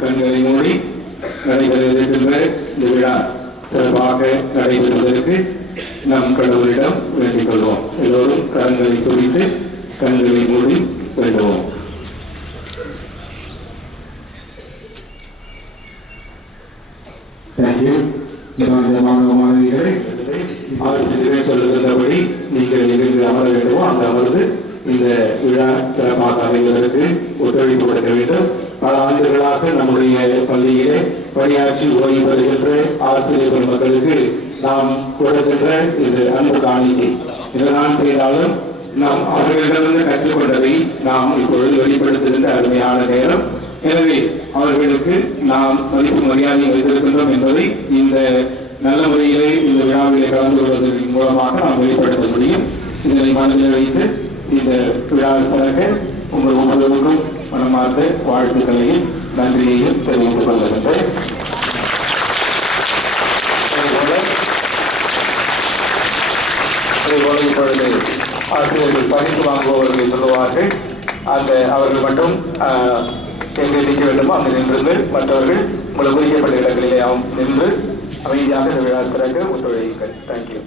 கண்களை மூடி நடைபெறுகின்ற இந்த விழா சிறப்பாக நடைபெறுவதற்கு நம் கடவுளிடம் வேண்டிக் கொள்வோம். எல்லோரும் கரங்களை குறித்து கண்களை மூடி வேண்டுவோம். மாணவிகளை ஆசிரியர் சொல்லுகின்றபடி நீங்கள் எங்கு அமர வேண்டுமோ அந்த அமர்ந்து இந்த விழா சிறப்பாக அமைவதற்கு ஒத்துழைப்பு கொடுக்க வேண்டும். பல ஆண்டுகளாக நம்முடைய பள்ளியிலே பணியாற்றி ஓய்வு பெறுகின்ற ஆசிரியர் பெருமக்களுக்கு நாம் கொடுக்கின்ற இந்த அன்பு காணிக்கை இதனால் செய்தாலும் நாம் அவர்களிடமிருந்து கற்றுக்கொண்டதை நாம் இப்பொழுது வெளிப்படுத்துகின்ற அருமையான நேரம். எனவே அவர்களுக்கு நாம் மதிப்பு மரியாதை வைத்திருக்கின்றோம் என்பதை இந்த நல்ல முறையிலே இந்த விழாவிலே கலந்து கொள்வதன் மூலமாக நாம் வெளிப்படுத்த முடியும். இதனை மனதில் வைத்து இந்த விழா சிறக்க உங்கள் ஒவ்வொருவருக்கும் மனமார்ந்த வாழ்த்துக்களையும் நன்றியையும் தெரிவித்துக் கொள்கின்றேன். இப்பொழுது ஆசிரியர்கள் பரிசு வாங்குபவர்கள் சொல்லுவார்கள். அந்த அவர்கள் மட்டும் எங்கே நிற்க வேண்டுமோ அங்கு நின்றுங்கள். மற்றவர்கள் உங்களுக்கு குறிக்கப்பட்ட இடங்களிலே நின்று அமைதியாக இந்த விழா சிறக்க ஒத்துழையுங்கள். தேங்க்யூ.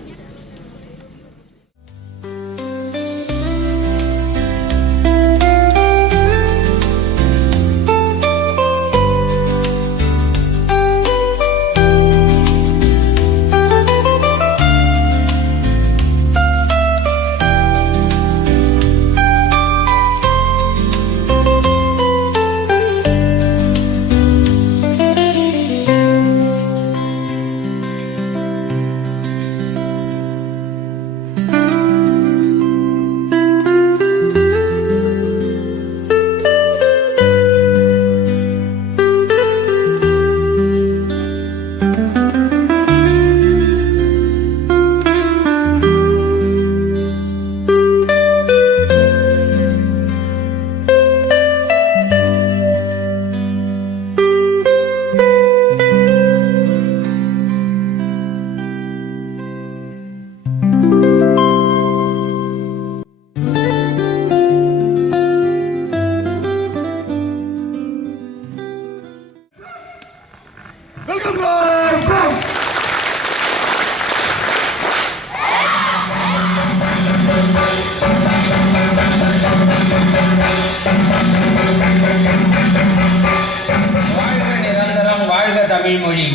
தமிழ்மொழி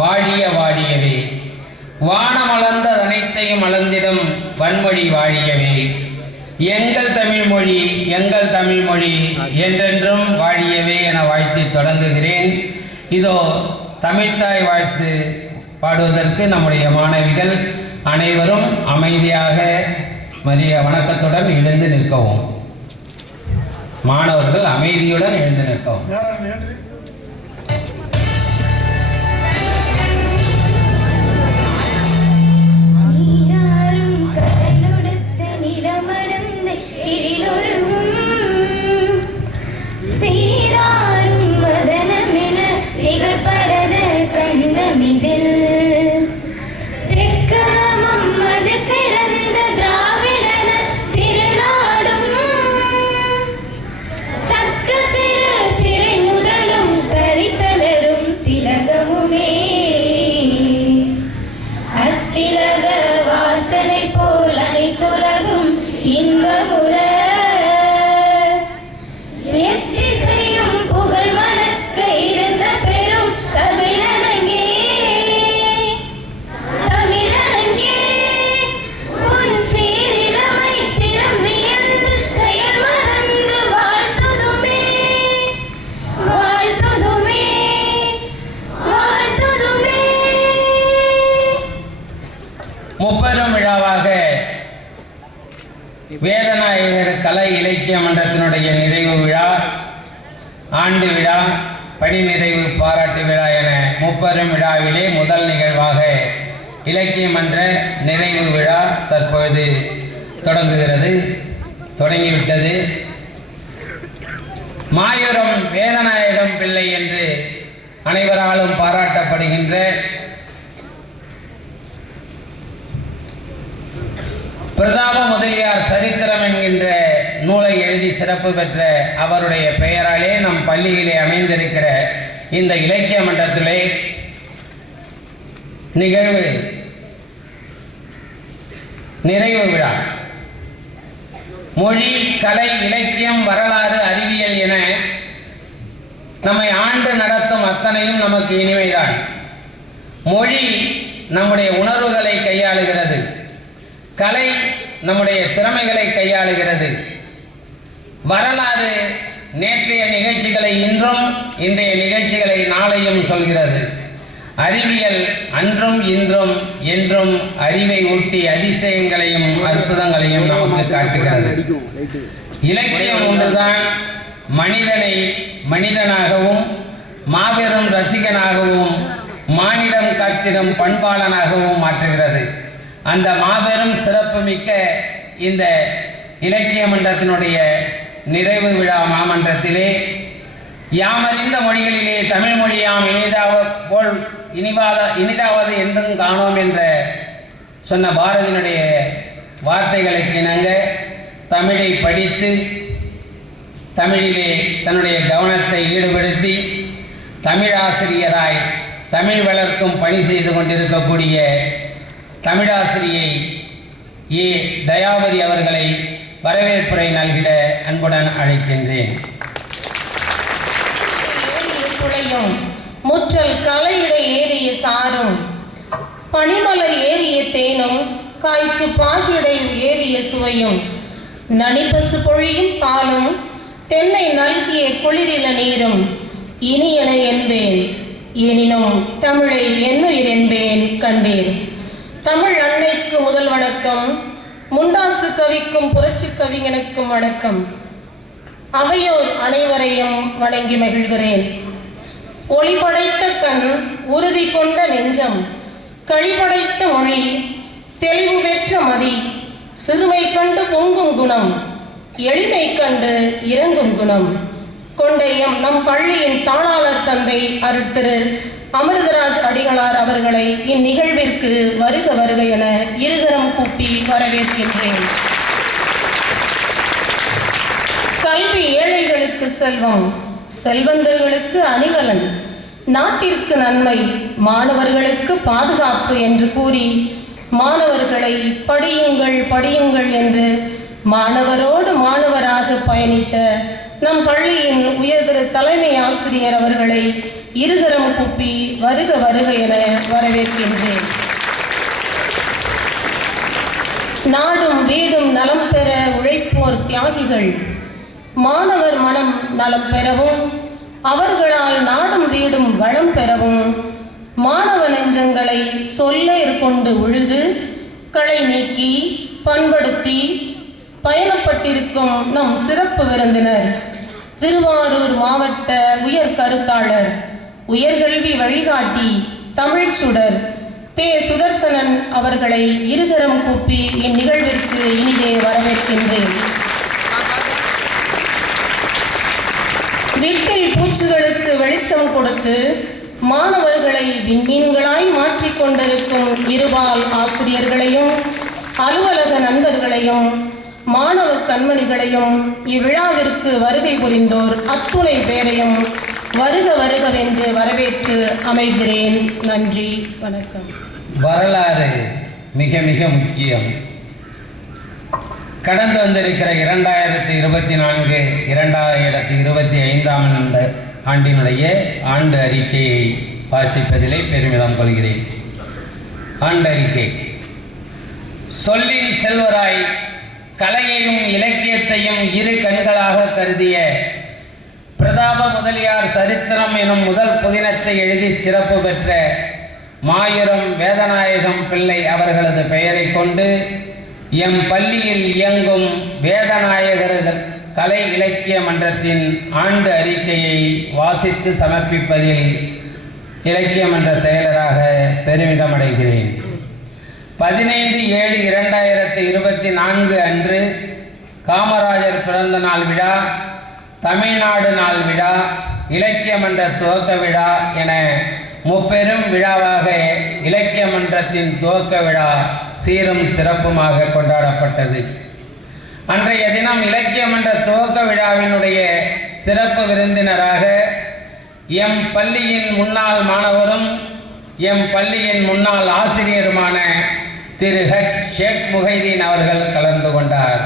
வாழிய வாழியவே. வானமளந்த அனைத்தையும் அளந்திடும் வன்மொழி வாழியவே. எங்கள் தமிழ்மொழி எங்கள் தமிழ்மொழி என்றென்றும் வாழியவே என வாழ்த்தி தொடங்குகிறேன். இதோ தமிழ்த்தாய் வாழ்த்து பாடுவதற்கு நம்முடைய மாணவிகள் அனைவரும் அமைதியாக மரிய வணக்கத்துடன் எழுந்து நிற்கவும். மாணவர்கள் அமைதியுடன் எழுந்து நிற்கவும். முப்பெரும் விழாவாக வேதநாயகர் கலை இலக்கிய மன்றத்தினுடைய நிறைவு விழா, ஆண்டு விழா, பணி நிறைவு பாராட்டு விழா என முப்பெரும் விழாவிலே முதல் நிகழ்வாக இலக்கிய மன்ற நிறைவு விழா தற்பொழுது தொடங்கிவிட்டது. மாயூரம் வேதநாயகம் பிள்ளை என்று அனைவராலும் பாராட்டப்படுகின்ற பிரதாப முதலியார் சரித்திரம் என்கின்ற நூலை எழுதி சிறப்பு பெற்ற அவருடைய பெயராலே நம் பள்ளியிலே அமைந்திருக்கிற இந்த இலக்கிய மன்றத்திலே நிகழ்வு நிறைவு விழா. மொழி, கலை, இலக்கியம், வரலாறு, அறிவியல் என நம்மை ஆண்டு நடத்தும் அத்தனையும் நமக்கு இனிமைதான். மொழி நம்முடைய உணர்வுகளை கையாளுகிறது, கலை நம்முடைய திறமைகளை கையாளுகிறது, வரலாறு நேற்றைய நிகழ்ச்சிகளை இன்றும், இன்றைய நிகழ்ச்சிகளை நாளையும் சொல்கிறது, அறிவியல் அன்றும் இன்றும் என்றும் அறிவை ஊட்டி அதிசயங்களையும் அற்புதங்களையும் நமக்கு காட்டுகிறது. இலக்கியம் ஒன்றுதான் மனிதனை மனிதனாகவும் மாபெரும் ரசிகனாகவும் மானிடம் காத்திடும் பண்பாளனாகவும் மாற்றுகிறது. அந்த மாபெரும் சிறப்புமிக்க இந்த இலக்கிய மன்றத்தினுடைய நிறைவு விழா மாமன்றத்திலே யாமறிந்த மொழிகளிலே தமிழ் மொழியாம் இனிதாவது என்றும் காணோம் என்ற சொன்ன பாரதியினுடைய வார்த்தைகளுக்கு இணங்க தமிழை படித்து தமிழிலே தன்னுடைய கவனத்தை ஈடுபடுத்தி தமிழாசிரியராய் தமிழ் வளர்க்கும் பணி செய்து கொண்டிருக்கக்கூடிய தமிழாசிரியை ஏ தயாபதி அவர்களை வரவேற்புரை நல்கிட அன்புடன் அழைக்கின்றேன். முற்றல் கலையிட ஏறிய சாரும் பனிமலர் ஏறிய தேனும் காய்ச்சி பாகிடை ஏறிய சுவையும் நனிப்பசு பொழியும் பாலும் தென்னை நல்கிய குளிரில நீரும் இனியன என்பேன் எனினும் தமிழை என்னுயிர் என்பேன் கண்டேன். தமிழ் அன்னைக்கு முதல் வணக்கம். முண்டாசு கவிக்கும் புரட்சி கவிஞனுக்கும் வணக்கம். அவையோர் அனைவரையும் வணங்கி மகிழ்கிறேன். ஒளி படைத்த கண், உறுதி கொண்ட நெஞ்சம், கழிபடைத்த மொழி, தெளிவு பெற்ற மதி, சிறுமை கண்டு பொங்கும் குணம், எளிமை கண்டு இறங்கும் குணம் கொண்ட நம் பள்ளியின் தாளாளர் தந்தை அருட்திரு அமிர்தராஜ் அடிகளார் அவர்களை இந்நிகழ்விற்கு வருக வருக என இருகரம் கூப்பி வரவேற்கின்றேன். கல்வி ஏழைகளுக்கு செல்வம், செல்வந்தர்களுக்கு அணிகலன், நாட்டிற்கு நன்மை, மாணவர்களுக்கு பாதுகாப்பு என்று கூறி மாணவர்களை படியுங்கள் படியுங்கள் என்று மாணவரோடு மாணவராக பயணித்த நம் பள்ளியின் உயர்திரு தலைமை ஆசிரியர் அவர்களை இருகரம் கூப்பி வருக வருக என வரவேற்கின்றேன். நாடும் வீடும் நலம் பெற உழைப்போர் தியாகிகள் மாணவர் மனம் நலம் பெறவும் அவர்களால் நாடும் வீடும் வளம் பெறவும் மாணவ நெஞ்சங்களை சொல்லேர் கொண்டு உழுது களை நீக்கி பண்படுத்தி பயணப்பட்டிருக்கும் நம் சிறப்பு விருந்தினர் திருவாரூர் மாவட்ட உயர் கருத்தாளர் உயர்கல்வி வழிகாட்டி தமிழ் சுடர் தே. சுதர்சனன் அவர்களை இருகரம் கூப்பி இந்நிகழ்விற்கு இனிதே வரவேற்கின்றேன். வீட்டில் பூச்சிகளுக்கு வெளிச்சம் கொடுத்து மாணவர்களை விண்மீன்களாய் மாற்றிக்கொண்டிருக்கும் இருபால் ஆசிரியர்களையும் அலுவலக நண்பர்களையும் மாணவ கண்மணிகளையும் இவ்விழாவிற்கு வருகை புரிந்தோர் அத்துணை பேரையும் வருக வருகவென்று வரவேற்று அமைகிறேன். நன்றி, வணக்கம். வரலாறு மிக மிக முக்கியம். கடந்து வந்திருக்கிற 2024 2025 ஆண்டினுடைய ஆண்டு அறிக்கையை வாசிப்பதிலே பெருமிதம் கொள்கிறேன். ஆண்டு அறிக்கை: சொல்லின் செல்வராய் கலையையும் இலக்கியத்தையும் இரு கண்களாக கருதிய பிரதாப முதலியார் சரித்திரம் எனும் முதல் புதினத்தை எழுதி சிறப்பு பெற்ற மாயூரம் வேதநாயகம் பிள்ளை அவர்களது பெயரை கொண்டு எம் பள்ளியில் இயங்கும் வேதநாயகர்கள் கலை இலக்கிய மன்றத்தின் ஆண்டு அறிக்கையை வாசித்து சமர்ப்பிப்பதில் இலக்கிய மன்ற செயலராக பெருமிதம் அடைகிறேன். 15/7/2024 அன்று காமராஜர் பிறந்த நாள் விழா, தமிழ்நாடு நாள் விழா, இலக்கிய மன்ற துவக்க விழா என முப்பெரும் விழாவாக இலக்கிய மன்றத்தின் துவக்க விழா சீரும் சிறப்புமாக கொண்டாடப்பட்டது. அன்றைய தினம் இலக்கிய மன்ற துவக்க விழாவினுடைய சிறப்பு விருந்தினராக எம் பள்ளியின் முன்னாள் மாணவரும் எம் பள்ளியின் முன்னாள் ஆசிரியருமான திரு H. ஷேக் முஹைதீன் அவர்கள் கலந்து கொண்டார்.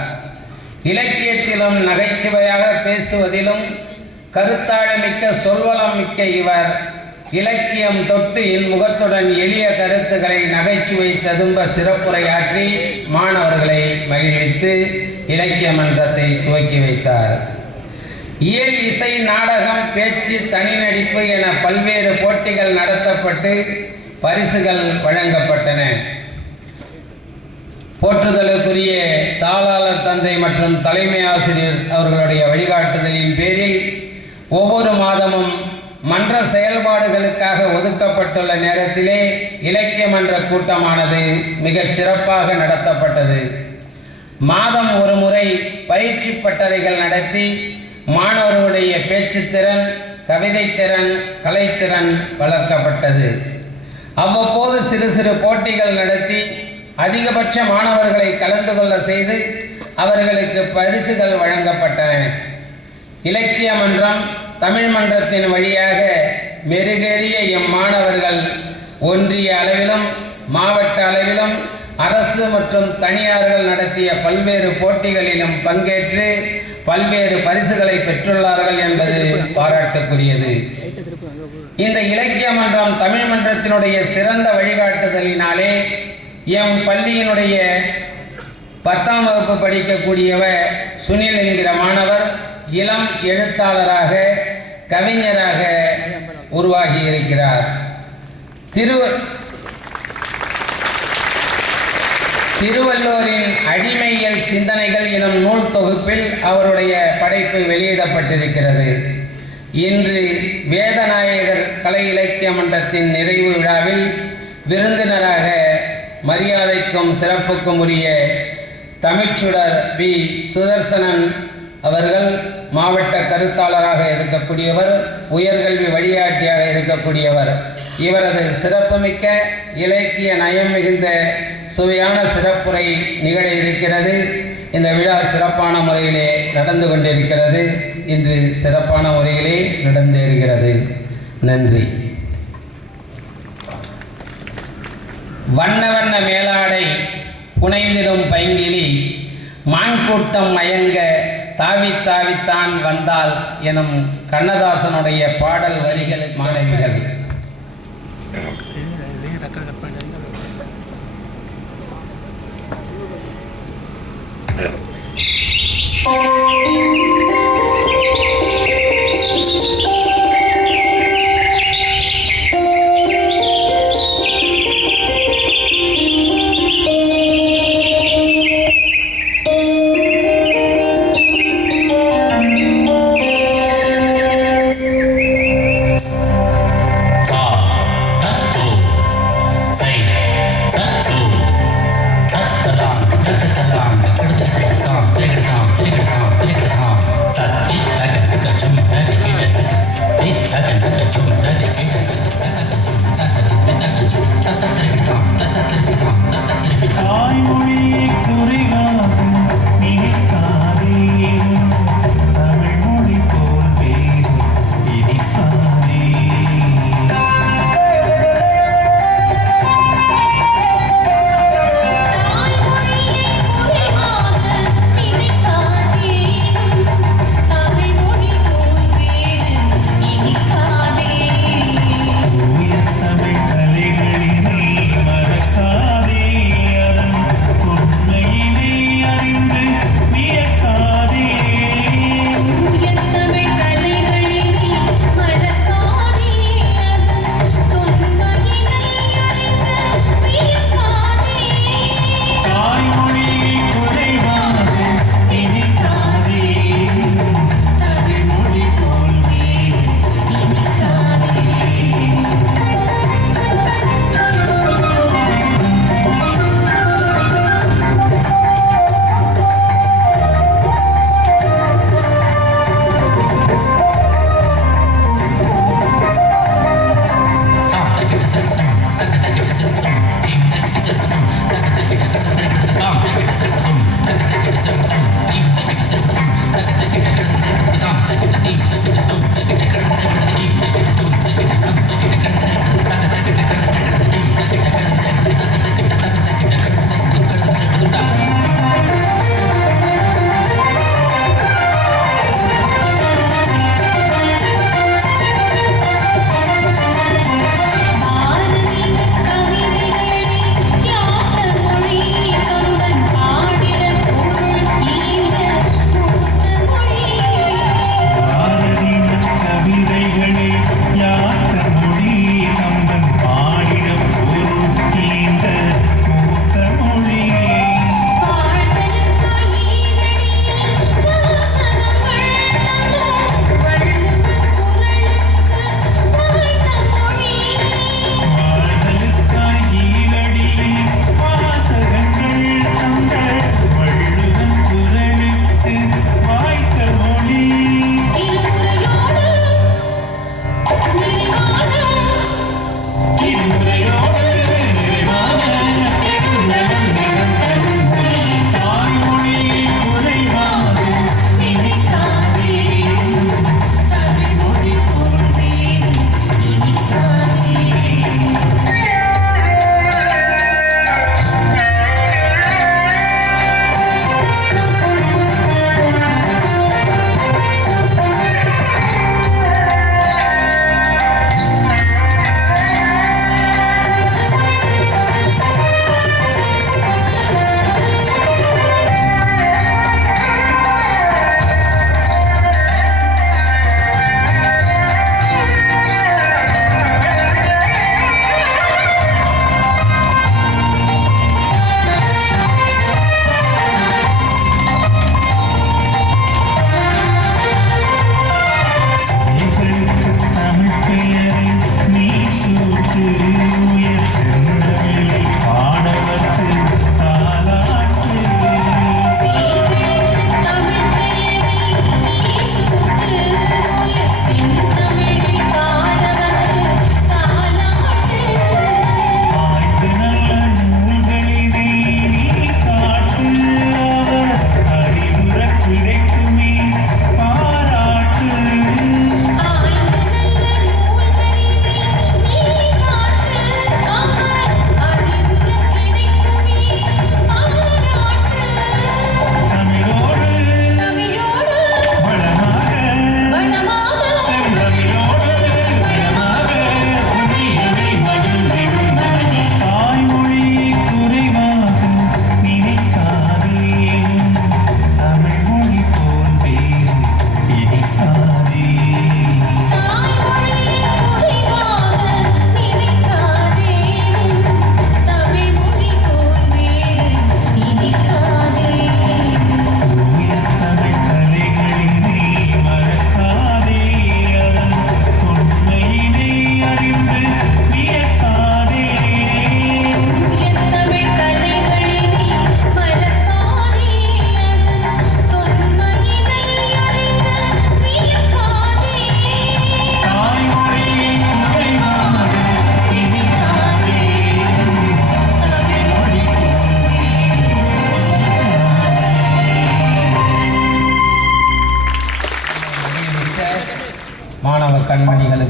இலக்கியத்திலும் நகைச்சுவையாக பேசுவதிலும் கருத்தாழமிக்க சொல்வளம் மிக்க இவர் இலக்கியம் தொட்டு இன்முகத்துடன் எளிய கருத்துக்களை நகைச்சுவை ததும்ப சிறப்புரையாற்றி மாணவர்களை மகிழ்வித்து இலக்கிய மன்றத்தை துவக்கி வைத்தார். இயல், இசை, நாடகம், பேச்சு, தனி நடிப்பு என பல்வேறு போட்டிகள் நடத்தப்பட்டு பரிசுகள் வழங்கப்பட்டன. போற்றுதலுக்குரிய தாளாளர் தந்தை மற்றும் தலைமை ஆசிரியர் அவர்களுடைய வழிகாட்டுதலின் பேரில் ஒவ்வொரு மாதமும் மன்ற செயல்பாடுகளுக்காக ஒதுக்கப்பட்டுள்ள நேரத்திலே இலக்கிய மன்ற கூட்டமானது மிகச் சிறப்பாக நடத்தப்பட்டது. மாதம் ஒரு முறை பயிற்சி பட்டறைகள் நடத்தி மாணவர்களுடைய பேச்சுத்திறன், கவிதைத்திறன், கலைத்திறன் வளர்க்கப்பட்டது. அவ்வப்போது சிறு சிறு போட்டிகள் நடத்தி அதிகபட்ச மாணவர்களை கலந்து கொள்ள செய்து அவர்களுக்கு பரிசுகள் வழங்கப்பட்டன. இலக்கிய மன்றம் தமிழ் மன்றத்தின் வழியாக மெருகேறிய எம் மாணவர்கள் ஒன்றிய அளவிலும் மாவட்ட அளவிலும் அரசு மற்றும் தனியார்கள் நடத்திய பல்வேறு போட்டிகளிலும் பங்கேற்று பல்வேறு பரிசுகளை பெற்றுள்ளார்கள் என்பது பாராட்டுக்குரியது. இந்த இலக்கிய மன்றம் தமிழ் மன்றத்தினுடைய சிறந்த வழிகாட்டுதலினாலே எம் பள்ளியினுடைய 10ஆம் வகுப்பு படிக்கக்கூடியவர் சுனில் என்கிற மாணவர் இளம் எழுத்தாளராக, கவிஞராக உருவாகி இருக்கிறார். திருவள்ளுவரின் அடிமையியல் சிந்தனைகள் எனும் நூல் தொகுப்பில் அவருடைய படைப்பு வெளியிடப்பட்டிருக்கிறது. இன்று வேதநாயகர் கலை இலக்கிய மன்றத்தின் நிறைவு விழாவில் விருந்தினராக மரியாதைக்கும் சிறப்புக்கும் உரிய தமிழ்ச்சுடர் பி. சுதர்சனன் அவர்கள் மாவட்ட கருத்தாளராக இருக்கக்கூடியவர், உயர்கல்வி வழிகாட்டியாக இருக்கக்கூடியவர். இவரது சிறப்புமிக்க இலக்கிய நயம் மிகுந்த சுவையான சிறப்புரை நிகழ இருக்கிறது. இந்த விழா சிறப்பான முறையிலே நடந்து கொண்டிருக்கிறது. இன்று சிறப்பான முறையிலே நடந்தேறுகிறது. நன்றி. வண்ண வண்ண மேலாடை புனைந்திடும் பைங்கிலி மான்கூட்டம் மயங்க தாவி தாவித்தான் வந்தால் எனும் கண்ணதாசனுடைய பாடல் வரிகள் மாணவிகள்.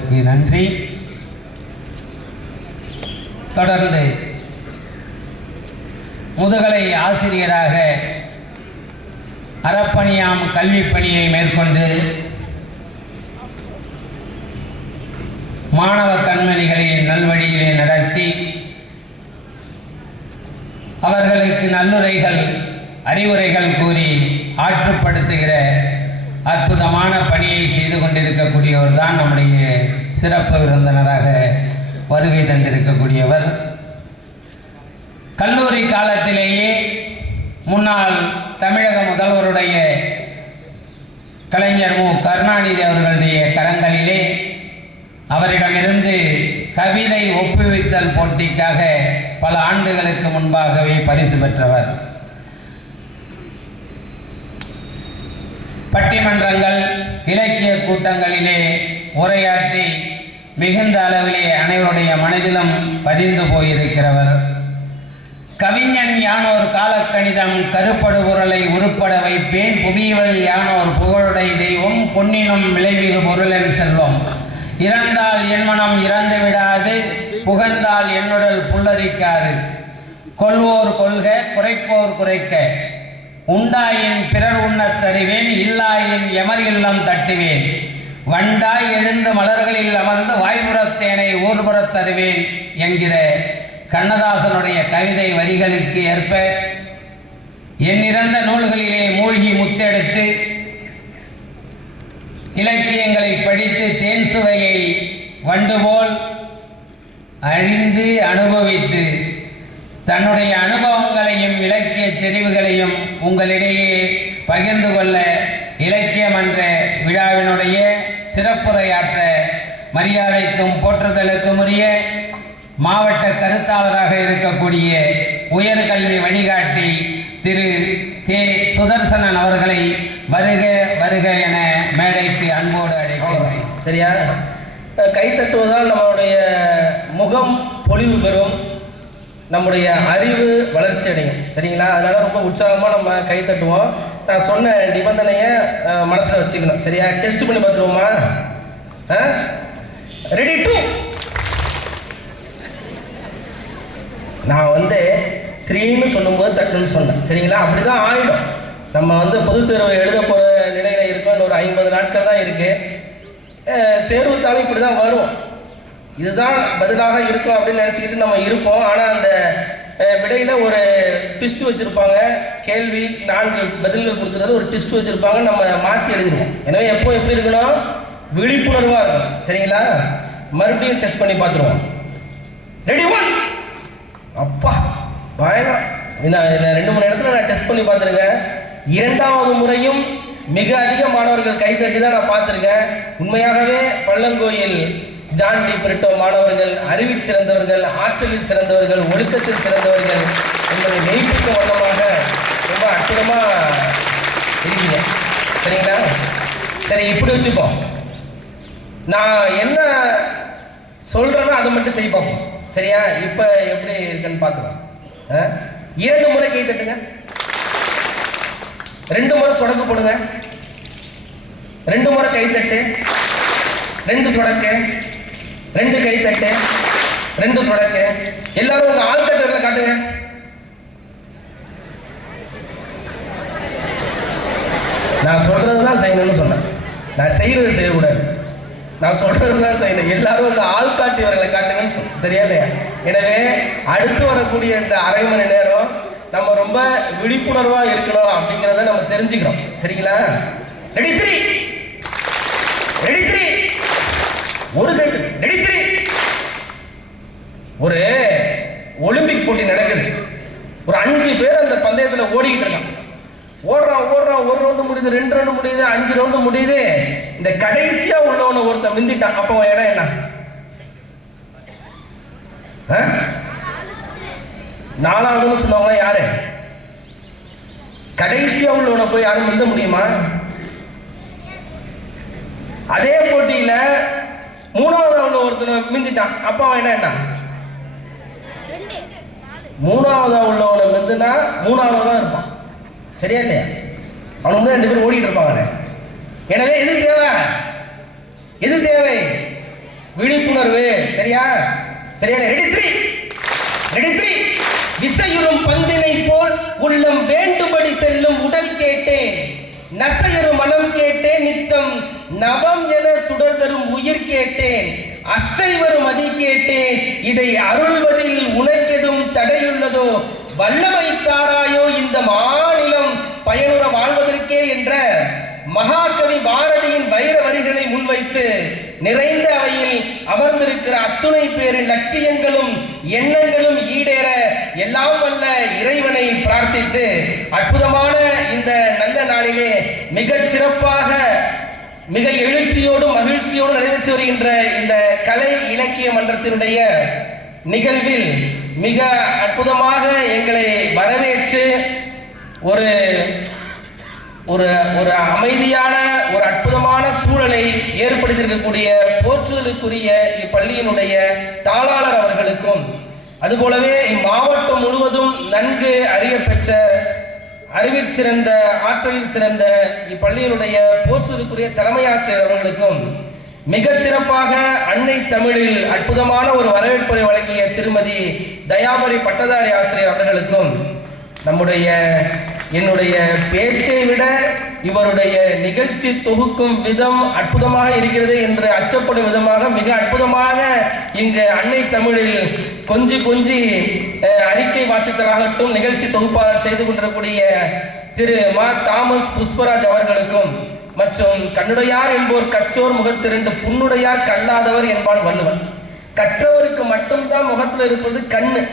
தந்ததற்கு நன்றி. தொடர்ந்து முதுகலை ஆசிரியராக அறப்பணியாம் கல்வி பணியை மேற்கொண்டு மாணவ கண்மணிகளை நல்வழியிலே நடத்தி அவர்களுக்கு நல்லுரைகள் அறிவுரைகள் கூறி ஆற்றுப்படுத்துகிற அற்புதமான பணியை செய்து கொண்டிருக்கக்கூடியவர் தான் நம்முடைய சிறப்பு விருந்தினராக வருகை தந்திருக்கக்கூடியவர். கல்லூரி காலத்திலேயே முன்னாள் தமிழக முதல்வருடைய கலைஞர் மு கருணாநிதி அவர்களுடைய கரங்களிலே அவரிடமிருந்து கவிதை ஒப்புவித்தல் போட்டிக்காக பல ஆண்டுகளுக்கு முன்பாகவே பரிசு பெற்றவர். பட்டிமன்றங்கள் இலக்கிய கூட்டங்களிலே உரையாற்றி மிகுந்த அளவிலே அனைவருடைய மனதிலும் பதிந்து போயிருக்கிறவர். கவிஞன் யானோர் காலக்கணிதம் கருப்படு குரலை உருப்பட வைப்பேன் புவியவள் யானோர் புகழுடை தெய்வம் பொன்னினும் விளைவிகு பொருளென் செல்வம் இறந்தால் என் மனம் இறந்து விடாது புகழ்ந்தால் என்னுடல் புல்லரிக்காது கொள்வோர் கொள்க குறைப்போர் குறைக்க உண்டாயின் பிறர் உண்ணத் தருவேன் இல்லாயின் எமர் இல்லம் தட்டுவேன் வண்டாய் எழுந்து மலர்களில் அமர்ந்து வாய்ப்புறத்தேனை ஊர்புறத் தருவேன் என்கிற கண்ணதாசனுடைய கவிதை வரிகளுக்கு ஏற்ப எண்ணிறந்த நூல்களிலே மூழ்கி முத்தெடுத்து இலக்கியங்களை படித்து தேன் சுவையை வண்டுபோல் அறிந்து அனுபவித்து தன்னுடைய அனுபவங்களையும் இலக்கிய செறிவுகளையும் உங்களிடையே பகிர்ந்து கொள்ள இலக்கியம் என்ற விழாவினுடைய சிறப்புரையாற்ற மரியாதைக்கும் போற்றுதலுக்கும் உரிய மாவட்ட கருத்தாளராக இருக்கக்கூடிய உயர்கல்வி வழிகாட்டி திரு தே சுதர்சனன் அவர்களை வருக வருக என மேடைக்கு அன்போடு அழைக்கிறேன். சரியா? கைத்தட்டுவதால் நம்மளுடைய முகம் பொலிவு பெறும், நம்முடைய அறிவு வளர்ச்சி அடையும். சரிங்களா? அதனால ரொம்ப உற்சாகமாக நம்ம கை தட்டுவோம். நான் சொன்ன நிபந்தனையை மனசில் வச்சுக்கணும். சரியா? டெஸ்ட் பண்ணி பார்த்துருவோமா? Ready to. நான் 3ன்னு சொல்லும்போது தட்டுன்னு சொன்னேன். சரிங்களா? அப்படி தான் ஆயிடும். நம்ம பொதுத் தேர்வு எழுத போகிற நிலையில் இருக்கோம். இன்னும் ஒரு 50 நாட்கள் தான் இருக்குது. தேர்வுத்தாலும் இப்படி தான் வரும். இதுதான் பதிலாக இருக்கும் அப்படின்னு நினச்சிக்கிட்டு நம்ம இருப்போம். ஆனால் அந்த விடையில் ஒரு ட்விஸ்ட் வச்சுருப்பாங்க. கேள்வி 4 பதில்கள் கொடுத்துறது ஒரு ட்விஸ்ட் வச்சுருப்பாங்க. நம்ம மாற்றி எழுதிடுவோம். எனவே எப்போ எப்படி இருக்கணும்? விழிப்புணர்வாக இருக்கும். சரிங்களா? மறுபடியும் டெஸ்ட் பண்ணி பார்த்துருவோம். ரெடி 1. அப்பா பயங்கரம். நான் 2-3 இடத்துல நான் டெஸ்ட் பண்ணி பார்த்துருக்கேன். 2வது முறையும் மிக அதிக மாணவர்கள் கைத்தட்டி தான் நான் பார்த்துருக்கேன். உண்மையாகவே பள்ளங்கோயில் ஜான் டி பிரிட்டோ மாணவர்கள் அறிவில் சிறந்தவர்கள், ஆற்றலில் சிறந்தவர்கள், ஒழுக்கத்தில் சிறந்தவர்கள் என்பதை மெய்ப்பிக்க வண்ணமாக ரொம்ப அற்புதமாக இருக்கீங்க. சரிங்களா? சரி, இப்படி வச்சுப்போம். நான் என்ன சொல்கிறேன்னா அதை மட்டும் செய்ய பார்ப்போம். சரியா? இப்போ எப்படி இருக்குன்னு பார்த்துக்கலாம். 2 முறை கை தட்டுங்க. 2 முறை சொடக்கு போடுங்க. 2 முறை கை தட்டு, 2 சொடக்கு, 2 கை தட்டு, 2 சொடக்கு. எல்லாரும் உங்க ஆள்கட்டர்ல காட்டுங்க. நான் சொல்றதுதான் செய்யணும்னு சொன்னேன். நான் செய்யறது செய்யக்கூடாது. நான் சொல்றதுதான் செய்யணும். எல்லாரும் உங்க ஆள்காட்டியவர்களை காட்டுங்கன்னு சொன்னேன். சரியா இல்லையா? எனவே அடுத்து வரக்கூடிய இந்த அரை மணி நேரம் நம்ம ரொம்ப விழிப்புணர்வா இருக்கணும் அப்படிங்கிறத நம்ம தெரிஞ்சுக்கிறோம். சரிங்களா? ரெடி 3. ரெடி 3. ஒரு கை. ரெடி 3. ஒரு ஒலிம்பிக் போட்டி நடக்குது. ஒரு 5 பேர் அந்த பந்தயத்தில் ஓடிக்கிட்டு இருக்கான். ஓடுறான். 1 ரவுண்டு முடியுது, 2 ரவுண்டு முடியுது, 5 ரவுண்டு முடியுது. இந்த கடைசியா உள்ளவனை ஒருத்தன் மிந்திட்டான். அப்போ இடம் என்ன? 4வதுன்னு சொல்லுவாங்க. யாரு கடைசியா உள்ளவனை போய் யாரும் மிந்த முடியுமா? அதே போட்டியில 3வது உள்ள ஒருத்தனை மிந்திட்டான். அப்போ அவன் என்ன? 3வது உள்ளவனை மிந்துனா 3வது தான் இருப்பான். சரியா இல்லையா? அவனுக்கு முன்னாடி 2 பேரும் ஓடிட்டு இருப்பாங்க. எனவே எது தேவை? எது தேவை? விழிப்புணர்வு. சரியா? சரியா? ரெடி 3 விசையுறும் பந்தினை போல் உள்ளம் வேண்டுபடி செல்லும் உடல் கேட்டேன், நசையுறு மனம் கேட்டேன், நித்தம் நவம் என சுடர் தரும் உயிர் கேட்டேன், அசைவரும் மதி கேட்டேன், இதை அருள்வதில் உனக்கெதும் தடையுள்ளதோ, வல்லமை தாராயோ இந்த மாநிலம் பயனுற வாழ்வதற்கே என்ற மகாகவி பாரதியின் வைர வரிகளை முன்வைத்து நிறைந்த அவையில் அமர்ந்திருக்கிற அத்துணை பேரின் லட்சியங்களும் எண்ணங்களும் ஈடேற எல்லாம் வல்ல இறைவனை பிரார்த்தித்து அற்புதமான இந்த நல்ல நாளிலே மிகச் சிறப்பாக மிக எழுச்சியோடும் மகிழ்ச்சியோடு நிறைவேற்றி வருகின்ற இந்த கலை இலக்கிய மன்றத்தினுடைய நிகழ்வில் மிக அற்புதமாக எங்களை வரவேற்று ஒரு ஒரு ஒரு அமைதியான ஒரு அற்புதமான சூழலை ஏற்படுத்தியிருக்கக்கூடிய போற்றுதலுக்குரிய இப்பள்ளியினுடைய தாளாளர் அவர்களுக்கும், அதுபோலவே இம்மாவட்டம் முழுவதும் நன்கு அறியப்பெற்ற அறிவில் சிறந்த ஆற்றலில் சிறந்த இப்பள்ளியினுடைய போற்றுதலுக்குரிய தலைமை ஆசிரியர் அவர்களுக்கும், மிக சிறப்பாக அன்னை தமிழில் அற்புதமான ஒரு வரவேற்பை வழங்கிய திருமதி தயாபரி பட்டதாரி ஆசிரியர் அவர்களுக்கும், என்னுடைய பேச்சை விட இவருடைய நிகழ்ச்சி தொகுக்கும் விதம் அற்புதமாக இருக்கிறது என்று அச்சப்படும் விதமாக மிக அற்புதமாக இங்கு அன்னை தமிழில் கொஞ்சி அறிக்கை வாசித்தலாகட்டும் நிகழ்ச்சி தொகுப்பாளர் செய்து கொண்டிருக்கக்கூடிய திரு மா தாமஸ் புஷ்பராஜ் அவர்களுக்கும், மற்றும் கண்ணுடையார் என்போர் கற்றோர் முகத்திரண்டு புண்ணுடையார் கல்லாதவர் என்பான் வள்ளுவன். கற்றவருக்கு மட்டும்தான் முகத்தில் இருப்பது கண்ணு,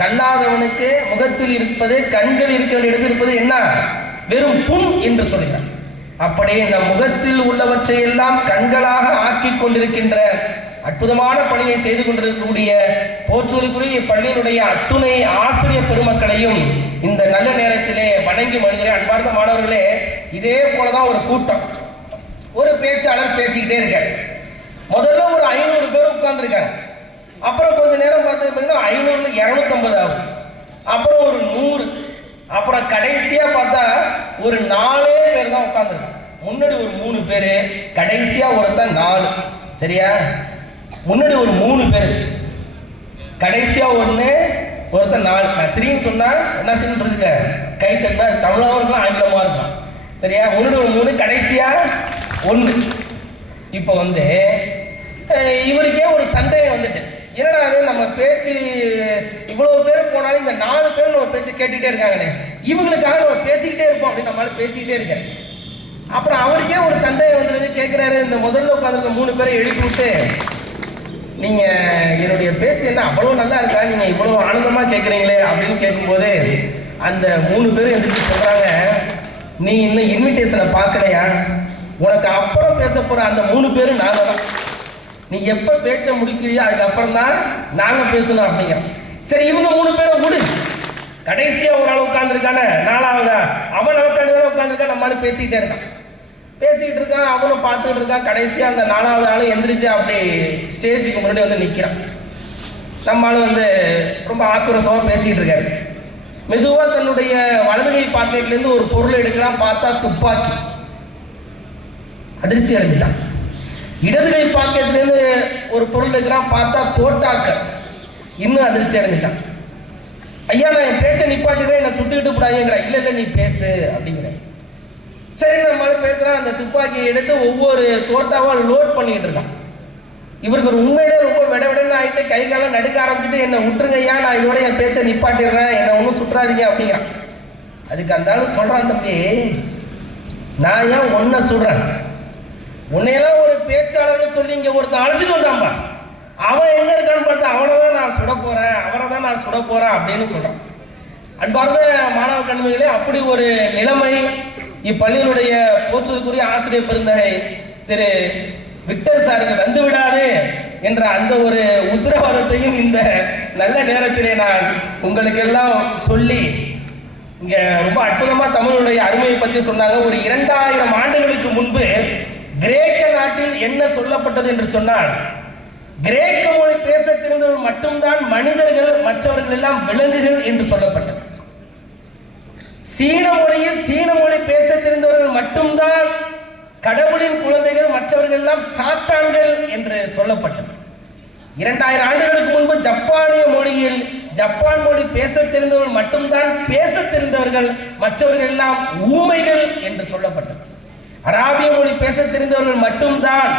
கல்லாதவனுக்கு முகத்தில் இருப்பது கண்கள் இருக்கிற இடத்தில் இருப்பது என்ன? வெறும் புண் என்று சொல்கிறார். அப்படியே நம் முகத்தில் உள்ளவற்றை எல்லாம் கண்களாக ஆக்கி கொண்டிருக்கின்ற அற்புதமான பணியை செய்து கொண்டிருக்கக்கூடிய போற்றுதலுக்குரிய பள்ளியினுடைய அத்துணை ஆசிரியர் பெருமக்களையும் இந்த நல்ல நேரத்திலே வணங்கி மகிழ்கிறேன். அன்பார்ந்த மாணவர்களே, இதே போலதான் ஒரு கூட்டம், ஒரு பேச்சாளர் பேசிக்கிட்டே இருக்கார். முதல்ல ஒரு 500 பேர் உட்கார்ந்துருக்காங்க. அப்புறம் கொஞ்ச நேரம் பார்த்து 500ல 250 ஆகும், அப்புறம் ஒரு 100, அப்புறம் கடைசியா பார்த்தா ஒரு 4 பேர் தான் உட்கார்ந்துருக்காங்க. முன்னாடி ஒரு 3 பேர், கடைசியா ஒருத்தன் 4. சரியா? முன்னாடி ஒரு 3 பேர், கடைசியா ஒருத்தன் 4. நான் 3ன்னு சொன்னா என்ன சொல்லிட்டு இருக்க? கை தட்டினா தமிழாவும் இருக்கலாம் ஆங்கிலமா இருக்கலாம். சரியா? முன்னாடி ஒரு 3, கடைசியா 1. இப்போ இவருக்கே ஒரு சந்தேகம் வந்துட்டு, என்னடா அது நம்ம பேச்சு இவ்வளவு பேர் போனாலும் இந்த 4 பேர் நம்ம பேச்சு கேட்டுக்கிட்டே இருக்காங்களே, இவங்களுக்காக நம்ம பேசிக்கிட்டே இருப்போம் அப்படின்னு நம்மளால பேசிக்கிட்டே இருக்க. அப்புறம் அவருக்கே ஒரு சந்தேகம் வந்துடுது. கேட்குறாரு, இந்த முதல்ல உட்காந்துருக்க 3 பேரை எழுப்பி விட்டு, நீங்க என்னுடைய பேச்சு என்ன அவ்வளவு நல்லா இருக்கா, நீங்க இவ்வளவு ஆனந்தமா கேட்குறீங்களே அப்படின்னு கேட்கும்போது அந்த 3 பேரும் எதிர்த்து சொல்றாங்க, நீ இன்னும் இன்விடேஷனை பார்க்கலையா? உனக்கு அப்புறம் பேச போற அந்த 3 பேரும் நாங்க தான். நீ எப்ப பேச்ச முடிக்கிறியோ அதுக்கப்புறம் தான் நாங்க பேசணும் அப்படிங்க. சரி, இவங்க 3 பேரை விடு, கடைசியா ஒரு ஆள் உட்கார்ந்துருக்கானே 4ஆவதா, அவன் நமக்காண்டி உட்கார்ந்துருக்கான், நம்மளால பேசிக்கிட்டே இருக்கான், அவனும் பார்த்துக்கிட்டு இருக்கான். கடைசியா அந்த 4ஆவது ஆளும் எந்திரிச்சு அப்படி ஸ்டேஜுக்கு முன்னாடி நிற்கிறான். நம்மளும் ரொம்ப ஆக்ரோஷமா பேசிட்டு இருக்காரு. மெதுவா தன்னுடைய வலதுகை பாக்கெட்ல இருந்து ஒரு பொருள் எடுக்கிறான். பார்த்தா துப்பாக்கி. அதிர்ச்சி அடைஞ்சிட்டான். இடதுகை பாக்கெட்ல இருந்து ஒரு பொருள் எடுக்கிறான். பார்த்தா தோட்டாக்கள். இன்னும் அதிர்ச்சி அடைஞ்சிட்டான். ஐயா, நான் என் பேச்ச நிப்பாட்டிடுறேன், என்ன சுட்டுக்கிட்டு கூடாதுங்கிற. இல்ல நீ பேசு அப்படிங்கிற. சரி, நம்மளால பேசுறான். அந்த துப்பாக்கியை எடுத்து ஒவ்வொரு தோட்டாவா லோட் பண்ணிக்கிட்டு இருக்கான். இவருக்கு ஒரு உண்மையிலே ரொம்ப விடவிடன்னு ஆகிட்டு கை காலம் நடுக்க ஆரம்பிச்சுட்டு, என்னை விட்டுருங்க ஐயா, நான் இதோட என் பேச்சை நிப்பாட்டிடுறேன், என்னை ஒன்றும் சுட்டுறாதீங்க அப்படிங்கிறான். அதுக்கு அந்த ஆளு சொல்றான், தம்பி நான் ஏன் ஒன்ன சொல்றேன், உன்னையெல்லாம் ஒரு பேச்சாளர்னு சொல்லி இங்க ஒருத்தன் அழைச்சிட்டு வந்தான்பா, அவன் எங்க இருக்கான்னு பார்த்தா அவரை தான் நான் சுட போறேன் அப்படின்னு சொல்றான். அன்பார்ந்த மாணவ கண்மணிகளே, அப்படி ஒரு நிலைமை இப்பள்ளியினுடைய போற்றுதலுக்குரிய ஆசிரியர் பெருந்தகை திரு விக்டர் சாருக்கு வந்து விடாது என்ற அந்த ஒரு உத்தரவாதத்தையும் இந்த நல்ல நேரத்திலே நான் உங்களுக்கு எல்லாம் சொல்லி, இங்க ரொம்ப அற்புதமா தமிழுடைய அருமையை பற்றி சொன்னாங்க. ஒரு 2000 ஆண்டுகளுக்கு முன்பு கிரேக்க நாட்டில் என்ன சொல்லப்பட்டது என்று சொன்னால், கிரேக்க மொழி பேச தெரிந்தவர்கள் மட்டும்தான் மனிதர்கள், மற்றவர்கள் எல்லாம் விலங்குகள் என்று சொல்லப்பட்டது. சீன மொழி பேச தெரிந்தவர்கள் மட்டும்தான் கடவுளின் குழந்தைகள், மற்றவர்கள் எல்லாம் சாத்தான்கள் என்று சொல்லப்பட்டது. 2000 ஆண்டுகளுக்கு முன்பு ஜப்பானிய மொழியில் ஜப்பான் மொழி பேச தெரிந்தவர்கள் மட்டும்தான் பேச தெரிந்தவர்கள், மற்றவர்கள் எல்லாம் ஊமைகள் என்று சொல்லப்பட்டது. அராபிய மொழி பேச தெரிந்தவர்கள் மட்டும்தான்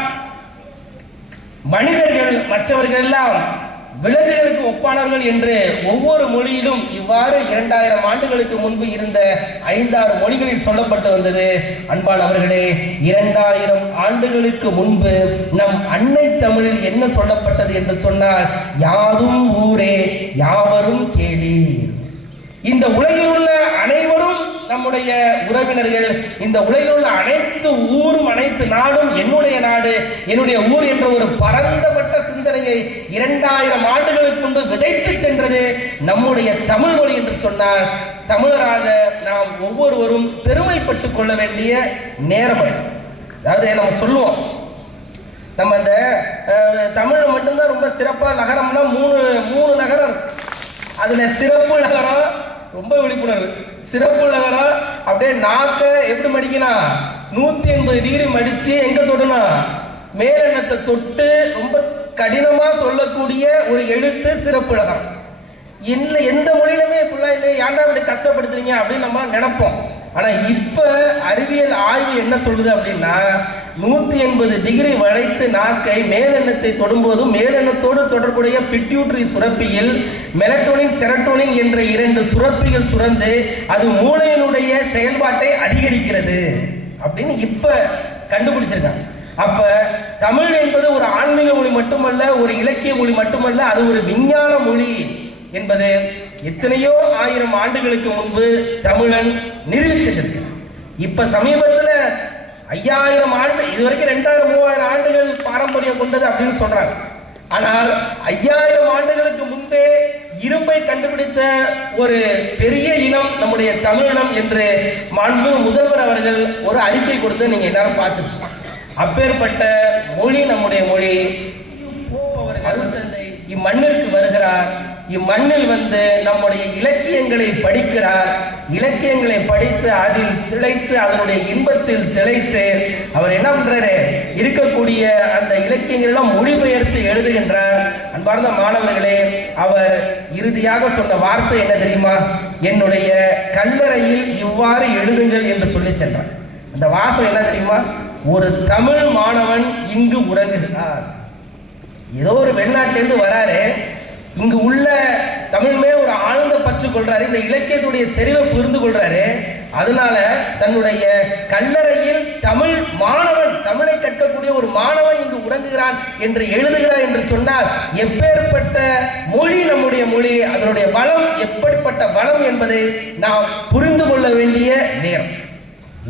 மனிதர்கள், மற்றவர்கள் எல்லாம் விலங்குகளுக்கு ஒப்பானவர்கள் என்று ஒவ்வொரு மொழியிலும் இவ்வாறு 2000 ஆண்டுகளுக்கு முன்பு இருந்த 5-6 மொழிகளில் சொல்லப்பட்டு வந்தது. அன்பானவர்களே, 2000 ஆண்டுகளுக்கு முன்பு நம் அன்னை தமிழில் என்ன சொல்லப்பட்டது என்று சொன்னால், யாதும் ஊரே யாவரும் கேளீர். இந்த உலகில் உள்ள அனைவரும் நம்முடைய உறவினர்கள், இந்த உலகில் உள்ள அனைத்து ஊரும் அனைத்து நாடும் என்னுடைய நாடு என்னுடைய ஊர் என்ற ஒரு பரந்தப்பட்ட சிந்தனையை 2000 ஆண்டுகளுக்கு முன்பு விதைத்து சென்றது நம்முடைய தமிழ் மொழி என்று சொன்னால், தமிழராக நாம் ஒவ்வொருவரும் பெருமைப்பட்டுக் கொள்ள வேண்டிய நேரம். அதாவது நம்ம சொல்லுவோம், நம்ம இந்த தமிழ் மட்டும்தான் ரொம்ப சிறப்பாக நகரம்னா மூணு நகரம். அதுல சிறப்பு நகரம் ரொம்ப விழிப்புணர்வு. சிறப்பு நகரம் அப்படியே நாக்க எப்படி மடிக்கணும், 180 டிகிரி மடிச்சு எங்க தொடணும், மேலெண்ணத்தை தொட்டு ரொம்ப கடினமா சொல்லக்கூடிய ஒரு எழுத்து சிறப்பு நகரம். இல்லை எந்த மொழியிலுமே இப்படிலாம் இல்லை, ஏன்டா இப்படி கஷ்டப்படுத்துறீங்க அப்படின்னு நம்ம நினைப்போம். ஆனா இப்ப அறிவியல் ஆய்வு என்ன சொல்லுது அப்படின்னா, 180 டிகிரி வளைத்து நாக்கை மேலெண்ணத்தை தொடும்போதும் மேலெண்ணத்தோடு தொடர்புடைய பிட்யூட்டரி சுரப்பியில் மெலட்டோனின் செரட்டோனின் என்ற 2 சுரப்பிகள் சுரந்து அது மூளையினுடைய செயல்பாட்டை அதிகரிக்கிறது அப்படின்னு இப்ப கண்டுபிடிச்சிருக்காங்க. அப்ப தமிழ் என்பது ஒரு ஆன்மீக மொழி மட்டுமல்ல, ஒரு இலக்கிய மொழி மட்டுமல்ல, அது ஒரு விஞ்ஞான மொழி என்பது எத்தனையோ 1000 ஆண்டுகளுக்கு முன்பு தமிழன் நிரூபிச்சிருச்சு. இப்ப சமீபத்துல 5000 ஆண்டு, இதுவரைக்கும் 2000-3000 ஆண்டுகள் பாரம்பரியம் கொண்டது அப்படின்னு சொல்றாங்க. ஆனால் 5000 ஆண்டுகளுக்கு முன்பே இரும்பை கண்டுபிடித்த ஒரு பெரிய இனம் நம்முடைய தமிழினம் என்று மாண்பு முதல்வர் அவர்கள் ஒரு அறிக்கை கொடுத்து நீங்க எல்லாரும் பார்த்துருக்கோம். அப்பேற்பட்ட மொழி நம்முடைய மொழி. அருட்தந்தை இம்மண்ணிற்கு வருகிறார், இம்மண்ணில் வந்து நம்முடைய இலக்கியங்களை படிக்கிறார். இலக்கியங்களை படித்து அதில் திளைத்து அதனுடைய இன்பத்தில் திளைத்து அவர் என்ன பண்றாரு, இருக்கக்கூடிய அந்த இலக்கியங்கள் எல்லாம் மொழிபெயர்த்து எழுதுகின்றார். அன்பார்ந்த மாணவர்களே, அவர் இறுதியாக சொன்ன வார்த்தை என்ன தெரியுமா, என்னுடைய கல்லறையில் இவ்வாறு எழுதுங்கள் என்று சொல்லி சென்றார். அந்த வாசம் என்ன தெரியுமா, ஒரு தமிழ் மாணவன் இங்கு உறங்குகிறார். ஏதோ ஒரு வெளிநாட்டிலிருந்து வராரு, இங்கு உள்ள தமிழ் மேல் ஒரு ஆழ்ந்த பற்று கொள்றாரு, இந்த இலக்கியத்துடைய செறிவை புரிந்து கொள்றாரு. அதனால தன்னுடைய கல்லறையில் தமிழ் மாணவன், தமிழை கற்கக்கூடிய ஒரு மாணவன் இங்கு உறங்குகிறான் என்று எழுதுகிறார் என்று சொன்னால் எப்பேற்பட்ட மொழி நம்முடைய மொழி, அதனுடைய பலம் எப்படிப்பட்ட பலம் என்பதை நாம் புரிந்து கொள்ள வேண்டிய நேரம்.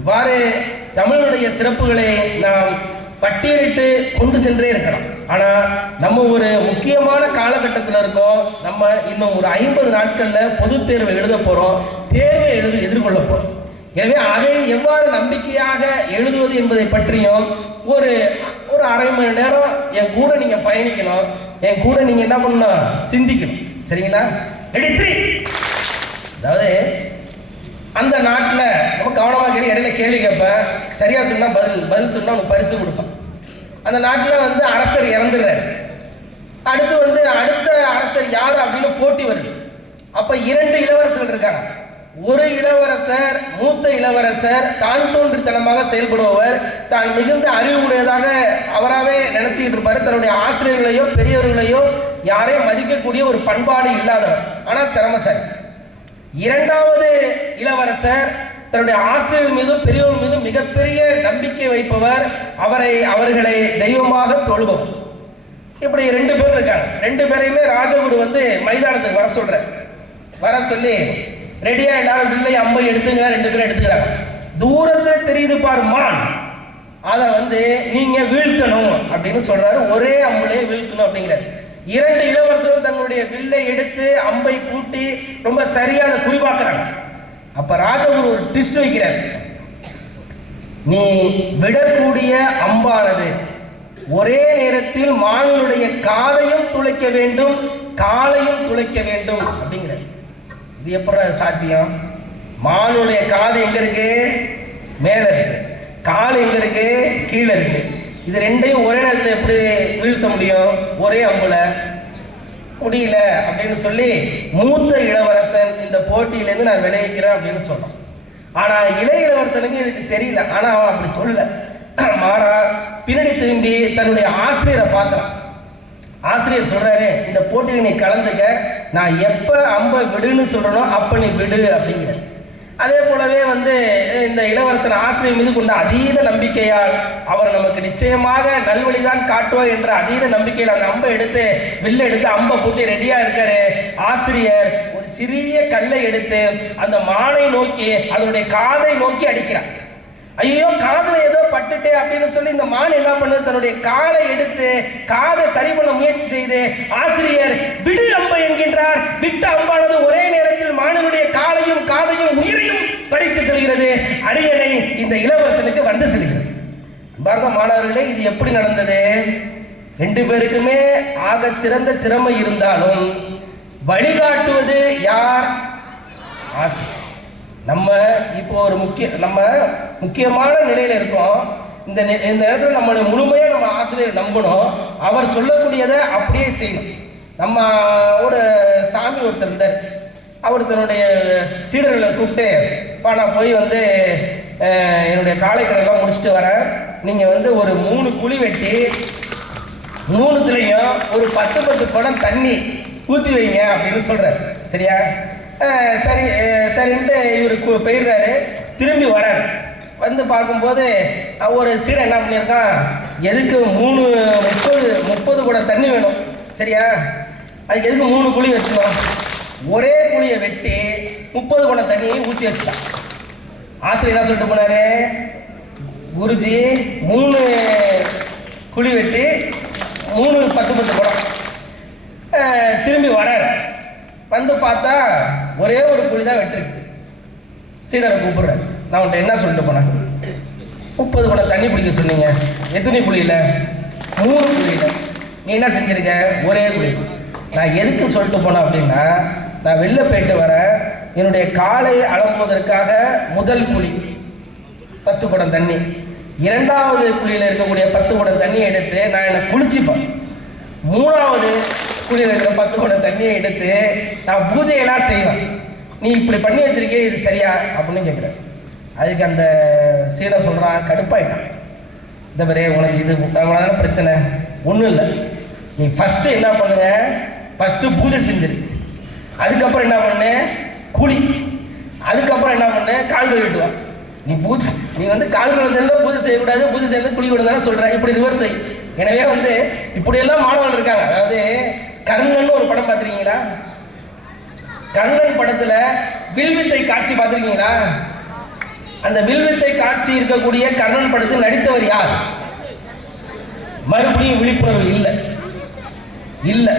இவ்வாறு தமிழுடைய சிறப்புகளை நாம் பட்டியலிட்டு கொண்டு சென்றே இருக்கலாம். ஆனா நம்ம ஒரு முக்கியமான காலகட்டத்தில் இருக்கோம். நம்ம இன்னும் ஒரு 50 நாட்கள்ல பொது தேர்வை எழுத போறோம், தேர்வை எதிர்கொள்ள போறோம். எனவே அதை எவ்வாறு நம்பிக்கையாக எழுதுவது என்பதை பற்றியும் ஒரு அரை மணி நேரம் என் கூட நீங்க பயணிக்கணும், என் கூட நீங்க என்ன பண்ணணும், சிந்திக்கணும். சரிங்களா? ரெடி 3. அதாவது அந்த நாட்டில் நம்ம கவனமாக கேள்வி, இடையில கேள்வி கேட்பேன், சரியா சொன்னா பதில் சொன்னா உனக்கு பரிசு கொடுப்பேன். அந்த நாட்டில் வந்து அரசர் இறந்துடுறாரு. அடுத்து அடுத்த அரசர் யார் அப்படின்னு போட்டி வருது. அப்ப 2 இளவரசர்கள் இருக்காங்க. ஒரு இளவரசர், மூத்த இளவரசர் தான் தோன்றித்தனமாக செயல்படுபவர், தான் மிகுந்த அறிவு உடையதாக அவராகவே நினைச்சுக்கிட்டு இருப்பாரு. தன்னுடைய ஆசிரியர்களையோ பெரியவர்களையோ யாரையும் மதிக்கக்கூடிய ஒரு பண்பாடு இல்லாதவர், ஆனால் திறமைசாலி. 2வது இளவரசர் தன்னுடைய ஆசிரியர் மீதும் பெரியவர் மீதும் மிகப்பெரிய நம்பிக்கை வைப்பவர், அவர்களை தெய்வமாக தொழுபவர். இப்படி 2 பேர் இருக்காங்க. 2 பேரையுமே ராஜகுரு மைதானத்துக்கு வர சொல்ற. வர சொல்லி ரெடியா எல்லாரும் வில்லை அம்பை எடுத்துங்க. 2 பேரும் எடுத்துக்கிறாங்க. தூரத்துல தெரியுது பாரு மான், அதை நீங்க வீழ்த்தணும் அப்படின்னு சொல்றாரு. ஒரே அம்புலே வீழ்த்தணும் அப்படிங்கிறார். 2 இளவரசர்கள் தங்களுடைய வில்லை எடுத்து அம்பை பூட்டி ரொம்ப சரியான குறிப்பாக்குறாங்க. அப்ப ராஜகுரு ஒரு ட்விஸ்ட் வைக்கிறார். நீ விடக்கூடிய அம்பானது ஒரே நேரத்தில் மானினுடைய காதையும் துளைக்க வேண்டும், காலையும் துளைக்க வேண்டும் அப்படிங்கிற. இது எப்படி சாத்தியம்? மானுடைய காது எங்க இருக்கு? மேல இருக்கு. கால் எங்க இருக்கு? கீழே இருக்கு. இது ரெண்டையும் ஒரே நேரத்தில் எப்படி வீழ்த்த முடியும்? ஒரே அம்புல முடியல அப்படின்னு சொல்லி மூத்த இளவரசன் இந்த போட்டியிலேருந்து நான் விளைவிக்கிறேன் அப்படின்னு சொன்னான். ஆனால் இளைய இளவரசனுக்கு இதுக்கு தெரியல. ஆனால் அவன் அப்படி சொல்லல. மாறா பின்னாடி திரும்பி தன்னுடைய ஆசிரியரை பார்க்கலாம். ஆசிரியர் சொல்றாரு, இந்த போட்டியில் நீ கலந்துக்க, நான் எப்போ அம்பை விடுன்னு சொல்றனோ அப்போ நீ விடு அப்படிங்கிற. அதே போலவே இந்த இளவரசன் ஆசிரியர் மீது கொண்ட அதீத நம்பிக்கையால் அவர் நமக்கு நிச்சயமாக நல்வழிதான் காட்டுவார் என்ற அதீத நம்பிக்கையில் அந்த அம்பை எடுத்து வில்ல எடுத்து அம்பை பூட்டி ரெடியா இருக்காரு. ஆசிரியர் ஒரு சிறிய கல்லை எடுத்து அந்த மானை நோக்கி அதனுடைய காதை நோக்கி அடிக்கிறார். ஐயோ காதுல ஏதோ பட்டுட்டே அப்படின்னு சொல்லி இந்த மான் என்ன பண்ணுது, தன்னுடைய காலை எடுத்து காதை சரி பண்ண முயற்சி செய்து ஆசிரியர் விடு அம்பை என்கின்றார். விட்ட அம்பானது ஒரே நேரத்தில் மாணவனுடைய காலையும் காதையும் உயிரையும் பறித்து செல்கிறது. அரியணை இந்த இளவரசனுக்கு வந்து செல்கிறது. பாரத மாணவர்களே, இது எப்படி நடந்தது? ரெண்டு பேருக்குமே ஆக சிறந்த திறமை இருந்தாலும் வழிகாட்டுவது யார்? ஆசிரியர். நம்ம இப்போ ஒரு முக்கியமான நிலையில இருக்கோம். இந்த நேரத்தில் நம்மளுடைய முழுமையா நம்ம ஆசிரியர் நம்பணும். அவர் சொல்லக்கூடியதை அப்படியே செய்யணும். நம்ம ஒரு சாமி ஒருத்தர் இருந்தார். அவர் தன்னுடைய சீடர்களை கூப்பிட்டு, நான் போய் என்னுடைய காலை கடலாம் முடிச்சுட்டு வரேன், நீங்க ஒரு 3 குழி வெட்டி 3துலையும் ஒரு 10 குடம் தண்ணி ஊற்றி வைங்க அப்படின்னு சொல்றாரு. சரியா? சரின்ட்டு இவரு போயிடுறாரு. திரும்பி வராரு. பார்க்கும்போது ஒரு சீடை என்ன பண்ணியிருக்கான், எதுக்கு 30 குடம் தண்ணி வேணும். சரியா? அதுக்கு எதுக்கு 3 குழி வச்சுக்கணும்? ஒரே குழியை வெட்டி 30 குடம் தண்ணியை ஊற்றி வச்சுட்டான். ஆசிரியர் என்ன சொல்லிட்டு போனாரு, குருஜி 3 குழி வெட்டி 3 10 குடம். திரும்பி வராரு. பார்த்தா ஒரே ஒரு குழி தான் வெட்டிருக்கு. சீடரை கூப்பிடுறேன், நான் உன்ட்ட என்ன சொல்லிட்டு போனேன், 30 குடம் தண்ணி பிடிக்க சொன்னீங்க, எத்தனை குழியில்? 3 குழியில். நீ என்ன செஞ்சிருக்க? ஒரே குழி. நான் எதுக்கு சொல்லிட்டு போனேன் அப்படின்னா, நான் வெளில போயிட்டு வரேன், என்னுடைய காலை அளப்பதற்காக முதல் குழி 10 குடம் தண்ணி, 2வது குழியில் இருக்கக்கூடிய 10 குடம் தண்ணியை எடுத்து நான் என்னை குளிச்சுப்பேன், 3வது குழியில் இருக்கிற 10 குடம் தண்ணியை எடுத்து நான் பூஜையெல்லாம் செய்வேன். நீ இப்படி பண்ணி வச்சிருக்கே, இது சரியா அப்படின்னு கேட்குறேன். அதுக்கு அந்த சீடை சொல்கிறான், கடுப்பாயிட்டான். இந்த மாதிரி உனக்கு இது தான பிரச்சனை ஒன்றும் இல்லை. நீ ஃபஸ்ட்டு என்ன பண்ணுங்க, ஃபஸ்ட்டு பூஜை செஞ்சிரு. அதுக்கப்புறம் என்ன பண்ணு, குழி. அதுக்கப்புறம் என்ன பண்ணு, கால் கழுவிட்டுவான். நீ கால் கழுவுறதுல பூஜை செய்யக்கூடாது, பூஜை செய்யறது குழி கொடுத்தாலும் சொல்கிறேன். இப்படி ரிவர்ஸ் செய். எனவே இப்படியெல்லாம் மாணவர்கள் இருக்காங்க. அதாவது கர்ணன் ஒரு படம் பார்த்துருக்கீங்களா? கர்ணன் படத்துல வில்வித்தை காட்சி பார்த்துருக்கீங்களா? அந்த வில்வித்தை காட்சி இருக்கக்கூடிய கர்ணன் படத்தில் நடித்தவர் யார்? மறுபடியும் விழிப்புணர்வு இல்லை.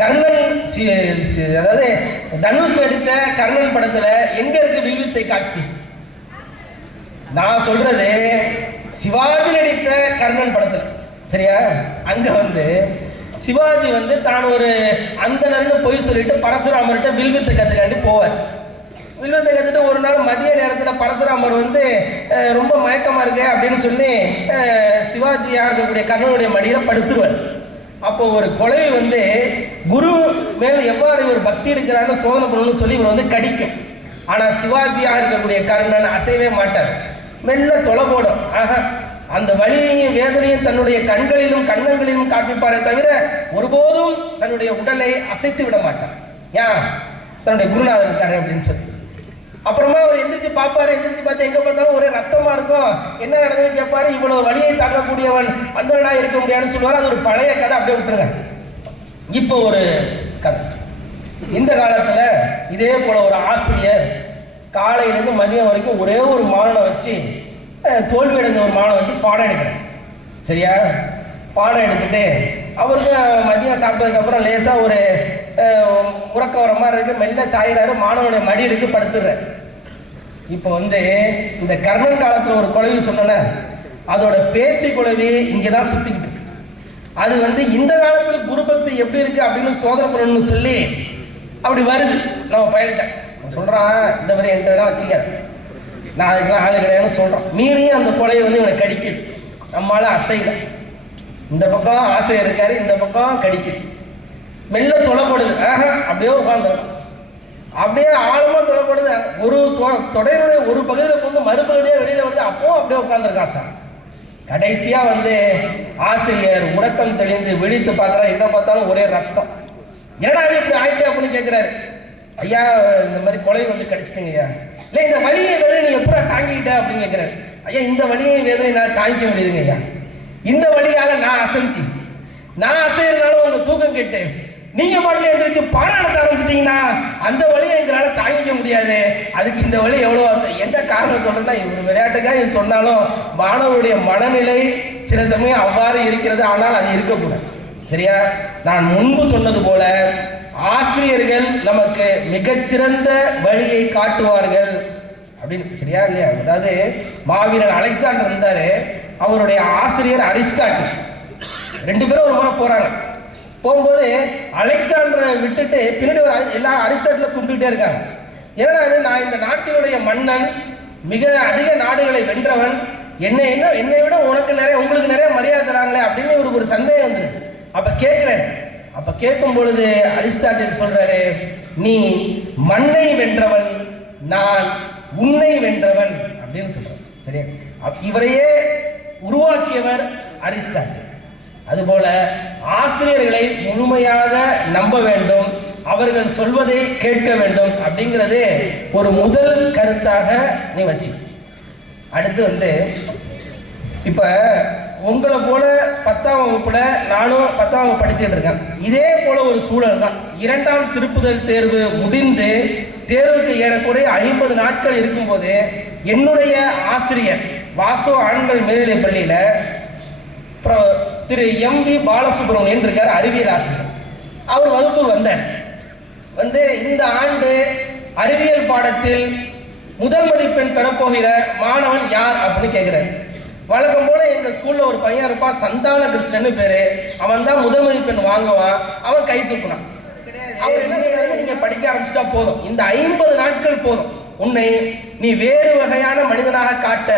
கர்ணன் அதாவது தனுஷ் நடித்த கர்ணன் படத்துல எங்க இருக்கு வில்வித்தை காட்சி? நான் சொல்றது சிவாஜி நடித்த கர்ணன் படத்துல. சரியா? அங்க சிவாஜி தான் ஒரு அந்தனர்னு பொய் சொல்லிட்டு பரசுராமர்கிட்ட வில்வித்தை கத்துக்காண்டி போவார். வில்வித்தை கத்துட்டு ஒரு நாள் மதிய நேரத்தில் பரசுராமர் ரொம்ப மயக்கமா இருக்கு அப்படின்னு சொல்லி சிவாஜியா இருக்கக்கூடிய கர்ணனுடைய மடியில படுத்துருவார். அப்போ ஒரு குழவி குரு மேல் எவ்வாறு ஒரு பக்தி இருக்கிறான்னு சோதனை பண்ணணும்னு சொல்லி இவர் கடிக்கும். ஆனா சிவாஜியா இருக்கக்கூடிய கர்ணன் அசையவே மாட்டார். மெல்ல தொலை போடும். அந்த வலியையும் வேதனையும் தன்னுடைய கண்களிலும் கன்னங்களிலும் காண்பிப்பாரே தவிர ஒருபோதும் தன்னுடைய உடலை அசைத்து விட மாட்டார். ஏன்? தன்னுடைய குருநாதர் இருக்காரு அப்படின்னு சொல்லி. அப்புறமா அவர் எந்திரிச்சு பார்ப்பாரு. எந்திரிச்சு பார்த்து எங்க பார்த்தாலும் ஒரே ரத்தமா இருக்கும். என்ன நடந்ததுன்னு கேட்பாரு. இவ்வளவு வலியை தாங்கக்கூடியவன் அந்தனா இருக்க முடியாதுன்னு சொல்லுவார். அது ஒரு பழைய கதை, அப்படியே விட்டுருங்க. இப்போ ஒரு கதை. இந்த காலத்துல இதே போல ஒரு ஆசிரியர் காலையிலேருந்து மதியம் வரைக்கும் ஒரே ஒரு மாணவனை வச்சு, தோல்வி அடைந்த ஒரு மாணவனை வச்சு பாடம் எடுக்கிறேன். சரியா? பாடம் எடுத்துட்டு அவருக்கு மதியம் சாப்பிட்டதுக்கப்புறம் லேசாக ஒரு உறக்க வர மாதிரி இருக்கு. மெல்ல சாயிறாரு. மாணவனுடைய மடி இருக்கு, படுத்துடுறேன். இப்போ இந்த கர்ணன் காலத்தில் ஒரு குழவி சொன்னேன்னா, அதோட பேத்தி குழவி இங்கே தான் சுற்றிக்கிட்டு. அது இந்த காலத்தில் குருபக்தி எப்படி இருக்கு அப்படின்னு சோதனை பண்ணணும்னு சொல்லி அப்படி வருது. நம்ம பயில்கிட்ட சொல்கிறான், இந்த மாதிரி என்கிட்ட தான் வச்சுக்காது, நான் அதுக்கெல்லாம் ஆளு கிடையாதுன்னு சொல்கிறோம். மீறியும் அந்த கொலையை இவனை கடிக்குது. நம்மளால அசைல. இந்த பக்கம் ஆசிரியர் இருக்காரு, இந்த பக்கம் கடிக்குது. மெல்ல தொலைப்படுது, அப்படியே உட்காந்துருக்கும். அப்படியே ஆழமா தொலைப்படுது. ஒரு தொடையினுடைய ஒரு பகுதியில் போட்டு மறுபகுதியாக வெளியில வருது. அப்போ அப்படியே உட்காந்துருக்கான் சார். கடைசியா ஆசிரியர் உறக்கம் தெளிந்து விழித்து பார்க்குறா. எங்க பார்த்தாலும் ஒரே ரத்தம். ஏன்னா இப்படி ஆயிடுச்சு அப்படின்னு கேட்கிறாரு. ஐயா, இந்த மாதிரி கொலை கடிச்சிட்டீங்க ஐயா. இல்லை, இந்த வலியை வேதனை நீ எப்படா தாங்கிட்ட அப்படின்னு கேட்கிறாரு. ஐயா, இந்த வலியை வேதனை நான் தாங்கிக்க முடியுதுங்க ஐயா. இந்த வழியாக நான் அசைறதுனால உங்க தூக்கம் கேட்டு நீங்க பாட்டில் எழுந்திரிச்சு பாடம் நடத்த ஆரம்பிச்சிட்டீங்கன்னா அந்த வழியை எங்களால தாங்கிக்க முடியாது. அதுக்கு இந்த வழி எவ்வளவு எந்த காரணம் சொல்றேன்னா, இவர் விளையாட்டுக்காக இது சொன்னாலும் மாணவருடைய மனநிலை சில சமயம் அவ்வாறு இருக்கிறது. ஆனால் அது இருக்கக்கூடாது. சரியா? நான் முன்பு சொன்னது போல ஆசிரியர்கள் நமக்கு மிகச்சிறந்த வழியை காட்டுவார்கள் அப்படின்னு. சரியா இல்லையா? அதாவது மாவீரன் அலெக்சாண்டர் இருந்தாரு, அவருடைய ஆசிரியர் அரிஸ்டாட்டில். 2 பேரும் ஒரு முறை போறாங்க. போகும்போது அலெக்சாண்டரை விட்டுட்டு பின்னாடி எல்லா அரிஸ்டாட்டில கும்பிட்டுட்டே இருக்காங்க. ஏன்னா நான் இந்த நாட்டினுடைய மன்னன், மிக அதிக நாடுகளை வென்றவன், என்னை விட உங்களுக்கு நிறைய மரியாதை தராங்களே அப்படின்னு இவருக்கு ஒரு சந்தேகம் வந்து அப்ப கேட்கும் பொழுது அரிஸ்டாட்டில் சொல்றாரு, நீ மண்ணை வென்றவன், நான் உன்னை வென்றவன் அப்படின்னு சொல்றாரு. சரியா? இவரையே உருவாக்கியவர் அரிஸ்டாட்டில். அதுபோல ஆசிரியர்களை முழுமையாக நம்ப வேண்டும், அவர்கள் சொல்வதை கேட்க வேண்டும் அப்படிங்கிறது ஒரு முதல் கருத்தாக நீ வச்சு. அடுத்து இப்ப உங்களை போல 10ஆம் வகுப்புல நானும் 10ஆம் வகுப்பு படிச்சுட்டு இருக்கேன். இதே போல ஒரு சூழல் தான். 2ஆம் திருப்புதல் தேர்வு முடிந்து தேர்வுக்கு ஏறக்குறைய 50 நாட்கள் இருக்கும்போது என்னுடைய ஆசிரியர் வாசு ஆண்கள் மேல்நிலைப் பள்ளியில திரு எம்.வி. பாலசுப்ரமணியன் இருக்கார், அறிவியல் ஆசிரியர். அவர் வகுப்பு வந்தார். இந்த ஆண்டு அறிவியல் பாடத்தில் முதல் மதிப்பெண் பெறப்போகிற மாணவன் யார் அப்படின்னு கேட்கிறார். வழக்கம் போல எங்க ஸ்கூல்ல ஒரு பையன் இருப்பான், சந்தான கிருஷ்ணன் பேரு. அவன் தான் முதல் மதிப்பெண் வாங்குவான். அவன் கை தூக்குனான். அவர் என்ன சொல்றாரு, நீங்க படிக்க ஆரம்பிச்சுட்டா போதும், இந்த 50 நாட்கள் போதும், உன்னை நீ வேறு வகையான மனிதனாக காட்ட,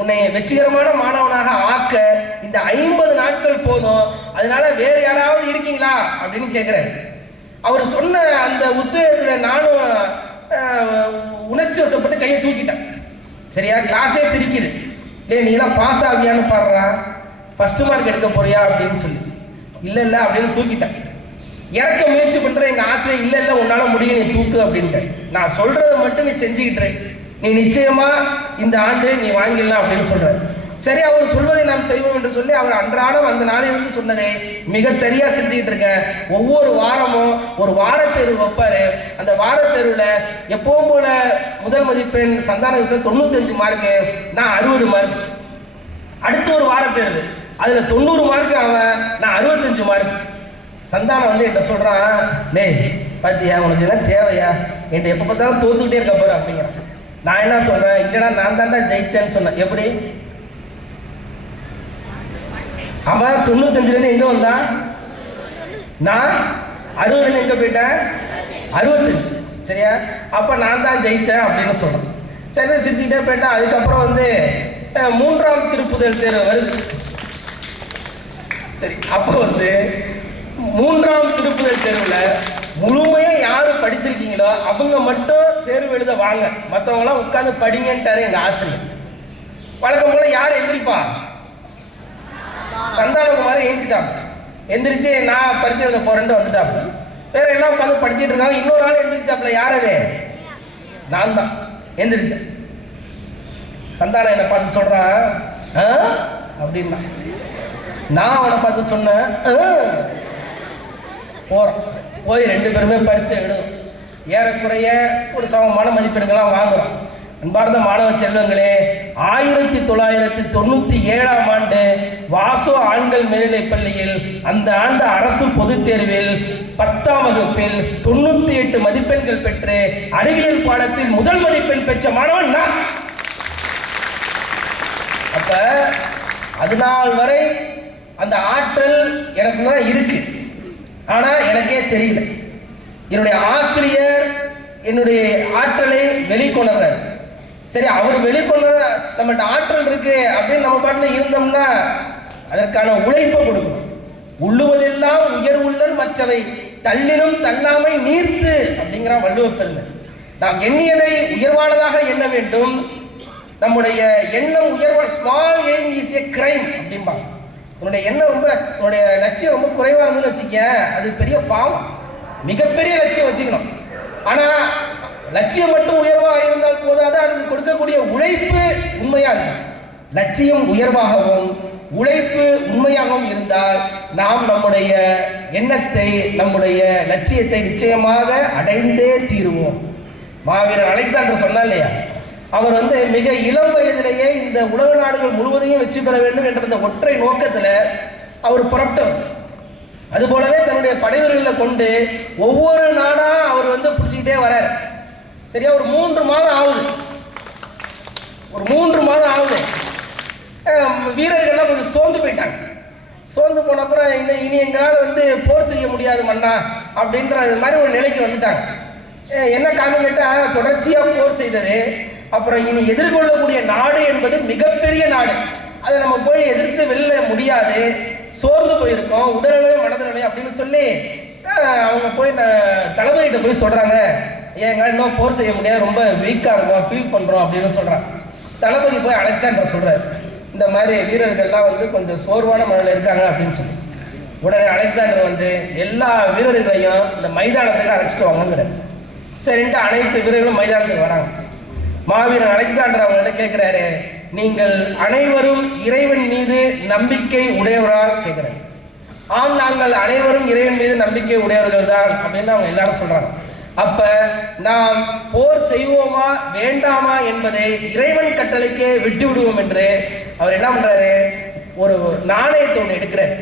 உன்னை வெற்றிகரமான மாணவனாக ஆக்க இந்த 50 நாட்கள் போதும், அதனால வேறு யாராவது இருக்கீங்களா அப்படின்னு கேட்கிறாரு. அவர் சொன்ன அந்த உத்வேகத்துல நானும் உணர்ச்சி வசப்பட்டு கையை தூக்கிட்டேன். சரியா? கிளாஸே சிரிக்குது. நீ எல்லாம் பாஸ் ஆகியான்னு பாடுறா, ஃபர்ஸ்ட் மார்க் எடுக்க போறியா அப்படின்னு சொல்லி, இல்ல அப்படின்னு தூக்கிட்டேன். இறக்க முயற்சி பண்ற எங்க ஆசிரியர், இல்ல உன்னால முடியும், நீ தூக்கு அப்படின்ட்டு. நான் சொல்றதை மட்டும் நீ செஞ்சுக்கிட்டு, நீ நிச்சயமா இந்த ஆண்டு நீ வாங்கிடலாம் அப்படின்னு சொல்றாரு. சரி, அவர் சொல்வதை நாம் செய்வோம் என்று சொல்லி அவர் அன்றாடம் அந்த நாளிலிருந்து சொன்னதை மிக சரியா செஞ்சுக்கிட்டு இருக்கேன். ஒவ்வொரு வாரமும் ஒரு வாரத்தேர்வு வைப்பாரு. அந்த வாரத்தேர்வுல எப்பவும் போல முதல் மதிப்பெண் சந்தான விஷயம் 95 மார்க்கு, நான் 60 மார்க். அடுத்த ஒரு வாரத்தேர்வு, அதுல 90 மார்க் அவன், நான் 65 மார்க். சந்தானம் என்கிட்ட சொல்றான், டேய் பாத்தியா, உனக்கு இதெல்லாம் தேவையா, என்கிட்ட எப்ப பார்த்தாலும் தோத்துக்கிட்டே இருக்க போற அப்படிங்கிறான். நான் என்ன சொல்றேன், இல்லைன்னா நான் தாண்டா ஜெயிச்சேன்னு சொன்னேன். எப்படி? அவன் 95 எங்க வந்தான், நான் 60 எங்க போயிட்டேன், 65. சரியா? அப்ப நான் தான் ஜெயிச்சேன் அப்படின்னு சொல்றேன். சரி, சிரிச்சுக்கிட்டே போயிட்டேன். அதுக்கப்புறம் 3ஆம் திருப்புதல் தேர்வு வருது. சரி, அப்போ 3ஆம் திருப்புதல் தேர்வுல முழுமையா யாரு படிச்சிருக்கீங்களோ அவங்க மட்டும் தேர்வு எழுத வாங்க, மற்றவங்க எல்லாம் உட்கார்ந்து படிங்கன்ட்டாரு எங்க ஆசிரியர். வழக்கம் போல யார் எந்திரிப்பா, சந்தானகுமார் ஏஞ்சிட்டாங்க. எந்திரிச்சு நான் பரிச்சை எழுத போறேன்ட்டு வந்துட்டாப்ல. வேற எல்லாம் உட்காந்து படிச்சுட்டு இருக்காங்க. இன்னொரு ஆள் எந்திரிச்சாப்ல. யார் அது? நான் தான் எந்திரிச்சேன். சந்தானம் என்னை பார்த்து சொல்றான் அப்படின்னா, நான் அவனை பார்த்து சொன்னேன் போறோம். போய் 2 பேருமே பரிச்சை எழுதும். ஏறக்குறைய ஒரு சமமான மதிப்பெண்கள்லாம் வாங்குறோம். அன்பார்ந்த மாணவ செல்வங்களே, 1997ஆம் ஆண்டு வாசு ஆண்கள் மேல்நிலைப் பள்ளியில் அந்த ஆண்டு அரசு பொதுத் தேர்வில் 10ஆம் வகுப்பில் 98 மதிப்பெண்கள் பெற்று அறிவியல் பாடத்தில் முதல் மதிப்பெண் பெற்ற மாணவன் நான். அப்ப அதுநாள் வரை அந்த ஆற்றல் எனக்குதான் இருக்கு, ஆனா எனக்கே தெரியல. என்னுடைய ஆசிரியர் என்னுடைய ஆற்றலை வெளிக்கொணர்றார். சரி, அவர் வெளிக்கொண்டு நம்மகிட்ட ஆற்றல் இருக்கு அப்படின்னு நம்ம பாட்டில் இருந்தோம்னா அதற்கான உழைப்பை கொடுக்கணும். உள்ளுவதெல்லாம் உயர்வுள்ளல் மற்றவை தள்ளினும் தள்ளாமை நீர்த்து அப்படிங்கிற வள்ளுவர் பெருமை. நாம் எண்ணியதை உயர்வானதாக எண்ண வேண்டும். நம்முடைய எண்ணம் உயர்வா, small aim is a crime அப்படிம்பாங்க. உன்னுடைய எண்ணம் ரொம்ப, உன்னுடைய லட்சியம் ரொம்ப குறைவாக இருந்துன்னு வச்சுக்க, அது பெரிய பாவம். மிகப்பெரிய லட்சியம் வச்சுக்கணும். ஆனால் லட்சியம் மட்டும் உயர்வாக இருந்தால் போதாது, அதுக்கு கொடுக்கக்கூடிய உழைப்பு உண்மையாக இருக்கும். லட்சியம் உயர்வாகவும் உழைப்பு உண்மையாகவும் இருந்தால் நாம் நம்முடைய எண்ணத்தை, நம்முடைய லட்சியத்தை நிச்சயமாக அடைந்தே தீருவோம். மாவீரர் அலெக்சாண்டர் சொன்னா இல்லையா, அவர் மிக இளம் வயதிலேயே இந்த உலக நாடுகள் முழுவதையும் வெற்றி பெற வேண்டும் என்ற இந்த ஒற்றை நோக்கத்தில் அவர் புறப்பட்டவர். அதுபோலவே தன்னுடைய படைவர்களை கொண்டு ஒவ்வொரு நாடா அவர் பிடிச்சிக்கிட்டே வரார். சரியா, ஒரு 3 மாதம் ஆகுது. வீரர்கள்லாம் கொஞ்சம் சோர்ந்து போயிட்டாங்க. சோர்ந்து போன அப்புறம் இனி எங்களால் போர் செய்ய முடியாது மன்னா அப்படின்ற மாதிரி ஒரு நிலைக்கு வந்துட்டாங்க. என்ன காரணம் கேட்டால், தொடர்ச்சியாக போர் செய்தது, அப்புறம் இனி எதிர்கொள்ளக்கூடிய நாடு என்பது மிகப்பெரிய நாடு, அதை நம்ம போய் எதிர்த்து வெல்ல முடியாது, சோர்ந்து போயிருக்கோம் உடல்நிலை மனதில்நிலை அப்படின்னு சொல்லி அவங்க போய் தளபதிகிட்ட போய் சொல்கிறாங்க, எங்களால் இன்னும் போர் செய்ய முடியாது, ரொம்ப வீக்காக இருக்கும், ஃபீல் பண்ணுறோம் அப்படின்னு சொல்கிறாங்க. தளபதி போய் அலெக்சாண்டர் சொல்கிறார், இந்த மாதிரி வீரர்கள்லாம் கொஞ்சம் சோர்வான மனதில் இருக்காங்க அப்படின்னு சொல்லி. உடனே அலெக்சாண்டர் எல்லா வீரர்களையும் இந்த மைதானத்துக்கு அழைச்சிட்டு வாங்கிற. சரின்ட்டு அனைத்து வீரர்களும் மைதானத்துக்கு வராங்க. மாவீரன் அலெக்சாண்டர் அவங்கள்ட்ட கேட்குறாரு, நீங்கள் அனைவரும் இறைவன் மீது நம்பிக்கை உடையவராக கேட்குறாரு. ஆம், நாங்கள் அனைவரும் இறைவன் மீது நம்பிக்கை உடையவர்கள் தான் அப்படின்னு அவங்க எல்லாரும் சொல்றாங்க. அப்ப நாம் போர் செய்வோமா வேண்டாமா என்பதை இறைவன் கட்டளைக்கே விட்டு விடுவோம் என்று அவர் என்ன பண்றாரு, ஒரு நாணயத்தை ஒன்று எடுக்கிறார்.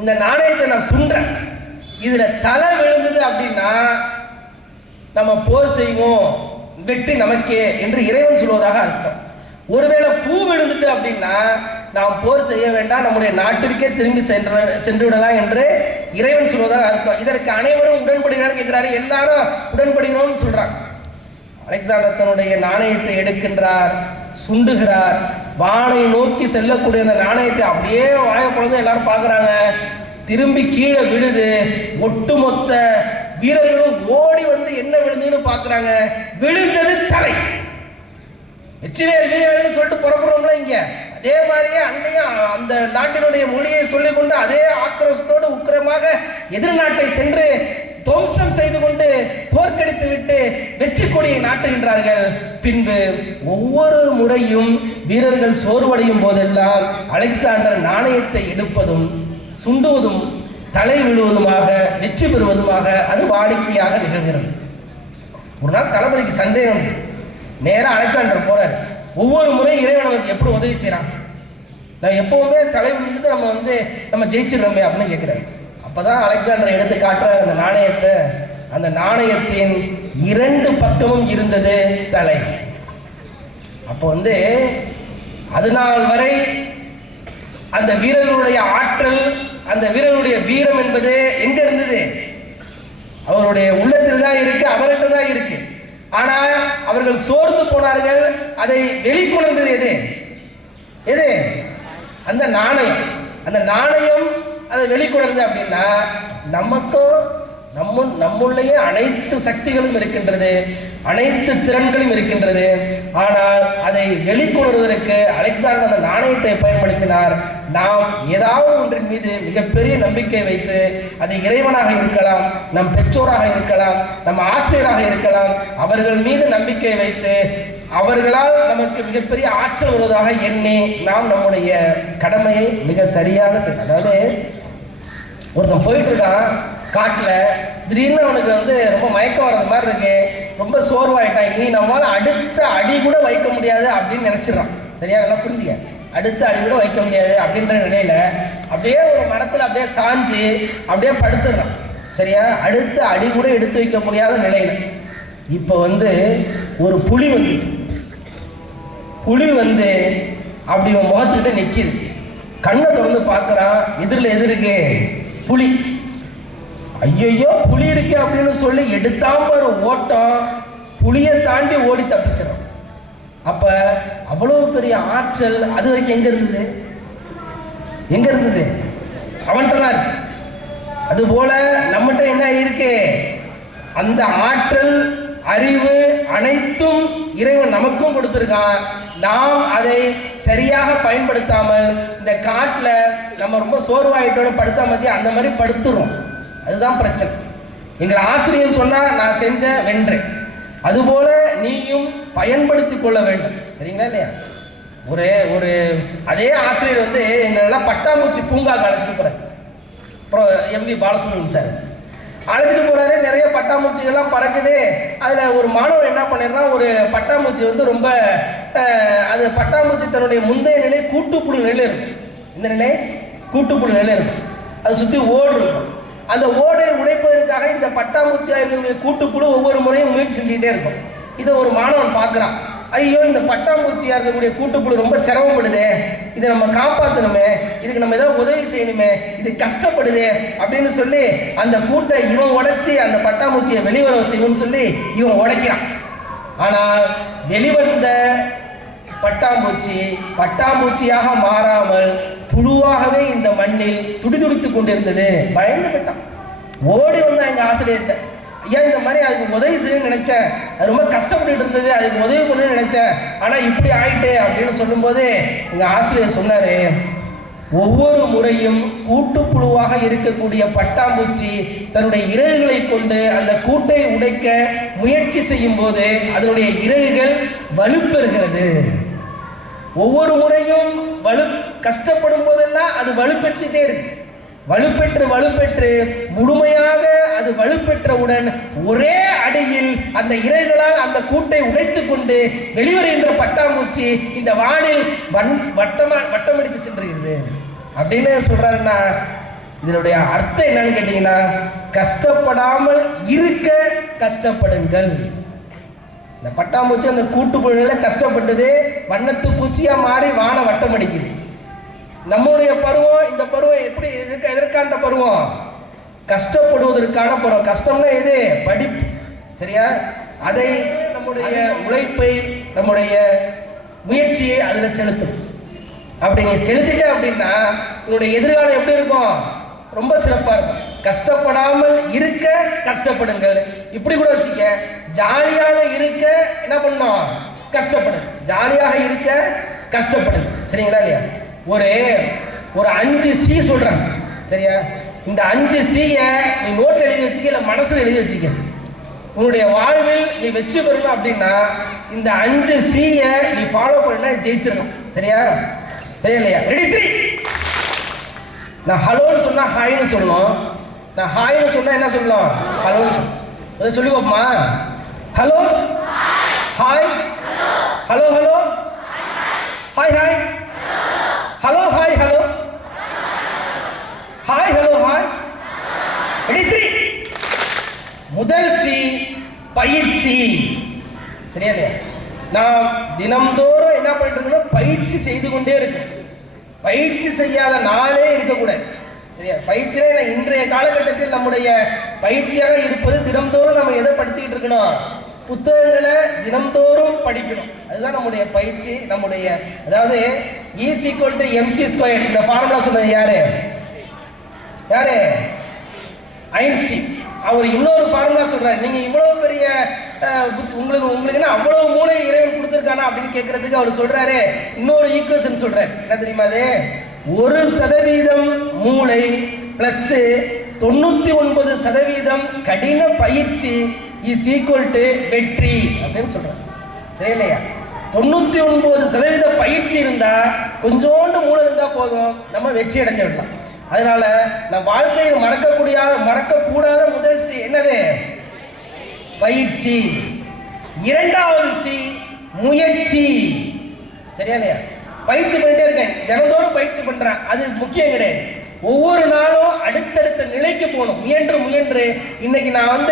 இந்த நாணயத்தை நான் சுன்றேன், இதுல தலை விழுந்தது அப்படின்னா நம்ம போர் செய்வோம், வெற்றி நமக்கே என்று இறைவன் சொல்வதாக அர்த்தம். ஒருவேளை பூ விழுந்துட்டு அப்படின்னா நாம் போர் செய்ய வேண்டாம், நம்முடைய நாட்டிற்கே திரும்பி சென்று விடலாம் என்று இறைவன் சொல்வதாக அர்த்தம். இதற்கு அனைவரும் உடன்படுகிறார் கேட்கிறாரு. எல்லாரும் உடன்படுகிறோம்னு சொல்றாங்க. அலெக்சாண்டர் தன்னுடைய நாணயத்தை எடுக்கின்றார், சுண்டுகிறார். வானை நோக்கி செல்லக்கூடிய அந்த நாணயத்தை அப்படியே வாய பொழுது எல்லாரும் பார்க்குறாங்க. திரும்பி கீழே விழுது. ஒட்டுமொத்த வீரர்களும் ஓடி என்ன விழுந்துன்னு பார்க்குறாங்க. விழுந்தது தலை. வெற்றிவேல் வீரர்கள் சொல்லிட்டு புறப்படுறோம்ல இங்க, அதே மாதிரியே அங்கேயும் அந்த நாட்டினுடைய மொழியை சொல்லிக் கொண்டு அதே ஆக்ரோஷத்தோடு உக்கிரமாக எதிர்நாட்டை சென்று துவம்சம் செய்து கொண்டு தோற்கடித்து விட்டு வெற்றி கொடியை நாட்டுகின்றார்கள். பின்பு ஒவ்வொரு முறையும் வீரர்கள் சோர்வடையும் போதெல்லாம் அலெக்சாண்டர் நாணயத்தை எடுப்பதும் சுண்டுவதும் தலை விழுவதுமாக வெற்றி பெறுவதுமாக அது வாடிக்கையாக நிகழ்கிறது. ஒரு நாள் தளபதிக்கு சந்தேகம், நேராக அலெக்சாண்டர் போறாரு. ஒவ்வொரு முறையும் இறைவன் நமக்கு எப்படி உதவி செய்யறான், நான் எப்பவுமே தலை விழுந்து நம்ம ஜெயிச்சிடறோமே அப்படின்னு கேட்கிறாரு. அப்பதான் அலெக்சாண்டர் எடுத்து காட்டுற அந்த நாணயத்தை, அந்த நாணயத்தின் 2 பக்கமும் இருந்தது தலை. அப்போ அது நாள் வரை அந்த வீரர்களுடைய ஆற்றல், அந்த வீரர்களுடைய வீரம் என்பது எங்க இருந்தது? அவருடைய உள்ளத்தில் தான் இருக்கு, அவர்கிட்ட தான் இருக்கு. ஆனால் அவர்கள் சோர்ந்து போனார்கள். அதை வெளிக்கொணர்ந்தது எது? அந்த நாணயம். அந்த நாணயம் அதை வெளிக்கொணர்ந்தது அப்படின்னா நமக்கும் நம்முள்ளேயே அனைத்து சக்திகளும் இருக்கின்றது, அனைத்து திறன்களும் இருக்கின்றது. ஆனால் அதை வெளிக்கொணர்வதற்கு அலெக்சாண்டர் அந்த நாணயத்தை பயன்படுத்தினார். நாம் ஏதாவது ஒன்றின் மீது மிகப்பெரிய நம்பிக்கை வைத்து, அது இறைவனாக இருக்கலாம், நம் பெற்றோராக இருக்கலாம், நம் ஆசிரியராக இருக்கலாம், அவர்கள் மீது நம்பிக்கை வைத்து அவர்களால் நமக்கு மிகப்பெரிய ஆற்றல் வருவதாக எண்ணி நாம் நம்முடைய கடமையை மிக சரியாக செய்யணும். அதாவது ஒருத்தன் போயிட்டு இருக்கான் காட்டில், திடீர்னு அவனுக்கு ரொம்ப மயக்கம் வர்றது மாதிரி இருக்கு, ரொம்ப சோர்வாயிட்டான், இனி நம்மளால அடுத்த அடி கூட வைக்க முடியாது அப்படின்னு நினைச்சிடறான். சரியா, நல்லா புரிஞ்சுக்க, அடுத்த அடி கூட வைக்க முடியாது அப்படின்ற நிலையில அப்படியே ஒரு மரத்தில் அப்படியே சாஞ்சு அப்படியே படுத்துடுறான். சரியா, அடுத்த அடி கூட எடுத்து வைக்க முடியாத நிலையில இப்போ ஒரு புலி அப்படி முகத்துக்கிட்ட நிற்கிது. கண்ணை திறந்து பார்க்குறான், எதிருக்கு புலி. ஐயோ புலி இருக்கு அப்படின்னு சொல்லி எடுத்தாம ஒரு ஓட்டம், புலியை தாண்டி ஓடி தப்பிச்சிடும். அப்ப அவ்வளவு பெரிய ஆற்றல் அது வரைக்கும் எங்க இருந்தது? எங்க இருந்தது? அவன்கிட்ட தான் இருக்கு. அதுபோல நம்மகிட்ட என்ன இருக்கு? அந்த ஆற்றல், அறிவு அனைத்தும் இறைவன் நமக்கும் கொடுத்திருக்கான். நாம் அதை சரியாக பயன்படுத்தாமல் இந்த காட்டில் நம்ம ரொம்ப சோர்வாயிட்டோம் படுத்தா மத்திய அந்த மாதிரி படுத்துறோம். அதுதான் பிரச்சனை. எங்கள் ஆசிரியர் சொன்னா நான் செஞ்ச வென்றேன். அதுபோல நீயும் பயன்படுத்தி கொள்ள வேண்டும். சரிங்களா இல்லையா? ஒரு அதே ஆசிரியர் வந்து எங்களெல்லாம் பட்டாம்பூச்சி பூங்காக்கு அழைச்சிட்டு போறாரு. அப்புறம் எம்பி பாலசுப்ரமணியன் சார் அழைச்சிட்டு போறாரு. நிறைய பட்டாம்பூச்சிகள்லாம் பறக்குது. அதில் ஒரு மாணவன் என்ன பண்ணிடுறான், ஒரு பட்டாம்பூச்சி வந்து ரொம்ப அது பட்டாம்பூச்சி தன்னுடைய முந்தைய நிலை கூட்டுப்புழு நிலை இருக்கும். இந்த நிலை கூட்டுப்புழு நிலை இருக்கும். அதை சுற்றி ஓடு இருக்கும். அந்த ஓடை உடைப்பதற்காக இந்த பட்டாம்பூச்சியாளர்களுடைய கூட்டுப்புழு ஒவ்வொரு முறையும் முயற்சி செஞ்சுக்கிட்டே இருக்கும். இதை ஒரு மாணவன் பார்க்குறான். ஐயோ, இந்த பட்டாம்பூச்சியாக இருக்கக்கூடிய கூட்டுப்புழு ரொம்ப சிரமப்படுது, இதை நம்ம காப்பாற்றணுமே, இதுக்கு நம்ம ஏதாவது உதவி செய்யணுமே, இது கஷ்டப்படுது அப்படின்னு சொல்லி அந்த கூட்டை இவன் உடைச்சி அந்த பட்டாம்பூச்சியை வெளிவர செய்யணும்னு சொல்லி இவன் உடைக்கிறான். ஆனால் வெளிவந்த பட்டாம்பூச்சி பட்டாம்பூச்சியாக மாறாமல் புழுவாகவே இந்த மண்ணில் துடிதுடித்து கொண்டிருந்தது. பயந்து போயிட்டான். ஓடி வந்தான் எங்கள் ஆசிரியர்கிட்ட. ஐயா, இந்த மாதிரி அதுக்கு உதவி செய்யணும்னு நினைச்சேன், அது ரொம்ப கஷ்டப்பட்டு இருந்தது, அதுக்கு உதவி பண்ணணும்னு நினைச்சேன், ஆனால் இப்படி ஆயிட்டு அப்படின்னு சொல்லும்போது எங்கள் ஆசிரியர் சொன்னார், ஒவ்வொரு முறையும் கூட்டுப்புழுவாக இருக்கக்கூடிய பட்டாம்பூச்சி தன்னுடைய இறகுகளை கொண்டு அந்த கூட்டை உடைக்க முயற்சி செய்யும் போது அதனுடைய இறகுகள் வலுப்பெறுகிறது. ஒவ்வொரு முறையும் கஷ்டப்படும் போதெல்லாம் அது வலுப்பெற்றுட்டே இருக்கு. வலுப்பெற்று முழுமையாக அது வலுப்பெற்றவுடன் ஒரே அடியில் அந்த இறகுகளால் அந்த கூட்டை உடைத்து கொண்டு வெளிவருகின்ற பட்டாம்பூச்சி இந்த வானில் வட்டமடித்து சென்றுகிறது அப்படின்னு சொல்றாருன்னா, இதனுடைய அர்த்தம் என்னன்னு கேட்டீங்கன்னா, கஷ்டப்படாமல் இருக்க கஷ்டப்படுங்கள். இந்த பட்டாம்பூச்சி அந்த கூட்டுப்புழுல கஷ்டப்பட்டது, வண்ணத்து பூச்சியா மாறி வான வட்டம் அடிக்குது. நம்முடைய பருவம், இந்த பருவம் எப்படி எதற்கான பருவம்? கஷ்டப்படுவதற்கான பருவம். கஷ்டம்னா எது? படிப்பு. சரியா? அதை நம்முடைய உழைப்பை, நம்முடைய முயற்சியை அதில் செலுத்தும். அப்படி நீ செலுத்திட்ட அப்படின்னா உன்னுடைய எதிர்காலம் எப்படி இருக்கும்? ரொம்ப சிறப்பாக இருக்கும். கஷ்டப்படாமல் இருக்க கஷ்டப்படுங்கள். இப்படி கூட வச்சுக்க, ஜாலியாக இருக்க என்ன பண்ணும்? கஷ்டப்படுங்க. ஜாலியாக இருக்க கஷ்டப்படுங்க. சரிங்களா இல்லையா? ஒரு 5 C சொல்றாங்க. சரியா? இந்த 5 Cயை நீ நோட்டில் எழுதி வச்சுக்க, இல்லை மனசில் எழுதி வச்சுக்க. உன்னுடைய வாழ்வில் நீ வெற்றி பெறணும் அப்படின்னா இந்த 5 Cயை நீ ஃபாலோ பண்ணா ஜெயிச்சிடணும். சரியா? சரியா இல்லையா? ரெடி 3. நான் ஹலோன்னு சொன்னா ஹாய்னு சொல்லணும். நான் ஹாய்னு சொன்னா என்ன சொல்லணும்? ஹலோன்னு சொல்லணும். அதை சொல்லி பார்ப்போமா? Hello, hi, hello, hello, hi, hi, hello, hi, hello, hi, hello, hi. Ready 3. முதல் சி பயிற்சி. சரியா இல்லையா? நாம் தினம்தோறும் என்ன பண்ணிட்டு இருக்கணும்? பயிற்சி செய்து கொண்டே இருக்கு. பயிற்சி செய்யாத நாளே இருக்கக்கூடாது. சரியா? பயிற்சியே இன்றைய காலகட்டத்தில் நம்முடைய பயிற்சியாக இருப்பது தினம்தோறும் நம்ம எதை படிச்சுக்கிட்டு இருக்கணும்? புத்தகங்களை தினம்தோறும் படிக்கணும். அதுதான் நம்முடைய பயிற்சி. நம்முடைய அதாவது E=mc². இந்த ஃபார்முலா சொன்னது யாரு? ஐன்ஸ்டீன். அவர் இன்னொரு ஃபார்முலா சொல்றாரு. நீங்க இவ்வளவு பெரிய உங்களுக்கு என்ன அவ்வளவு மூளை இறைவன் கொடுத்துருக்கானா அப்படின்னு கேட்கறதுக்கு அவர் சொல்றாரு, இன்னொரு ஈக்குவேஷன் சொல்றாரு. என்ன தெரியுமா அது? 1% மூளை பிளஸ் 99% கடின பயிற்சி வெற்றி அப்படின்னு சொல்றாரு. சரி இல்லையா? 99% பயிற்சி இருந்தா, கொஞ்சோண்டு மூளை இருந்தா போதும், நம்ம வெற்றி அடைஞ்சு விடலாம். அதனால நம்ம வாழ்க்கையில் மறக்கக்கூடாத முதல் சி என்னது? பயிற்சி. இரண்டாவது சி முயற்சி. சரியா இல்லையா? பயிற்சி பண்ணிட்டே இருக்கேன், தினந்தோறும் பயிற்சி பண்றேன், அது முக்கியம் கிடையாது. ஒவ்வொரு நாளும் அடுத்தடுத்த நிலைக்கு போகணும். முயன்று இன்னைக்கு நான்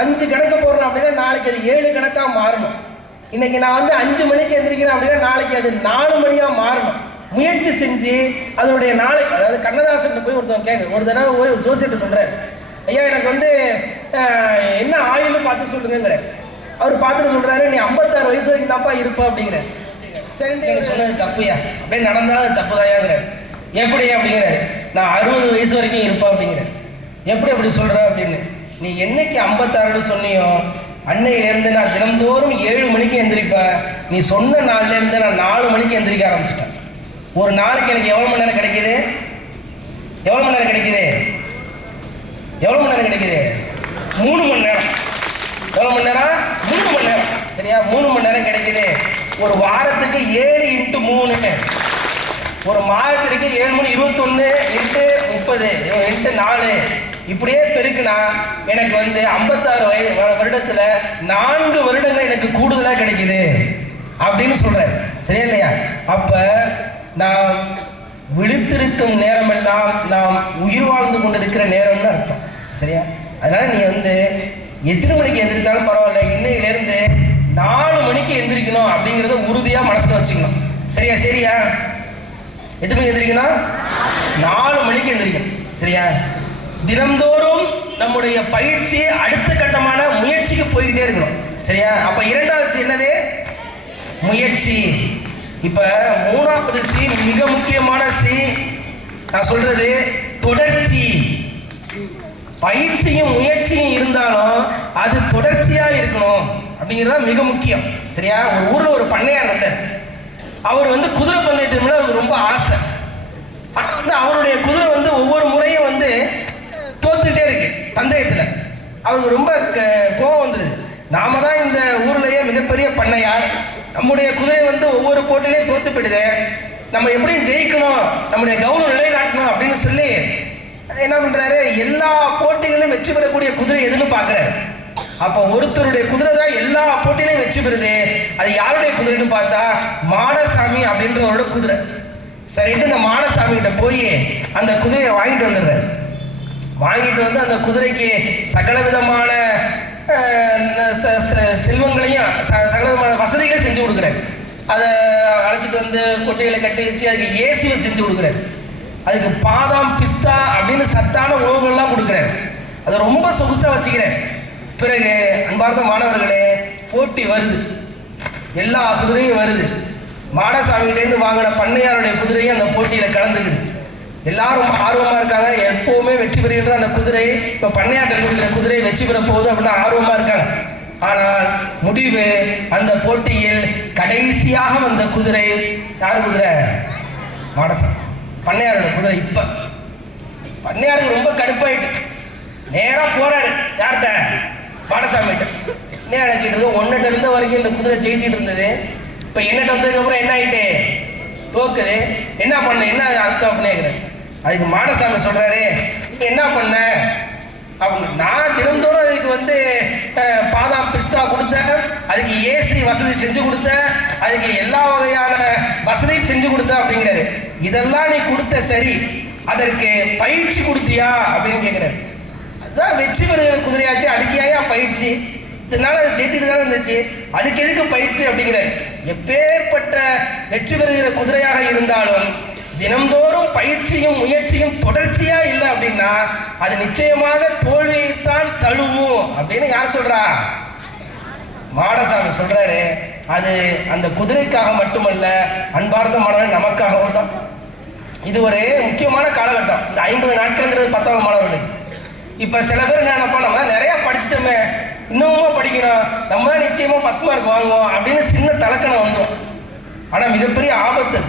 5 கணக்கு போடுறேன் அப்படின்னா நாளைக்கு அது 7 கணக்கா மாறணும். இன்னைக்கு நான் 5 மணிக்கு எந்திரிக்கிறேன் அப்படின்னா நாளைக்கு அது 4 மணியா மாறணும். முயற்சி செஞ்சு அதனுடைய நாளை, அதாவது கண்ணதாசன் போய் ஒருத்தவங்க கேட்க, ஒரு தடவை ஒரு ஜோசியத்தை சொல்றாரு, ஐயா எனக்கு என்ன ஆயுள்னு பார்த்து சொல்லுங்கிற. அவர் பார்த்துட்டு சொல்றாரு, நீ 56 வயசு வயசு வரைக்கும் தான்ப்பா இருப்பா அப்படிங்கிற. சரி நீங்க சொன்னது தப்புயா, அப்படியே நடந்தாலும் அது தப்பு தாயாங்கிற. எப்படி அப்படிங்கிறாரு, நான் 60 வயசு வரைக்கும் இருப்பா அப்படிங்கிற. எப்படி அப்படி சொல்ற அப்படின்னு, நீ என்னைக்கு 56 சொன்னியோ அன்னையிலேருந்து நான் தினந்தோறும் 7 மணிக்கு எந்திரிப்பேன். நீ சொன்ன நாள்லேருந்து நான் 4 மணிக்கு எந்திரிக்க ஆரம்பிச்சிட்டேன். ஒரு நாளைக்கு எனக்கு எவ்வளோ மணி நேரம் கிடைக்குது? எவ்வளோ மணி நேரம் கிடைக்குது? எவ்வளோ மணி நேரம் கிடைக்குது? 3 மணி நேரம். எவ்வளோ மணி நேரம்? 3 மணி நேரம். சரியா, 3 மணி நேரம் கிடைக்குது. ஒரு வாரத்துக்கு 7 × 3, ஒரு மாதத்திற்கு 7 மணி 21 × 30 × 4, இப்படியே பெருக்குனா எனக்கு 56 வருடத்துல 4 வருடங்கள் எனக்கு கூடுதலா கிடைக்குது அப்படின்னு சொல்றேன். சரியா இல்லையா? அப்ப நாம் விழித்திருக்கும் நேரமெல்லாம் நாம் உயிர் வாழ்ந்து கொண்டிருக்கிற நேரம்னு அர்த்தம். சரியா? அதனால நீ எத்தனை மணிக்கு எந்திரிச்சாலும் பரவாயில்ல, இன்னையிலேருந்து 4 மணிக்கு எந்திரிக்கணும் அப்படிங்கிறத உறுதியா மனசுல வச்சுக்கணும். சரியா? சரியா? எத்தனை மணிக்கு எந்திரிக்கணும்? 4 மணிக்கு எந்திரிக்கணும். சரியா? தினந்தோறும் நம்முடைய பயிற்சி அடுத்த கட்டமான முயற்சிக்கு போய்கிட்டே இருக்கணும். சரியா? அப்ப 2வது என்னது? முயற்சி. இப்ப 3வது சி, மிக முக்கியமான சி, நான் சொல்றது தொடர்ச்சி. பயிற்சியும் முயற்சியும் இருந்தாலும் அது தொடர்ச்சியா இருக்கணும் அப்படிங்கிறது மிக முக்கியம். சரியா? ஒரு ஊர்ல ஒரு பண்ணையார் இருந்தார். அவர் குதிரை பந்தயத்தின் மேல அவருக்கு ரொம்ப ஆசை. ஆனா அவருடைய குதிரை ஒவ்வொரு முறையும் தோத்துக்கிட்டே இருக்கு பந்தயத்துல. அவருக்கு ரொம்ப கோபம் வந்துடுது. நாம தான் இந்த ஊர்லயே மிகப்பெரிய பண்ணையார், நம்முடைய குதிரை ஒவ்வொரு போட்டிலையும் தோத்து போயிடுது, நம்ம எப்படியும் ஜெயிக்கணும், நம்முடைய கௌரவம் நிலைநாட்டணும் அப்படின்னு சொல்லி என்ன பண்றாரு, எல்லா போட்டிகளிலும் வெற்றி பெறக்கூடிய குதிரை எதுன்னு பாக்குறாரு. அப்ப ஒருத்தருடைய குதிரை தான் எல்லா போட்டியிலையும் வெற்றி பெறுது. அது யாருடைய குதிரைன்னு பார்த்தா மாடசாமி அப்படின்றவரோட குதிரை. சரிட்டு இந்த மாடசாமி கிட்ட போய் அந்த குதிரையை வாங்கிட்டு வந்துடுறாரு. வாங்கிட்டு அந்த குதிரைக்கு சகல விதமான செல்வங்களையும் சகல விதமான வசதிகளையும் செஞ்சு கொடுக்குறாரு. அதை அழைச்சிட்டு கொட்டைகளை கட்டி வச்சு அதுக்கு ஏசியை செஞ்சு கொடுக்குறாரு. அதுக்கு பாதாம் பிஸ்தா அப்படின்னு சத்தான உணவுகள்லாம் கொடுக்குறாரு. அதை ரொம்ப சொகுசா வச்சுக்கிறார். பிறகு அன்பார்ந்த மாணவர்களே, போட்டி வருது, எல்லா குதிரையும் வருது. மாடசாமிகிட்டேருந்து வாங்கின பண்ணையாருடைய குதிரையும் அந்த போட்டியில் கலந்துக்குது. எல்லாரும் ஆர்வமாக இருக்காங்க, எப்போவுமே வெற்றி பெறுகின்ற அந்த குதிரை இப்போ பண்ணையாட்ட இருக்கிற குதிரை வெற்றி பெற போகுது அப்படின்னு ஆர்வமாக இருக்காங்க. ஆனால் முடிவு, அந்த போட்டியில் கடைசியாக வந்த குதிரை யார் குதிரை? மாடசாமி, பண்ணையாரோட குதிரை. இப்ப பண்ணையாருக்கு ரொம்ப கடுப்பாயிட்டு நேரா போறாரு. யார்கிட்ட? மாடசாமி கிட்ட. என்ன நினைச்சிட்டு இருக்கு, ஒன்னிட்ட இருந்த வரைக்கும் இந்த குதிரை ஜெயிச்சிட்டு இருந்தது, இப்ப என்னட்ட வந்ததுக்கு அப்புறம் என்ன ஆயிட்டு தோக்குது, என்ன பண்ண, என்ன அர்த்தம் அப்படின்னு. அதுக்கு மாடசாமி சொல்றாரு, நீ என்ன பண்ண அப்படின்னு. நான் தினந்தோறும் அதுக்கு பாதாம் பிஸ்தா கொடுத்தேன், அதுக்கு ஏசி வசதி செஞ்சு கொடுத்தேன், அதுக்கு எல்லா வகையான வசதியும் செஞ்சு கொடுத்தேன் அப்படிங்கிறாரு. இதெல்லாம் நீ கொடுத்த சரி, அதற்கு பயிற்சி கொடுத்தியா அப்படின்னு கேட்கிறாரு. அதுதான் வெற்றி பெறுகிற குதிரையாச்சு, அதுக்கு ஏன் பயிற்சி? இதனால அது ஜெயிச்சுட்டு தான் இருந்துச்சு, அதுக்கு எதுக்கு பயிற்சி அப்படிங்கிறாரு. எப்பேற்பட்ட வெற்றி பெறுகிற குதிரையாக இருந்தாலும் தினந்தோறும் பயிற்சியும் முயற்சியும் தொடர்ச்சியா இல்லை அப்படின்னா அது நிச்சயமாக தோல்வியைத்தான் தழுவும் அப்படின்னு யார் சொல்றா? மாடசாமி சொல்றாரு. அது அந்த குதிரைக்காக மட்டுமல்ல, அன்பார்ந்த மாணவர்கள் நமக்காகவும் தான். இது ஒரு முக்கியமான காலகட்டம். இந்த 50 நாட்கள்ங்கிறது 10ஆம் மாணவர்களுக்கு. இப்ப சில பேர் என்ன நினைப்பா, நம்ம நிறைய படிச்சுட்டோமே, இன்னுமா படிக்கணும், நம்ம நிச்சயமா ஃபர்ஸ்ட் மார்க் வாங்குவோம் அப்படின்னு சின்ன தலக்கணம் வந்துடும். ஆனா மிகப்பெரிய ஆபத்து.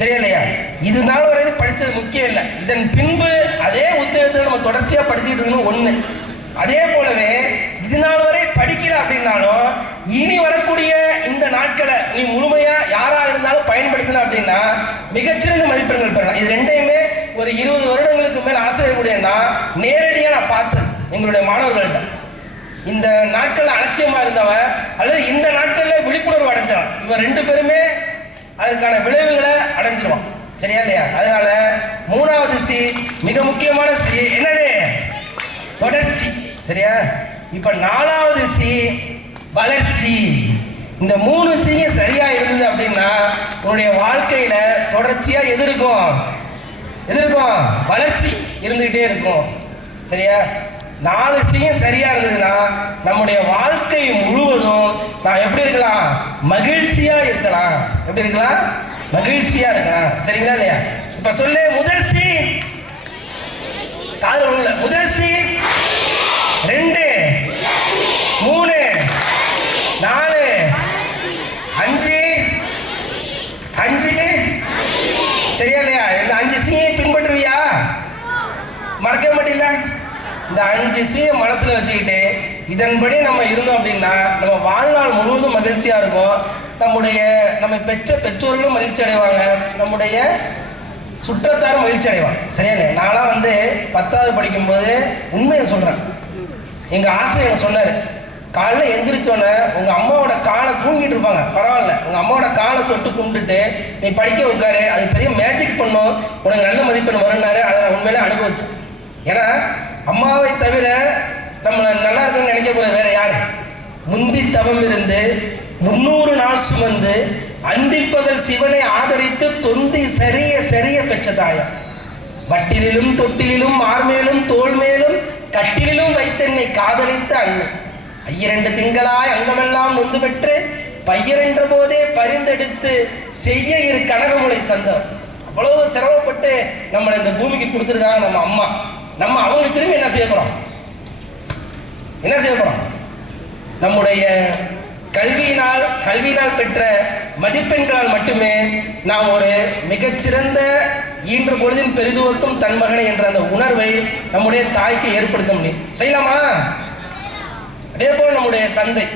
சரியா இல்லையா? இது நாள் வரை படிச்சது முக்கியம் இல்லை, இதன் பின்பு அதே உத்தியோகத்தில் நம்ம தொடர்ச்சியா படிச்சுட்டு இருக்கணும் ஒண்ணு. அதே போலவே இது நாள் வரை படிக்கல அப்படின்னாலும் இனி வரக்கூடிய இந்த நாட்களை நீ முழுமையா யாரா இருந்தாலும் பயன்படுத்தணும் அப்படின்னா மிகச்சிறந்த மதிப்பெண்கள் பெறலாம். இது ரெண்டையுமே ஒரு 20 வருடங்களுக்கு மேல் ஆசிரியர்களுடையனா நேரடியா நான் பார்த்தேன் எங்களுடைய மாணவர்கள்ட்ட. இந்த நாட்கள் அலட்சியமா இருந்தவன் அல்லது இந்த நாட்கள்ல விழிப்புணர்வு அடைஞ்சவன், இவன் 2 பேருமே அதுக்கான விளைவுகளை அடைஞ்சிருவான். சரியா இல்லையா? அதனால 3வது சி, மிக முக்கியமான சி என்னது? தொடர்ச்சி. சரியா? இப்ப 4வது சி, வளர்ச்சி. இந்த 3 சியும் சரியா இருந்தது அப்படின்னா உன்னுடைய வாழ்க்கையில தொடர்ச்சியா எது இருக்கும்? வளர்ச்சி இருந்துகிட்டே இருக்கும். சரியா? 4 சீயும் சரியா இருந்ததுன்னா நம்முடைய வாழ்க்கை முழுவதும் நான் எப்படி இருக்கலாம்? மகிழ்ச்சியா இருக்கலாம். எப்படி இருக்கலாம்? மகிழ்ச்சியா இருக்கலாம். சரிங்களா இல்லையா? இப்ப சொல்லு, முதல் சி. காதுல உள்ள முதல் சி, 2, 3, 4, 5, 5. சரியா இல்லையா? இந்த 5 சீயை பின்பற்றுவியா? மறக்கவே மாட்டீங்களா? இந்த 5 சீயை மனசுல வச்சுக்கிட்டு இதன்படி நம்ம இருந்தோம் அப்படின்னா நம்ம வாழ்நாள் முழுவதும் மகிழ்ச்சியா இருக்கும். நம்ம பெற்ற பெற்றோர்களும் மகிழ்ச்சி அடைவாங்க, நம்முடைய சுற்றத்தாரும் மகிழ்ச்சி அடைவாங்க. சரியா இல்லையா? நான்லாம் வந்து 10வது படிக்கும்போது உண்மையை சொல்றேன். எங்க ஆசிரியர் சொன்னாரு, காலைல எந்திரிச்சோன்னே உங்க அம்மாவோட காலை தூங்கிட்டு இருப்பாங்க, பரவாயில்ல, உங்க அம்மாவோட காலை தொட்டு கும்பிட்டுட்டு நீ படிக்க உட்காரு, அது பெரிய மேஜிக் பண்ணும், உனக்கு நல்ல மதிப்பெண் வரும்னாரு. அதை நான் உண்மையிலே அனுபவிச்சு. ஏன்னா அம்மாவை தவிர நம்மளை நல்லா இருக்குன்னு நினைக்க போற வேற யாரு? முந்தி தவம் இருந்து 300 நாள் சுமந்து அந்திப்பகல் சிவனை ஆதரித்து தொந்தி சரிய சரிய பெற்ற தாயா, வட்டிலும் தொட்டிலும் மார்மேலும் தோல் மேலும் கட்டிலும் வைத்தென்னை காதலித்த அன்னை, 2 திங்களாய் அங்கமெல்லாம் நொந்து பெற்று பையரென்ற போதே பரிந்தெடுத்து செய்ய இரு கனகமுலை தந்தவர். அவ்வளவு சிரமப்பட்டு நம்மளை இந்த பூமிக்கு கொடுத்துருக்காங்க நம்ம அம்மா. நம்ம அவங்களுக்கு திரும்பி என்ன செய்ய போறோம்? நம்முடைய கல்வியினால் பெற்ற மதிப்பெண்களால் மட்டுமே நாம் ஒரு மிகச்சிறந்த ஈன்ற பொழுதின் பெரிதுவர்க்கும் தன் மகனை என்ற அந்த உணர்வை நம்முடைய தாய்க்கு ஏற்படுத்த முடியும். செய்யலாமா? அதே போல நம்முடைய தந்தை,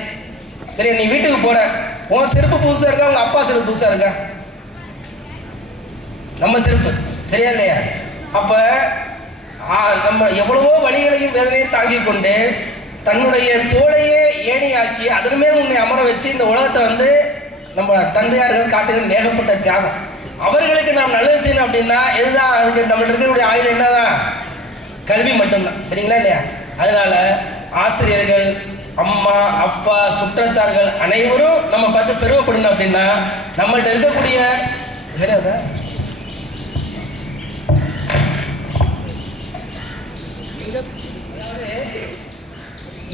சரி நீ வீட்டுக்கு போற, உன் செருப்பு புதுசா இருக்கா, உங்க அப்பா செருப்பு புதுசா இருக்கா? நம்ம செருப்பு. சரியா இல்லையா? அப்ப நம்ம எவ்வளவோ வழிகளையும் வேதனையும் தாங்கி கொண்டு தன்னுடைய தோளையே ஏணியாக்கி அதனுமே உன்னை அமர வச்சு இந்த உலகத்தை வந்து நம்ம தந்தையார்கள் காட்டுகிற ஏகப்பட்ட தியாகம். அவர்களுக்கு நாம் நல்லது செய்யணும் அப்படின்னா எதுதான் அதுக்கு நம்மள்ட்ட இருக்கக்கூடிய ஆயுதம்? என்னதான்? கல்வி மட்டும்தான். சரிங்களா இல்லையா? அதனால ஆசிரியர்கள், அம்மா, அப்பா, சுற்றத்தார்கள் அனைவரும் நம்ம பார்த்து பெருமைப்படணும் அப்படின்னா நம்மள்ட்ட இருக்கக்கூடிய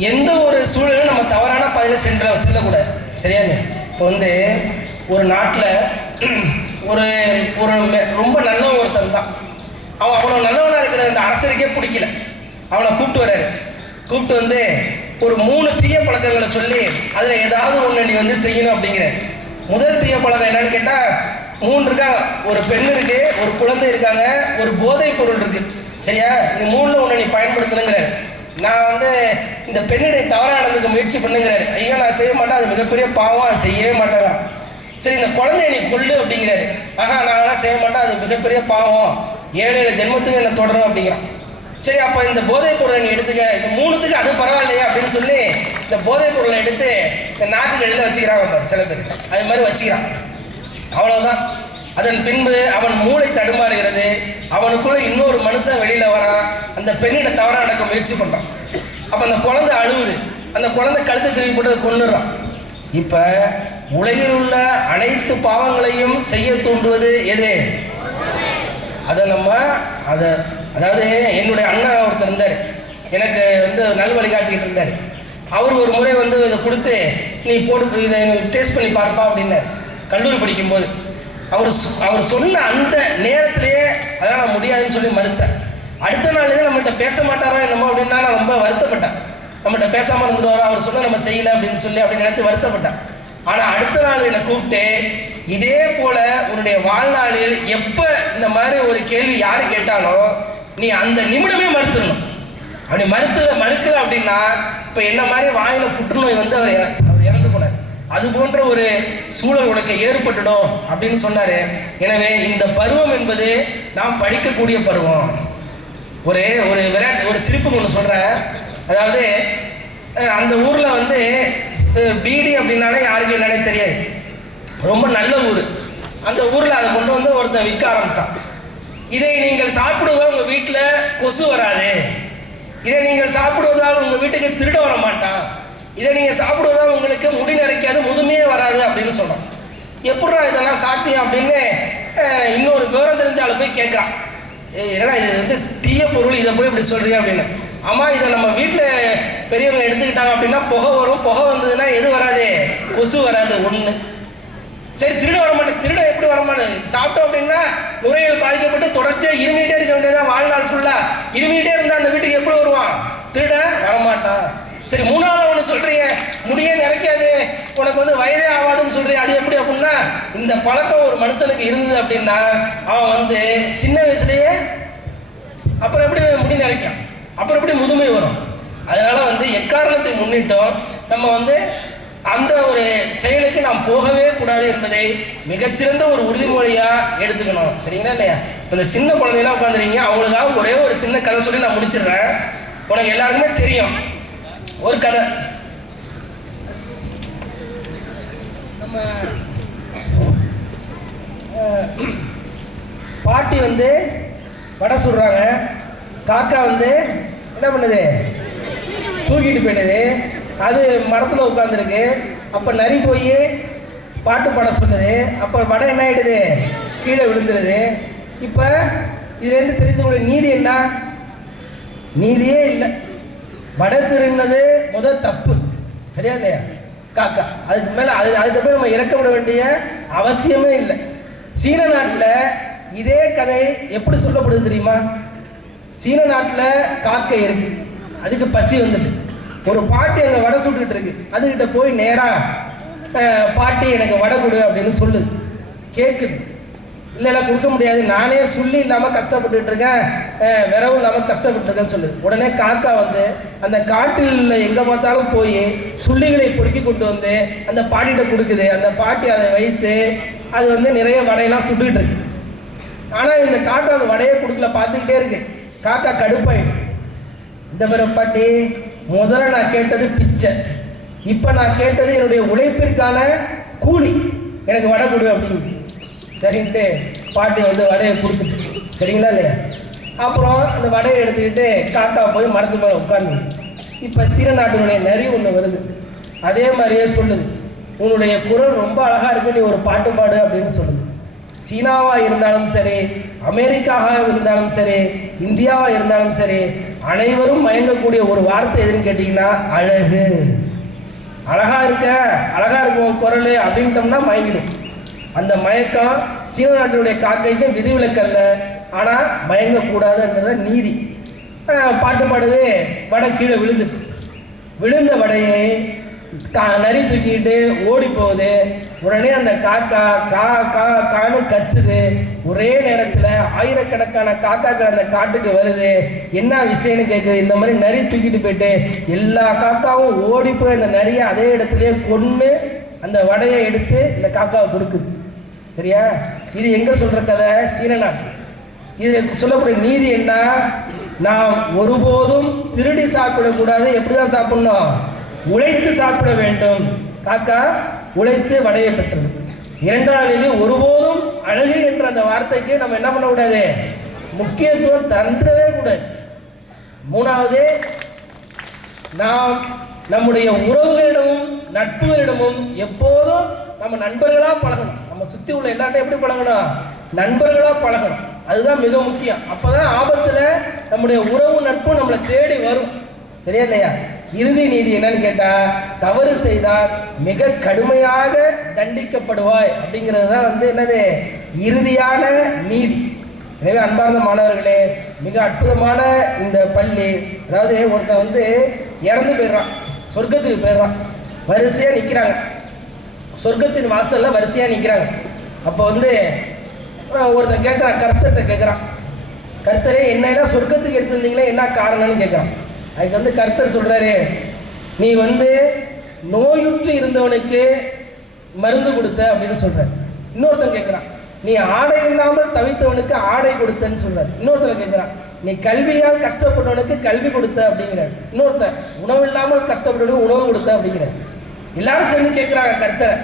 எந்த ஒரு சூழலும் நம்ம தவறான பாதையில் செல்லக்கூடாது. சரியாங்க? இப்போ வந்து ஒரு நாட்டில் ஒரு ரொம்ப நல்லவன் ஒருத்தன் தான். அவன் அவ்வளோ நல்லவனாக இருக்கிற அந்த அரசருக்கே பிடிக்கல. அவனை கூப்பிட்டு வர்றாரு. கூப்பிட்டு வந்து ஒரு 3 தீய பழக்கங்களை சொல்லி அதில் ஏதாவது ஒன்று நீ வந்து செய்யணும் அப்படிங்கிற. முதல் தீய பழக்கம் என்னன்னு கேட்டால் 3 இருக்கா. ஒரு பெண் இருக்கு, ஒரு குழந்தை இருக்காங்க, ஒரு போதைப் பொருள் இருக்கு. சரியா? இது 3ல் ஒன்று நீ பயன்படுத்தணுங்கிறாரு. நான் வந்து இந்த பெண்ணிடை தவறாக நடந்துக்க முயற்சி பண்ணுங்கிறாரு. ஐயோ நான் செய்ய மாட்டேன், அது மிகப்பெரிய பாவம், அது செய்யவே மாட்டேங்க. சரி இந்த குழந்தைய நீ கொள்ளு அப்படிங்கிறாரு. ஆஹா நான் அதெல்லாம் செய்ய மாட்டேன், அது மிகப்பெரிய பாவம், 7 ஜென்மத்துக்கு என்ன தொடரும் அப்படிங்கிறான். சரி அப்போ இந்த போதைப் பொருளை நீ எடுத்துக்க, இந்த 3த்துக்கு அது பரவாயில்லையா அப்படின்னு சொல்லி இந்த போதைப் பொருளை எடுத்து இந்த நாக்கு கடையில் வச்சுக்கிறாங்க பாரு சில பேர். அது மாதிரி வச்சுக்கிறான். அவ்வளோதான். அதன் பின்பு அவன் மூளை தடுமாறுகிறது. அவனுக்குள்ள இன்னொரு மனுஷன் வெளியில வரான். அந்த பெண்ணிட தவறாக நடக்க முயற்சி பண்றான். அப்ப அந்த குழந்தை அழுவுது. அந்த குழந்தை கழுத்தை திருப்பி போட்டு கொன்னுறான். இப்ப உலகில் உள்ள அனைத்து பாவங்களையும் செய்ய தூண்டுவது எது? அதாவது என்னுடைய அண்ணன் ஒருத்தர் இருந்தார், எனக்கு வந்து நல்வழி காட்டிக்கிட்டு இருந்தார். அவர் ஒரு முறை வந்து இதை கொடுத்து நீ போட்டு இதை டேஸ்ட் பண்ணி பார்ப்பா அப்படின்னாரு. கல்லூரி படிக்கும்போது அவர் சொன்ன அந்த நேரத்திலேயே அதெல்லாம் நான் முடியாதுன்னு சொல்லி மறுத்தேன். அடுத்த நாள்லேயே நம்மகிட்ட பேச மாட்டாரோ என்னமோ அப்படின்னா நான் ரொம்ப வருத்தப்பட்டேன். நம்மகிட்ட பேசாமல் இருந்துருவாரோ, அவர் சொன்ன நம்ம செய்யலை அப்படின்னு நினச்சி வருத்தப்பட்டேன். ஆனால் அடுத்த நாள் என்னை கூப்பிட்டு இதே போல உன்னுடைய வாழ்நாளில் எப்போ இந்த மாதிரி ஒரு கேள்வி யார் கேட்டாலும் நீ அந்த நிமிடமே மறுத்துடணும். அப்படி மறுக்கல அப்படின்னா இப்போ என்ன மாதிரி வாயில புற்றுநோய் வந்து அவர் இறந்து போனார். அது போன்ற ஒரு சூழல் உனக்கு ஏற்பட்டுடும் அப்படின்னு சொன்னாரு. எனவே இந்த பருவம் என்பது நாம் படிக்கக்கூடிய பருவம். ஒரு விளையாட்டு ஒரு சிரிப்பு ஒன்று சொல்கிறேன். அதாவது அந்த ஊரில் வந்து பீடி அப்படின்னாலே யாருக்கும் என்னன்னே தெரியாது. ரொம்ப நல்ல ஊர். அந்த ஊரில் அதை கொண்டு வந்து ஒருத்தன் விற்க ஆரம்பித்தான். இதை நீங்கள் சாப்பிடுவதால் உங்கள் வீட்டில் கொசு வராது, இதை நீங்கள் சாப்பிடுவதால் உங்கள் வீட்டுக்கு திருட வர மாட்டான், இதை நீங்கள் சாப்பிடுவதால் உங்களுக்கு முடி நிறைக்காது, முதுமையே வராது அப்படின்னு சொல்கிறான். எப்படா இதெல்லாம் சாத்தியம் அப்படின்னு இன்னொரு விவரம் தெரிஞ்சாலும் போய் கேட்குறான். ஏன்னா இது வந்து தீய பொருள், இதை போய் இப்படி சொல்கிறீங்க அப்படின்னு. ஆமாம், இதை நம்ம வீட்டில் பெரியவங்க எடுத்துக்கிட்டாங்க அப்படின்னா புகை வரும். புகை வந்ததுன்னா எது வராது? கொசு வராது. ஒன்று. சரி, திருட வரமாட்டேன். திருட எப்படி வரமாட்டேன்? சாப்பிட்டோம் அப்படின்னா நுரையீரல் பாதிக்கப்பட்டு தொடர்ச்சியாக இருமிகிட்டே இருக்க வேண்டியதான். வாழ்நாள் ஃபுல்லாக இருமிகிட்டே இருந்தால் அந்த வீட்டுக்கு எப்படி வருவான்? திருட வரமாட்டான். சரி, மூணாவது ஒன்று சொல்கிறீங்க, முடியே நிறைக்காது, உனக்கு வந்து வயதே ஆகாதுன்னு சொல்கிறீங்க. அது எப்படி அப்படின்னா, இந்த பழக்கம் ஒரு மனுஷனுக்கு இருந்தது அப்படின்னா அவன் வந்து சின்ன வயசுலேயே அப்புறம் எப்படி முடி நிறைக்கும், அப்புறம் எப்படி முதுமை வரும். அதனால வந்து எக்காரணத்தை முன்னிட்டோம் நம்ம வந்து அந்த ஒரு செயலுக்கு நாம் போகவே கூடாது என்பதை மிகச்சிறந்த ஒரு உறுதிமொழியாக எடுத்துக்கணும். சரிங்களா இல்லையா? இப்போ இந்த சின்ன குழந்தைலாம் உட்காந்துருக்கீங்க, அவங்களுக்காக ஒரே ஒரு சின்ன கதை சொல்லி நான் முடிச்சிடுறேன். உனக்கு எல்லாருக்குமே தெரியும் ஒரு கதை. நம்ம பாட்டி வந்து வடை சுடுறாங்க. காக்கா வந்து என்ன பண்ணுது? தூக்கிட்டு போயிடுது. அது மரத்தில் உட்காந்துருக்கு. அப்போ நரி போய் பாட்டு பாட சொன்னது. அப்போ வடை என்ன ஆகிடுது? கீழே விழுந்துடுது. இப்போ இதுலேருந்து தெரிஞ்ச நீதி என்ன? நீதியே இல்லை. வடை திருநது முதல் தப்பு. சரியா இல்லையா? காக்கா அதுக்கு மேலே அதுக்கு போய் நம்ம இறக்கப்பட வேண்டிய அவசியமே இல்லை. சீன நாட்டில் இதே கதை எப்படி சொல்லப்படுது தெரியுமா? சீன நாட்டில் காக்கை இருக்கு, அதுக்கு பசி வந்துட்டு ஒரு பாட்டி அங்கே வடை சுட்டுட்டு இருக்கு. அதுகிட்ட போய் நேராக பாட்டி எனக்கு வடை கொடு அப்படின்னு சொல்லுது. கேட்குது. இல்லை கொடுக்க முடியாது, நானே சொல்லி இல்லாமல் கஷ்டப்பட்டுட்டு இருக்கேன், விரவு இல்லாமல் கஷ்டப்பட்டு இருக்கேன்னு சொல்லுது. உடனே காக்கா வந்து அந்த காட்டில் எங்கே பார்த்தாலும் போய் சுள்ளிகளை பொறுக்கி கொண்டு வந்து அந்த பாட்டிகிட்ட கொடுக்குது. அந்த பாட்டி அதை வைத்து அது வந்து நிறைய வடையெல்லாம் சுட்டுக்கிட்டு இருக்கு. ஆனால் இந்த காக்கா அந்த வடையை கொடுக்கல, பார்த்துக்கிட்டே இருக்கு. காக்கா கடுப்பாயிடும். இந்த பிற பாட்டி, முதல்ல நான் கேட்டது பிச்சை, இப்போ நான் கேட்டது என்னுடைய உழைப்பிற்கான கூலி, எனக்கு வடை கொடு அப்படின்னு. சரின்ட்டு பாட்டி வந்து வடையை கொடுத்துட்டு, சரிங்களா இல்லையா? அப்புறம் அந்த வடையை எடுத்துக்கிட்டு காக்கா போய் மரத்து மேலே உட்காந்து. இப்போ சீன நாட்டினுடைய நரி ஒன்று வருது. அதே மாதிரியே சொல்லுது, உன்னுடைய குரல் ரொம்ப அழகாக இருக்கு, நீ ஒரு பாட்டு பாடு அப்படின்னு சொல்லுது. சீனாவாக இருந்தாலும் சரி, அமெரிக்காவாக இருந்தாலும் சரி, இந்தியாவாக இருந்தாலும் சரி, அனைவரும் மயங்கக்கூடிய ஒரு வார்த்தை எதுன்னு கேட்டிங்கன்னா அழகு. அழகா இருக்க, அழகா இருக்கும் உன் குரல் அப்படின்ட்டோம்னா மயங்கிடும். அந்த மயக்கம் சீன நாட்டினுடைய காக்கைக்கும் விதிவிலக்கல்ல, ஆனால் மயங்கக்கூடாதுன்றத நீதி. பாட்டு பாடுது, வடை கீழே விழுந்துட்டு, விழுந்த வடையை நரி தூக்கிட்டு ஓடி போகுது. உடனே அந்த காக்கா கா கா கான்னு கத்துது. ஒரே நேரத்தில் ஆயிரக்கணக்கான காக்காக்கள் அந்த காட்டுக்கு வருது. என்ன விஷயம்னு கேட்குது. இந்த மாதிரி நரி தூக்கிட்டு போயிட்டு எல்லா காக்காவும் ஓடி போய் அந்த நரியை அதே இடத்துலயே கொன்று அந்த வடையை எடுத்து இந்த காக்காவை கொடுக்குது. சரியா? இது எங்க சொல்ற கதை? சீன நாட்டு. இது சொல்லக்கூடிய நீதி என்ன? நாம் ஒருபோதும் திருடி சாப்பிடக்கூடாது. எப்படிதான் சாப்பிடணும்? உழைத்து சாப்பிட வேண்டும். காக்கா உழைத்து வடையை பெற்றது. இரண்டாவது இது, ஒருபோதும் அழகு என்ற அந்த வார்த்தைக்கு நம்ம என்ன பண்ணக்கூடாது? முக்கியத்துவம் தந்துடவே கூடாது. மூணாவது, நாம் நம்முடைய உறவுகளிடமும் நட்புகளிடமும் எப்போதும் நம்ம நண்பர்களா பழகணும். நம்ம சுத்தி உள்ள எல்லாத்தையும் எப்படி பழகணும்? நண்பர்களா பழகணும். அதுதான் மிக முக்கியம். அப்பதான் ஆபத்துல நம்முடைய உறவு நட்பு நம்மளை தேடி வரும். சரியா இல்லையா? இறுதி நீதி என்னன்னு கேட்டா, தவறு செய்தால் மிக கடுமையாக தண்டிக்கப்படுவாய் அப்படிங்கிறது தான் வந்து என்னது? இறுதியான நீதி. எனவே அன்பார்ந்த மாணவர்களே, மிக அற்புதமான இந்த பள்ளி. அதாவது ஒருத்தன் வந்து இறந்து போயிடுறான், சொர்க்கத்துக்கு போயிடுறான். வரிசையா நிற்கிறாங்க, சொர்க்கத்தின் வாசல்ல வரிசையா நிற்கிறாங்க. அப்போ வந்து ஒருத்தன் கேட்குறான், கர்த்தர்கிட்ட கேட்குறான், கர்த்தரே என்னெல்லாம் சொர்க்கத்துக்கு எடுத்துருந்தீங்களே, என்ன காரணம்னு கேட்குறான். அதுக்கு வந்து கர்த்தர் சொல்றாரு, நீ வந்து நோயுற்று இருந்தவனுக்கு மருந்து கொடுத்த அப்படின்னு சொல்றாரு. இன்னொருத்தன் கேட்குறான், நீ ஆடை இல்லாமல் தவித்தவனுக்கு ஆடை கொடுத்தன்னு சொல்றாரு. இன்னொருத்தன் கேட்குறான், நீ கல்வியால் கஷ்டப்பட்டவனுக்கு கல்வி கொடுத்த அப்படிங்கிறார். இன்னொருத்தன், உணவு இல்லாமல் கஷ்டப்பட்டவனுக்கு உணவு கொடுத்த அப்படிங்கிறார். எல்லாரும் சேர்ந்து கேட்குறாங்க கர்த்தரை,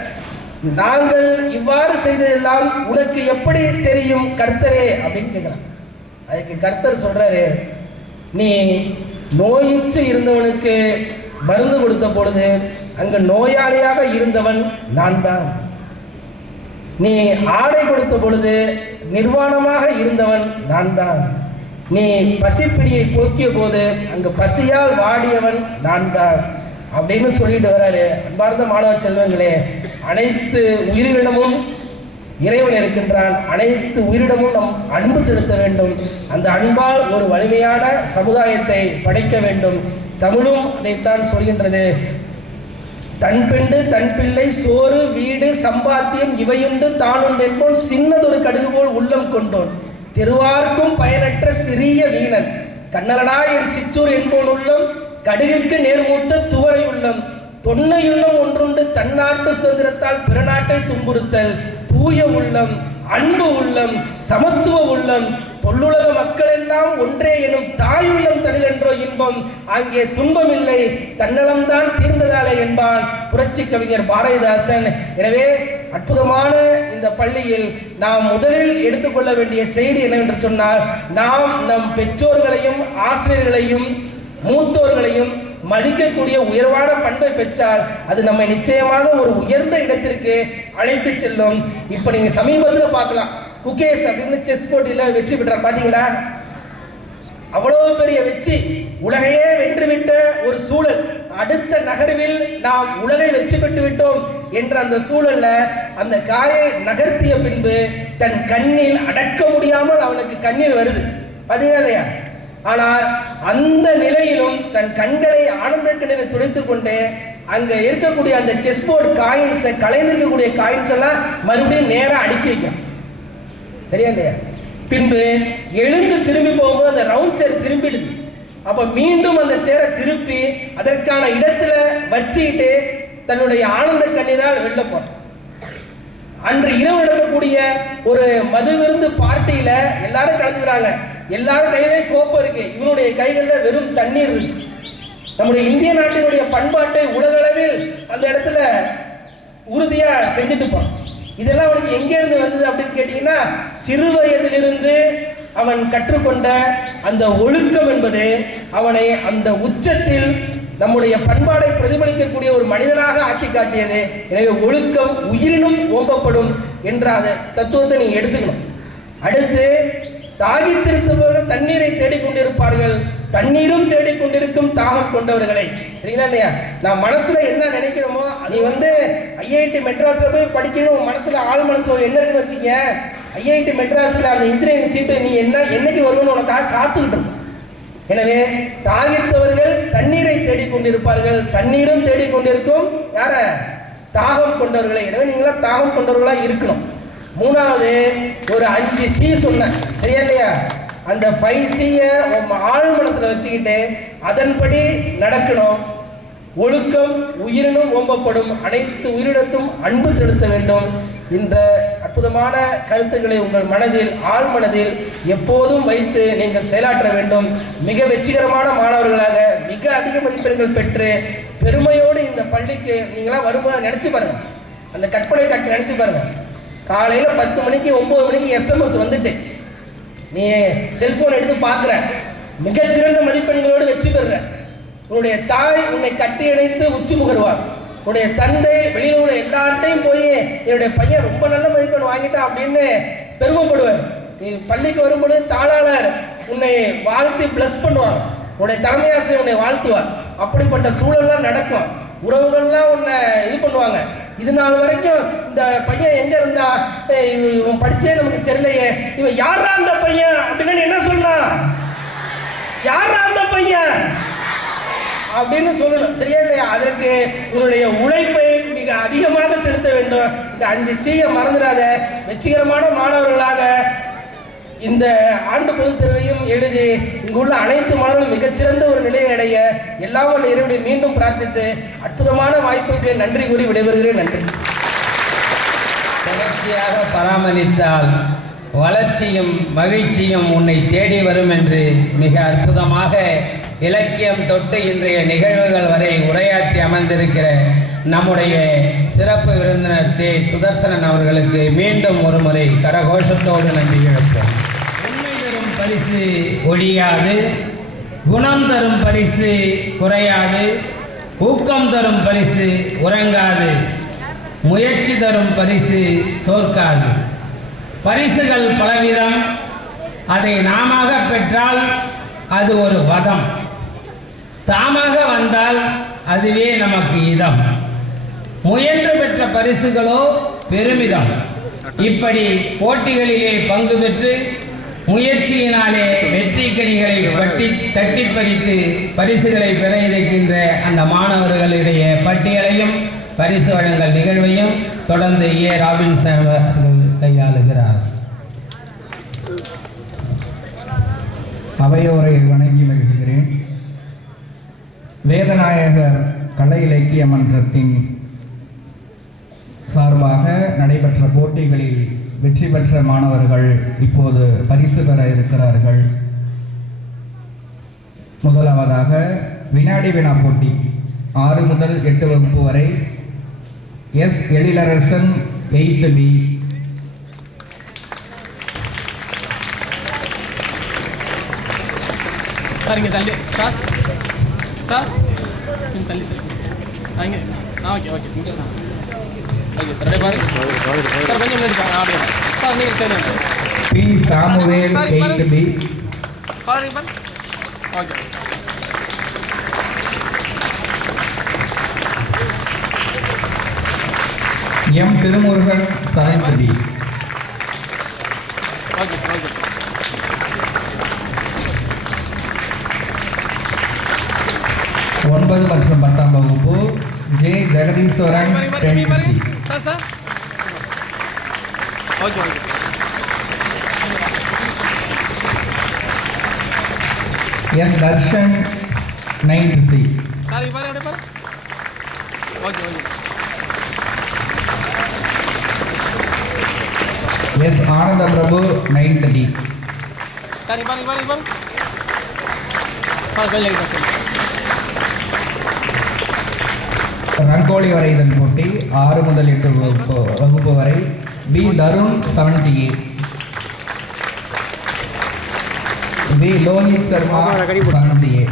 நாங்கள் இவ்வாறு செய்ததெல்லாம் உனக்கு எப்படி தெரியும் கர்த்தரே அப்படின்னு கேட்குறான். அதுக்கு கர்த்தர் சொல்றாரு, நீ நோயுற்று இருந்தவனுக்கு மருந்து கொடுத்த பொழுது அங்கு நோயாளியாக இருந்தவன் நான் தான். நீ ஆடை கொடுத்த பொழுது நிர்வாணமாக இருந்தவன் நான் தான். நீ பசிப்பிடியை போக்கிய போது அங்கு பசியால் வாடியவன் நான் தான் அப்படின்னு சொல்லிட்டு வராரு. அன்பார்ந்த மாணவ செல்வங்களே, அனைத்து உயிரினமும் இறைவன் இருக்கின்றான். அனைத்து உயிரிடமும் நம் அன்பு செலுத்த வேண்டும். அந்த அன்பால் ஒரு வலிமையான சமுதாயத்தை படைக்க வேண்டும். தமிழும் அதைத்தான் சொல்கின்றது. தன் பெண்டு தன் பிள்ளை சோறு வீடு சம்பாத்தியம் இவையுண்டு தானுண்டு என்போன் சின்னதொரு கடுகு போல் உள்ளம் கொண்டோன் திருவார்க்கும் பயனற்ற சிறிய வீணன் கண்ணலடா என் சிற்றூர் என்போன் உள்ளம் கடுகுக்கு நேர்மூத்த துவரை உள்ளம் தொன்னையுள்ளம் ஒன்றுண்டு தன்னாட்டு சுதந்திரத்தால் பிற நாட்டை துன்புறுத்தல் தூய உள்ளம் அன்பு உள்ளம் சமத்துவ உள்ளம் பொல்லுலக மக்கள் எல்லாம் ஒன்றே எனும் தாயுள்ளம் தனிலென்றோ இன்பம் அங்கே துன்பம் இல்லை தன்னலம்தான் தீர்ந்ததாலே என்பான் புரட்சி கவிஞர் பாரதிதாசன். எனவே அற்புதமான இந்த பள்ளியில் நாம் முதலில் எடுத்துக்கொள்ள வேண்டிய செய்தி என்னவென்று சொன்னால், நாம் நம் பெற்றோர்களையும் ஆசிரியர்களையும் மூத்தோர்களையும் மதிக்கக்கூடிய உயர்வான பண்பை பெற்றால் அது நம்மை நிச்சயமாக ஒரு உயர்ந்த இடத்திற்கு அழைத்து செல்லும். இப்ப நீங்க சமீபத்தில் பார்க்கலாம், குகேஷ் அப்படின்னு செஸ் போட்டியில வெற்றி பெற்றார். பாத்தீங்களா? அவ்வளவு பெரிய வெற்றி, உலகையே வென்றுவிட்ட ஒரு சூழல். அடுத்த நகர்வில் நாம் உலகை வெற்றி பெற்று விட்டோம் என்ற அந்த சூழல்ல அந்த காயை நகர்த்திய பின்பு தன் கண்ணில் அடக்க முடியாமல் அவனுக்கு கண்ணீர் வருது. பாத்தீங்களா இல்லையா? ஆனால் அந்த நிலையிலும் தன் கண்களை ஆனந்த கண்ணீரை துடைத்துக் கொண்டு அங்க இருக்கக்கூடிய அந்த செஸ் போர்டு காயின்ஸை கலைந்திருக்கக்கூடிய காயின்ஸ் எல்லாம் மறுபடியும் நேரம் அடுக்கி வைக்கும். சரியா இல்லையா? பின்பு எழுந்து திரும்பி போகும்போது அந்த ரவுண்ட் சேர் திரும்பிடுது. அப்ப மீண்டும் அந்த சேரை திருப்பி அதற்கான இடத்துல வச்சுக்கிட்டு தன்னுடைய ஆனந்த கண்ணீரால் வெளில போட்டான். அன்று இரவு நடக்கக்கூடிய ஒரு மது விருந்து பார்ட்டியில எல்லாரும் கலந்துக்கிறாங்க. எல்லாரும் கையிலே கோப்பம் இருக்கு, இவனுடைய கைகள்ல வெறும் தண்ணீர் இருக்கு. நம்முடைய இந்திய நாட்டினுடைய பண்பாட்டை உலகளவில் அந்த இடத்துல உறுதியா செஞ்சுட்டு போறான். இதெல்லாம் அவனுக்கு எங்க இருந்து வந்தது அப்படின்னு கேட்டீங்கன்னா, சிறு வயதிலிருந்து அவன் கற்றுக்கொண்ட அந்த ஒழுக்கம் என்பது அவனை அந்த உச்சத்தில் நம்முடைய பண்பாடை பிரதிபலிக்கக்கூடிய ஒரு மனிதனாக ஆக்கி காட்டியது. எனவே ஒழுக்கம் உயிரினும் ஓம்பப்படும் என்ற அந்த தத்துவத்தை நீங்க எடுத்துக்கணும். அடுத்து, தாகித்திருப்பவர்கள் தண்ணீரை தேடிக்கொண்டிருப்பார்கள், தண்ணீரும் தேடிக்கொண்டிருக்கும் தாகம் கொண்டவர்களை. சரிங்களா இல்லையா? நான் மனசுல என்ன நினைக்கிறோமோ, நீ ஐஐடி மெட்ராஸ்ல போய் படிக்கணும், மனசுல ஆள் மனசுல என்ன இருக்குன்னு வச்சுக்க, ஐஐடி மெட்ராஸ்ல அந்த இன்ஜினியரிங் சீட்டு நீ என்னைக்கு வருவன்னு உனக்காக காத்துக்கிட்டு இருக்கும். எனவே தாகித்தவர்கள் தண்ணீரை தேடிக்கொண்டிருப்பார்கள், தண்ணீரும் தேடிக்கொண்டிருக்கும் யார? தாகம் கொண்டவர்களை. எனவே நீங்களா தாகம் கொண்டவர்களா இருக்கணும். மூணாவது, ஒரு 5 C சொன்னேன். சரியா இல்லையா? அந்த 5 C ஆழ் மனசுல வச்சுக்கிட்டு அதன்படி நடக்கணும். ஒழுக்கம் உயிரினும் ஓம்பப்படும், அனைத்து உயிரினத்தும் அன்பு செலுத்த வேண்டும். இந்த அற்புதமான கருத்துக்களை உங்கள் மனதில் ஆழ் மனதில் எப்போதும் வைத்து நீங்கள் செயலாற்ற வேண்டும். மிக வெற்றிகரமான மாணவர்களாக மிக அதிக மதிப்பெண்கள் பெற்று பெருமையோடு இந்த பள்ளிக்கு நீங்களாம் வரும்போது நினைச்சு பாருங்க, அந்த கற்பனை காட்சி நினைச்சு பாருங்க. காலையில 10 மணிக்கு 9 மணிக்கு SMS வந்துட்டு நீ செல்போன் எடுத்து பார்க்குற, மிகச்சிறந்த மதிப்பெண்களோடு வெற்றி பெறுற. உன்னுடைய தாய் உன்னை கட்டி அணைத்து உச்சி முகர்வார். உன்னுடைய தந்தை வெளியில் உள்ள எல்லார்ட்டையும் போய் என்னுடைய பையன் ரொம்ப நல்ல மதிப்பெண் வாங்கிட்டான் அப்படின்னு பெருமைப்படுவார். நீ பள்ளிக்கு வரும்பொழுது தாளாளர் உன்னை வாழ்த்தி பிளஸ் பண்ணுவார், உன்னுடைய தலைமை ஆசிரியர் உன்னை வாழ்த்துவார். அப்படிப்பட்ட சூழல்லாம் நடக்கும். உறவுகள்லாம் உன்னை இது பண்ணுவாங்க. இது நாள் வரைக்கும் இந்த பையன் எங்க இருந்தா, இவன் படிச்சே நமக்கு தெரியலையே, இவன் யாரா அந்த பையன் அப்படின்னு என்ன சொன்னான், யாரா அந்த பையன் அப்படின்னு சொல்லணும். சரியா இல்லையா? அதற்கு உன்னுடைய உழைப்பை மிக அதிகமாக செலுத்த வேண்டும். இந்த 5 C மறந்துடாத. வெற்றிகரமான மாணவர்களாக இந்த ஆண்டு பொதுத் தேர்வையும் எழுதி இங்குள்ள அனைத்து மாணவர்களும் மிகச்சிறந்த ஒரு நிலையை அடைய எல்லாம் வல்ல இறைவனை மீண்டும் பிரார்த்தித்து அற்புதமான வாய்ப்புக்கு நன்றி கூறி விடைபெறுகிறேன். நன்றி. தொடர்ச்சியாக பராமரித்தால் வளர்ச்சியும் மகிழ்ச்சியும் உன்னை தேடி வரும் என்று மிக அற்புதமாக இலக்கியம் தொட்டு இன்றைய நிகழ்வுகள் வரை உரையாற்றி அமர்ந்திருக்கிற நம்முடைய சிறப்பு விருந்தினர் தே. சுதர்சனன் அவர்களுக்கு மீண்டும் ஒரு முறை கரகோஷத்தோடு நன்றி எழுப்போம். உண்மை தரும் பரிசு ஒழியாது, குணம் தரும் பரிசு குறையாது, ஊக்கம் தரும் பரிசு உறங்காது, முயற்சி தரும் பரிசு தோற்காது. பரிசுகள் பலவிதம், அதை நாமாக பெற்றால் அது ஒரு வதம், தாமாக வந்தால் அதுவே நமக்கு இதம். முயன்று பெற்ற பரிசுகளோ பெருமிதம். இப்படி போட்டிகளிலே பங்கு பெற்று முயற்சியினாலே வெற்றி கனிகளை தட்டி பறித்து பரிசுகளை பெற இருக்கின்ற அந்த மாணவர்களுடைய பட்டியலையும் பரிசு வழங்கல் நிகழ்வையும் தொடர்ந்து ஏ. ராபின்சன் அவர்கள் கையாளுகிறார். அவையோரை வணங்கி மகிழ்கிறேன். வேதநாயகர் கலை இலக்கிய மன்றத்தின் சார்பாக நடைபெற்ற போட்டிகளில் வெற்றி பெற்ற மாணவர்கள் இப்போது பரிசு பெற இருக்கிறார்கள். முதலாவதாக வினாடி வினா போட்டி 6 முதல் 8 வகுப்பு வரை எஸ். எழிலரசன் 8th B, இங்கே தள்ளி சார் சார் இங்கே தள்ளி இங்கே ஓகே ஓகே இங்கே ஓகே சார் அப்படியே பாருங்க சார் கொஞ்சம் முன்னாடி பாருங்க அப்படியே சார் நீங்கள் சரி பி. சாமுவேல் 8th B, பாருங்க பாருங்க okay M. Thirumurugan 7th B, okay sir okay 9 மற்றும் 10ஆம் வகுப்பு J. Jagadeeswaran 10th C, sir sir okay okay S. Dharshan 9th C, sir இங்கே பாருங்க அப்படியே பாருங்க ஓகே ஓகே எஸ். ஆனந்த பிரபு 9th D, சார் இங்கே பாருங்க பாருங்க பாருங்க சார் கொஞ்சம் எடுங்க சார் ரங்கோலி வரைதல் போட்டி 6 முதல் 8 வகுப்பு வரை P. Tharun 7th A, P. Lohith Sharma 7th A,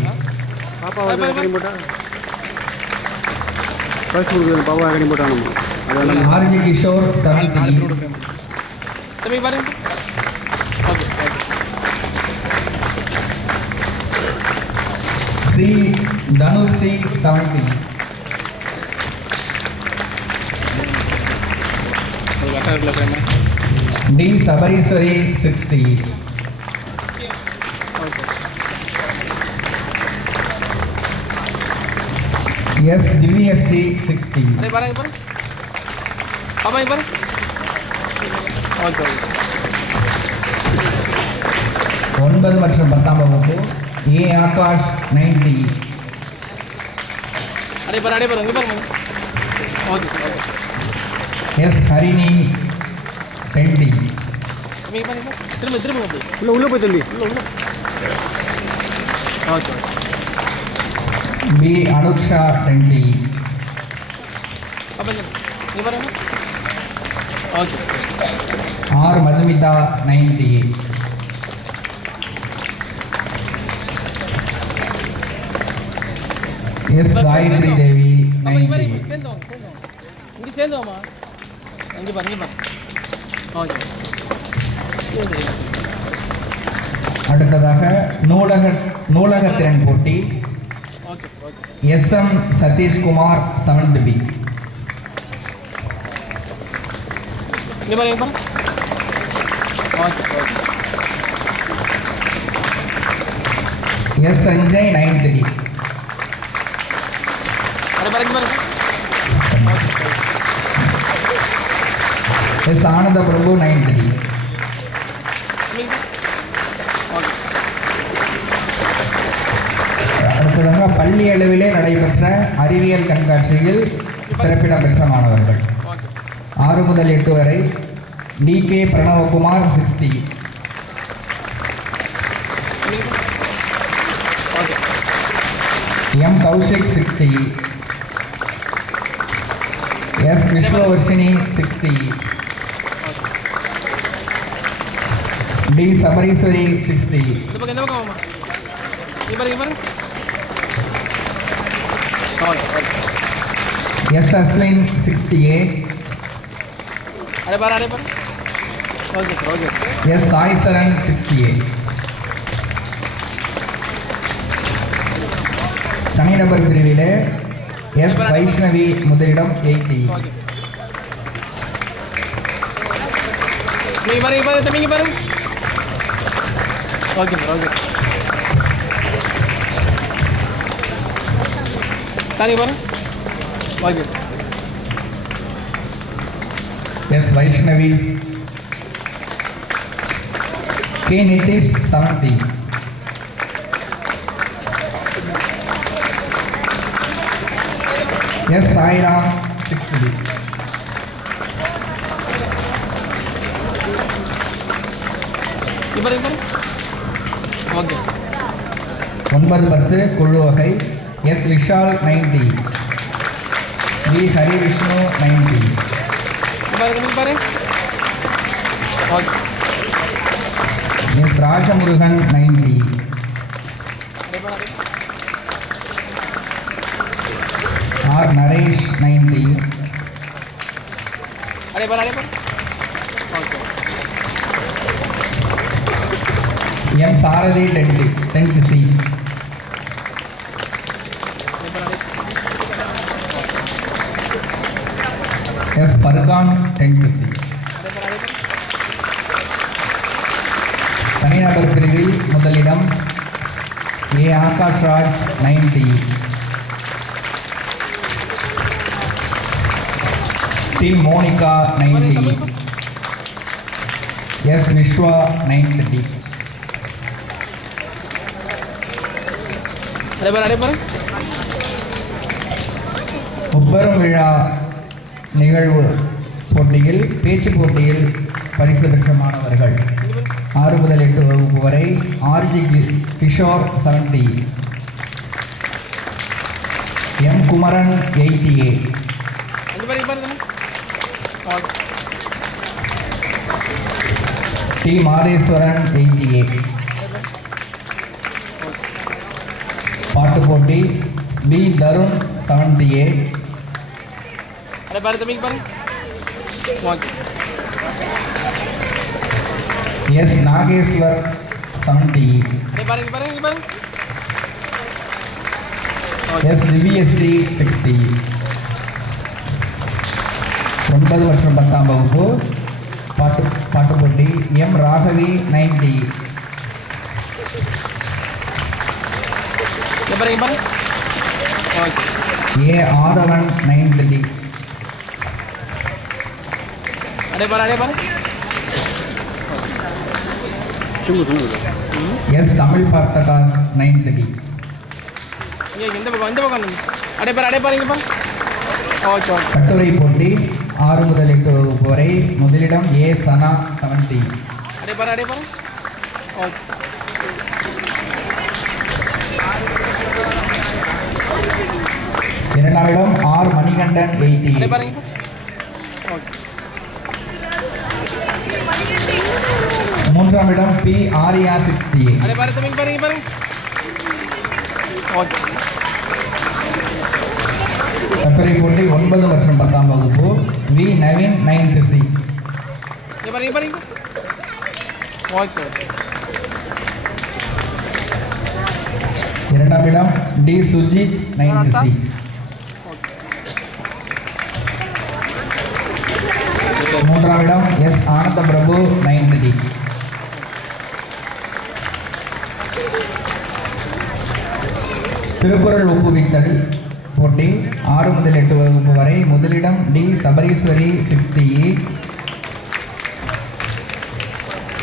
R G Kishore 7th E, தம்பி பாருங்க okay okay C. Dhanushree 7th E, D. Sabariswari 6th E, S. Divyashree 6th E, அதே பாருங்க பாருங்க பாப்பா இங்கே பாருங்க ஓகே ஓகே 9 மற்றும் 10ஆம் வகுப்பு ஏ. ஆகாஷ் 9th E, அடே பாருங்க இங்கே பாருங்க okay okay S. Harini 10th E, இங்கே பாருங்க திரும்ப திரும்ப வந்து உள்ள போய் தம்பி உள்ள ஓகே பி. அனுக்ஷா 10th E, பாப்பா இங்கே பாருங்க okay R. Madhumita 9th E, S. Gayathri Devi பாப்பா இங்கே 9th பாருங்க E, சேர்ந்தோம் இங்கே சேர்ந்தோம்மா இங்கே பாருங்க ஓகே அடுத்ததாக நூலகத்திறன் போட்டி okay okay S. M. Sathishkumar 7th B, இங்கே பாருங்க okay okay S. Sanjay 9th D, அடே பாருங்க பாருங்க ஓகே எஸ். ஆனந்த பிரபு 9th D, ஓகே அடுத்ததாக பள்ளி அளவிலே நடைபெற்ற அறிவியல் கண்காட்சியில் சிறப்பிடம் பெற்ற மாணவர்கள் ஓகே 6 முதல் 8 வரை D. K. Pranavakumar 6th E, okay M. Kaushik 6th E, S. Vishvavarshini 6th E, D. Sabariswari 6th E, இந்த பக்கம் வாமா இங்கே பாருங்க okay okay S. Aslin 6th A, அடே பாரு okay sir okay. S Sai Charan 60A. தனிநபர் பிரிவிலே எஸ் வைஷ்ணவி முதலிடம் 80. ஓகே. நீங்க பாருங்க பாருங்க தம்பிங்க பாருங்க. Okay sir okay. தனி பாருங்க. Okay sir. S Vaishnavi. K Nithish 70. S Sairam 60. பாருங்க பாருங்க. ஓகே. 9-10 குழு வகை எஸ் விஷால் 90. வி ஹரி விஷ்ணு 90. பாருங்க நீங்க பாருங்க. Okay. S Rajamurugan 90. R Naresh 90. அடே பாரு அடே பாரு. Okay. M Sarathi 10th C. S Farhan 10th C. தனிநபர் பிரிவில் முதலிடம் A Akash Raj 90. D Monika 90. S Vishwa 930. அடே பாரு அடே பாரு. முப்பெரும் விழா நிகழ்வு போட்டியில் பேச்சு போட்டியில் பரிசு பெற்ற மாணவர்கள் 6 முதல் 8 வகுப்பு வரை RJ Kishore 70. M Kumaran 80A. அஞ்சு பாருங்க பாருங்க. ஓகே. D Madheswaran 80A. பாட்டு போட்டி பி தருண் 70A. அடே பாரு தம்பிங்க பாருங்க. ஓகே. எஸ் நாகேஸ்வர் 70. அடே பாருங்க பாருங்க பாருங்க. எஸ் திவ்யஸ்ரீ 60. 9 மற்றும் 10ஆம் வகுப்பு பாட்டு போட்டி எம் ராகவி 90. அடே பாருங்க பாருங்க. ஓகே. ஏ ஆதவன் 930. அடே பாரு அடே பாரு. எஸ் தமிழ் பார்த்தகாஸ் 930. இங்க இந்த பக்கம் வந்து. அடே பாரு அடே பாருங்க பாரு. Okay okay. கட்டுரை போட்டி 6 முதல் 8 வகுப்பு வரை முதலிடம் ஏ சனா 70. அடே பாரு அடே பாரு. ஓகே. இரண்டாம் இடம் ஆர் மணிகண்டன் 80. அடே பாருங்க. ஓகே. மூன்றாம் இடம் பி ஆரியா 60. அடே பாரு தம்பிங்க பாருங்க பாருங்க. ஓகே. கட்டுரை போட்டி 9 மற்றும் 10ஆம் வகுப்பு வி நவீன் 9th C. இங்க பாருங்க பாருங்க. ஓகே. இரண்டாம் இடம் டி சுஜித் 9th C. மூன்றாம் இடம் எஸ் ஆனந்த பிரபு 9th D. திருக்குறள் ஒப்புவித்தல் போட்டி 6 முதல் 8 வகுப்பு வரை முதலிடம் டி சபரீஸ்வரி 60.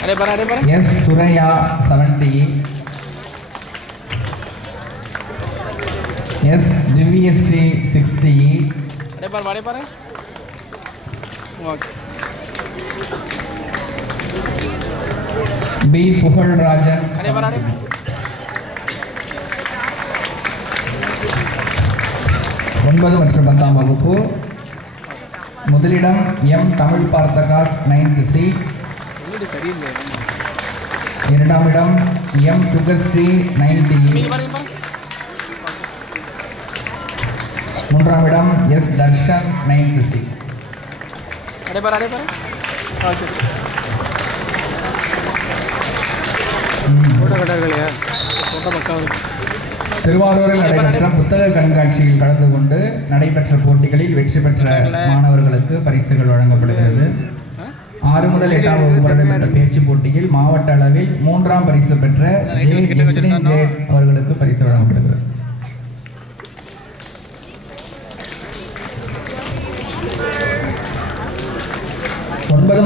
அடே பாரு அடே பாரு. எஸ் சுரையா 70. எஸ் திவ்யஸ்ரீ 60. அடே பாரு அடே பாரு. ஓகே. பி புகழ்ராஜன் அடே பாரு அடே பாரு. 9 மற்றும் 10ஆம் வகுப்பு முதலிடம் எம் தமிழ் பார்த்தகாஸ் 9th C. என்னடி சரியில்லை. இரண்டாம் இடம் எம் சுகஸ்ரீ 90. நீங்க பாருங்க பாருங்க. மூன்றாம் இடம் எஸ் தர்ஷன் 9th C. அடே பாரு அடே பாரு. ஓகே. ஃபோட்டோ கட்டார்கள் இல்லையா ஃபோட்டோ பக்கம் திருவாரூரில் நடைபெற்ற புத்தக கண்காட்சியில் கலந்து கொண்டு நடைபெற்ற போட்டிகளில் வெற்றி பெற்ற மாணவர்களுக்கு பரிசுகள் வழங்கப்படுகிறது. 6 முதல் 8ஆம் வகுப்பு நடைபெற்ற பேச்சு போட்டியில் மாவட்ட அளவில் 3ஆம் பரிசு பெற்ற அவர்களுக்கு பரிசு வழங்கப்படுகிறது.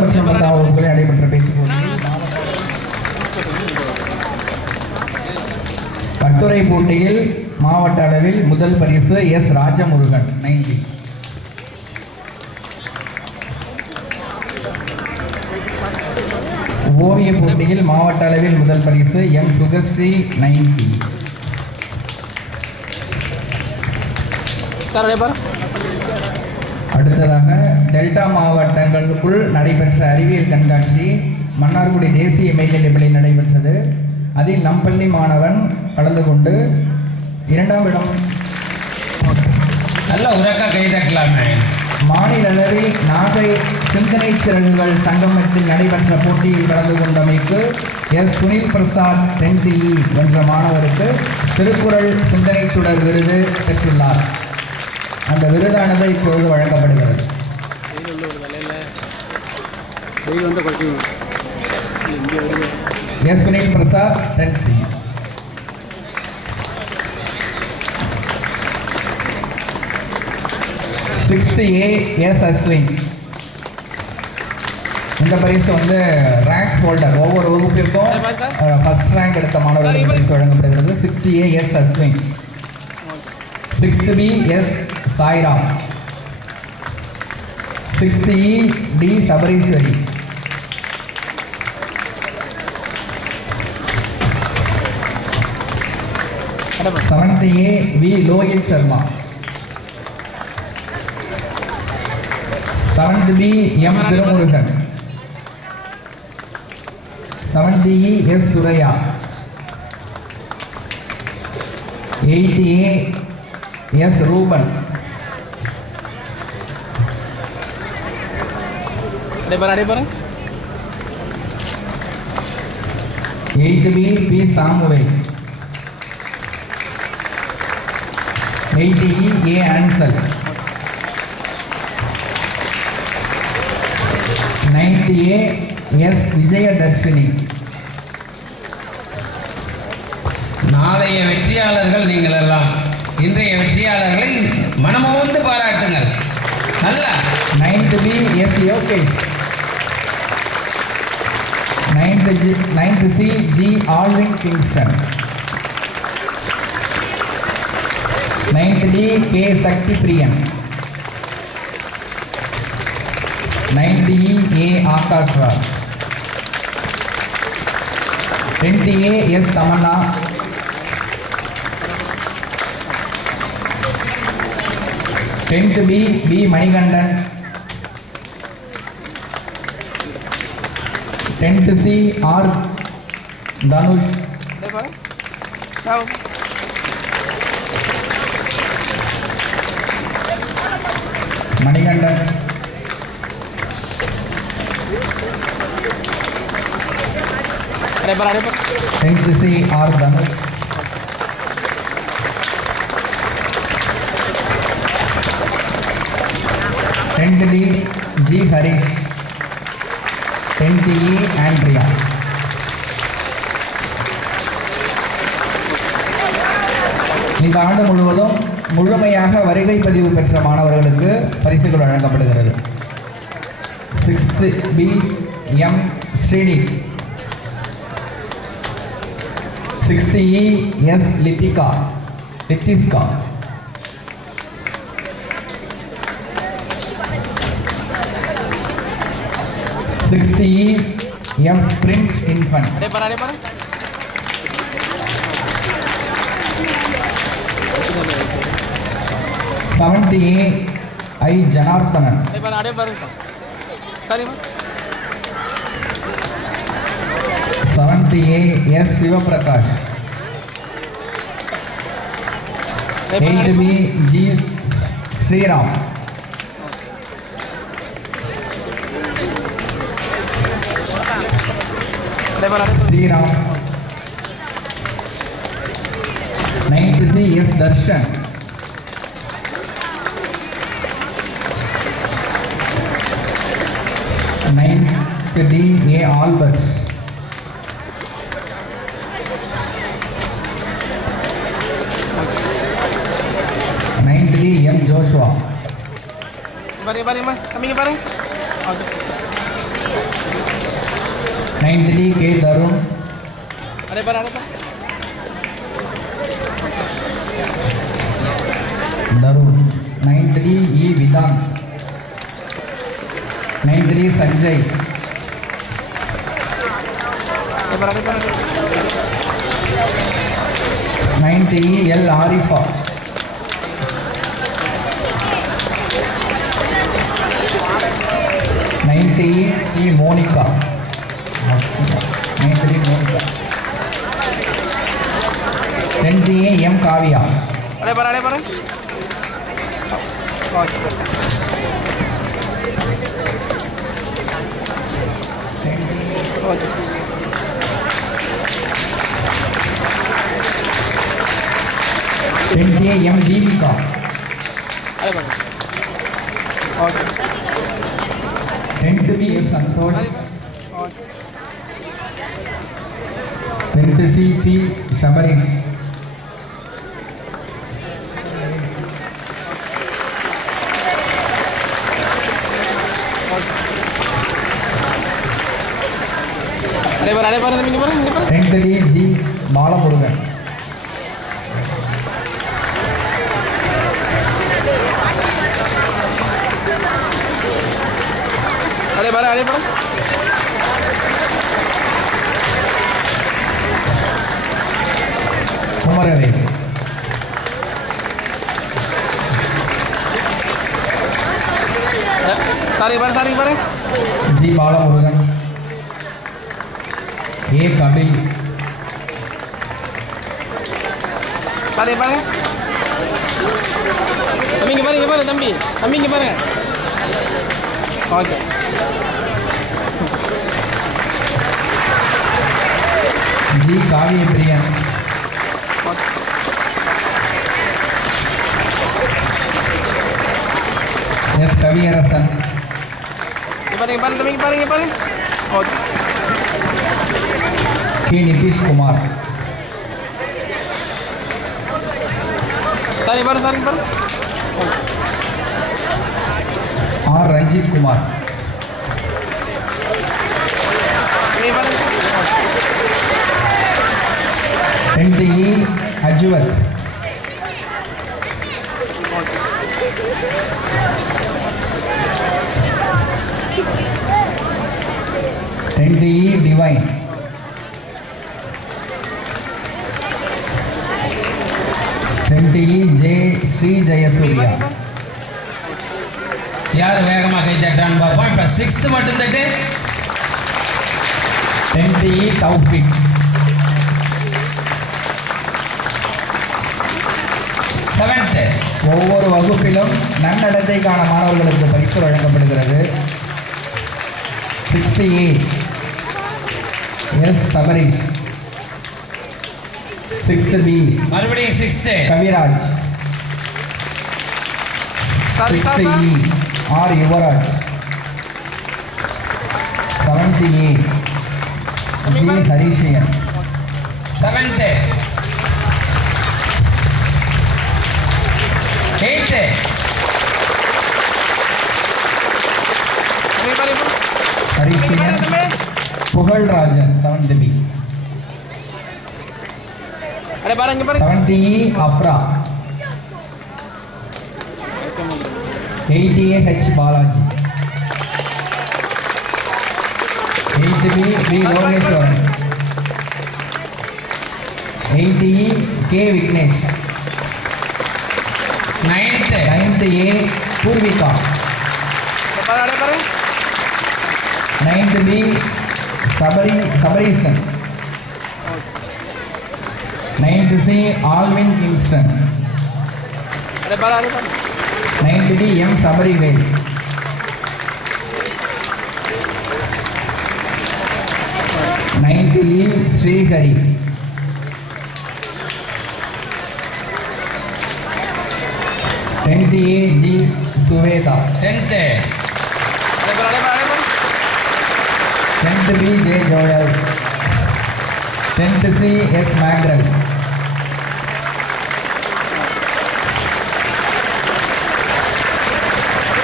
மற்றும் 10ஆம் வகுப்புகளில் நடைபெற்ற பேச்சு போட்டியில் கட்டுரை போட்டியில் மாவட்ட அளவில் முதல் பரிசு எஸ் ராஜமுருகன் 90. ஓவிய போட்டியில் மாவட்ட அளவில் முதல் பரிசு எம் சுகஸ்ரீ 90. அடுத்ததாக டெல்டா மாவட்டங்களுக்குள் நடைபெற்ற அறிவியல் கண்காட்சி மன்னார்குடி தேசிய மேல்நிலைப்பள்ளியில் நடைபெற்றது. அதில் நம்பள்ளி மாணவன் கலந்து கொண்டு 2ஆம் இடம். நல்ல உரக்கா கை தட்டலாமே. மாநில அளவில் நாகை சிந்தனை சிறகுகள் சங்கமத்தில் நடைபெற்ற போட்டியில் கலந்து கொண்டமைக்கு எஸ் சுனில் பிரசாத் 10E என்ற மாணவருக்கு திருக்குறள் சிந்தனை சுடர் விருது பெற்றுள்ளார். அந்த விருதானது இப்பொழுது வழங்கப்படுகிறது. S Sunil Prasad 10E. S Ashwin. இந்த பரிசு வந்து ரேங்க் ஹோல்டர், ஒவ்வொரு வகுப்பிற்கும் ஃபர்ஸ்ட் ரேங்க் எடுத்த மாணவர்களுக்கு பரிசு வழங்கப்படுகிறது. 60A S Ashwin. 6B S Sairam. 60E D Sabariswari. 70A V Lohith Sharma. 70B M Thirumurugan. 70E S Suraiya. 80A S Ruban. 8B B Samuel. 80E A Ansel. 90A S Vijayadharshini. நாளைய வெற்றியாளர்கள் நீங்கள் எல்லாம். இன்றைய வெற்றியாளர்களை மனமோந்து பாராட்டுங்கள். நல்ல 9B S Yogesh. 9C G Alvin Kingston. 9D K Sakthi Priyan. 90E A Akash Raj. 20A S Tamanna. 10B B Manikandan. 10C R Dhanush. Manikandan. 10C R Dhanush. 10D G Harish. 10TE Andrea. இந்த ஆண்டு முழுவதும் முழுமையாக வருகை பதிவு பெற்ற மாணவர்களுக்கு பரிசுகள் வழங்கப்படுகிறது. 6B M Srini. 60E S Lithiska. 60E M Prince Infant. 70A I Janarthanan. 70A S Sivaprakash. 8B G Sriram. S Dharshan. 9th D A Alberts. 9th D M Joshua. Baring, kami baring. Okay. 9th D K Darun. Ada barang. Darun. 9th D E Vidhan. 9th D Sanjay. Ada barang. 9th E L Arifa. 9th E Monica. 9th D Monica. 10th E M Kavya. Ada barang. Okay. 10th A M Deepika. Ada barang. Okay. 10th B Santosh. Okay. 10th C P Sabaris. Ada barang. 10th D G Balamurugan. Ada barang. Kumarave. Saring barang. G Balamurugan. A Kabil. Saring barang. Kami barang. Okay. G Kavya Priyan. S Kaviyarasan. Barang. Okay. K Nitish Kumar. Saring barang. R Ranjit Kumar. Kami barang. 10th E Ajwat. 10th E Divine. 10th E J Sri Jayasuriya. யார் வேகமாக கை தட்டுறான்னு பார்ப்போம். இப்போ 6th மட்டும் தட்டு. 10th E Taufik. 7th. ஒவ்வொரு வகுப்பிலும் நன்னடத்தைக்கான மாணவர்களுக்கு பரிசு வழங்கப்படுகிறது. 6th E S Sabaris. 6th B மறுபடியும் 6th. Kaviraj. 6th E R Yuvaraj. 7th E G Harishiyan. 7th. 8th. Harishiyan. Pugal Rajan. 7th B. Ada barang. 7th E Afra. 8th A H Balaji. 8th B B Logeshwaran. 8th E K Vignesh. 9th. 9th A Purvika. Ada barang. 9th B Sabarisan. 9th C Alvin Kingston. Ada barang. 9th D M Sabarivel. 9th E Srihari. Shweta. 10th 10th B J Joel. 10th C S Magral.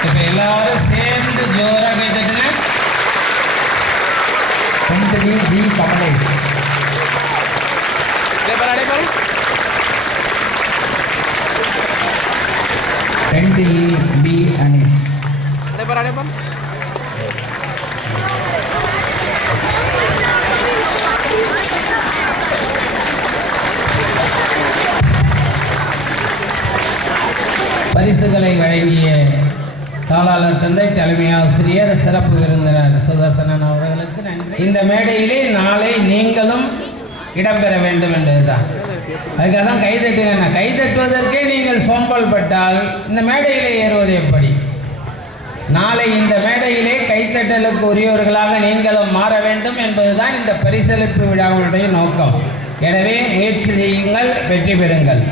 இப்போ எல்லாரும் சேர்ந்து ஜோரா கேட்டுட்டுங்க. 10th B G Kamalesh. 10th E B Anish. பரிசுகளை வழங்கிய தாளாளர் தந்தை தலைமை ஆசிரியர் சிறப்பு விருந்தினர் சுதர்சனன் அவர்களுக்கு நன்றி. இந்த மேடையிலே நாளை நீங்களும் இடம்பெற வேண்டும் என்பதுதான். அதுக்காக தான் கைதட்டுங்க. கைதட்டுவதற்கே நீங்கள் சோம்பல் பட்டால் இந்த மேடையிலே ஏறுவது எப்படி? நாளை இந்த மேடையிலே கைத்தட்டலுக்கு உரியவர்களாக நீங்களும் மாற வேண்டும் என்பதுதான் இந்த பரிசளிப்பு விழாவினுடைய நோக்கம். எனவே முயற்சி செய்யுங்கள், வெற்றி பெறுங்கள்.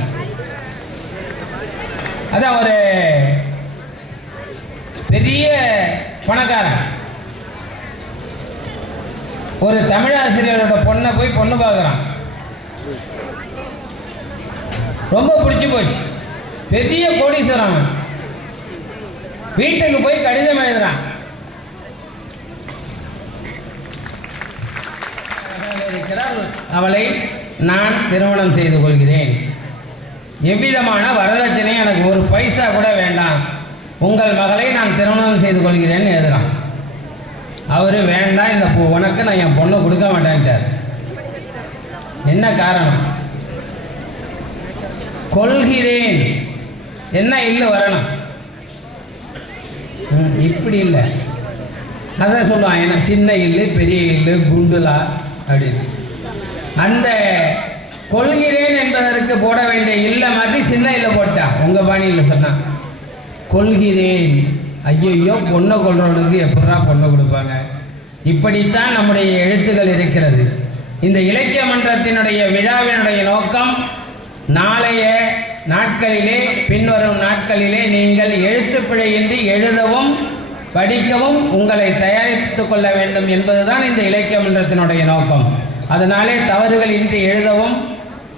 அதான் ஒரு பெரிய பணக்காரன் ஒரு தமிழாசிரியரோட பொண்ணை போய் பொண்ணு பார்க்குறான். ரொம்ப பிடிச்சி போச்சு. பெரிய கோடீஸ்வரன். வீட்டுக்கு போய் கடிதம் எழுதுறான். அவளை நான் திருமணம் செய்து கொள்கிறேன். எவ்விதமான வரதட்சணை எனக்கு ஒரு பைசா கூட வேண்டாம். உங்கள் மகளை நான் திருமணம் செய்து கொள்கிறேன்னு எழுதுறான். அவர் வேண்டாம், இந்த உனக்கு நான் என் பொண்ணை கொடுக்க மாட்டேன்ட்டார். என்ன காரணம்? கொள்கிறேன். என்ன இல்லை வரணும். இப்படி இல்லை, அதான் சொல்லுவான். ஏன்னா சின்ன இல்லு, பெரிய இல்லு, குண்டுலா அப்படின்னு. அந்த கொள்கிறேன் என்பதற்கு போட வேண்டிய இல்லை மாதிரி சின்ன இல்லை போட்டான். உங்கள் பாணியில் சொன்னான் கொள்கிறேன். ஐயோ, பொண்ணை கொள்றவனுக்கு எப்படா பொண்ணை கொடுப்பாங்க? இப்படித்தான் நம்முடைய எழுத்துக்கள் இருக்கிறது. இந்த இலக்கிய மன்றத்தினுடைய விழாவினுடைய நோக்கம் நாளைய நாட்களிலே, பின்வரும் நாட்களிலே நீங்கள் எழுத்துப்பிழையின்றி எழுதவும் படிக்கவும் உங்களை தயாரித்து கொள்ள வேண்டும் என்பதுதான் இந்த இலக்கிய மன்றத்தினுடைய நோக்கம். அதனாலே தவறுகள் இன்றி எழுதவும்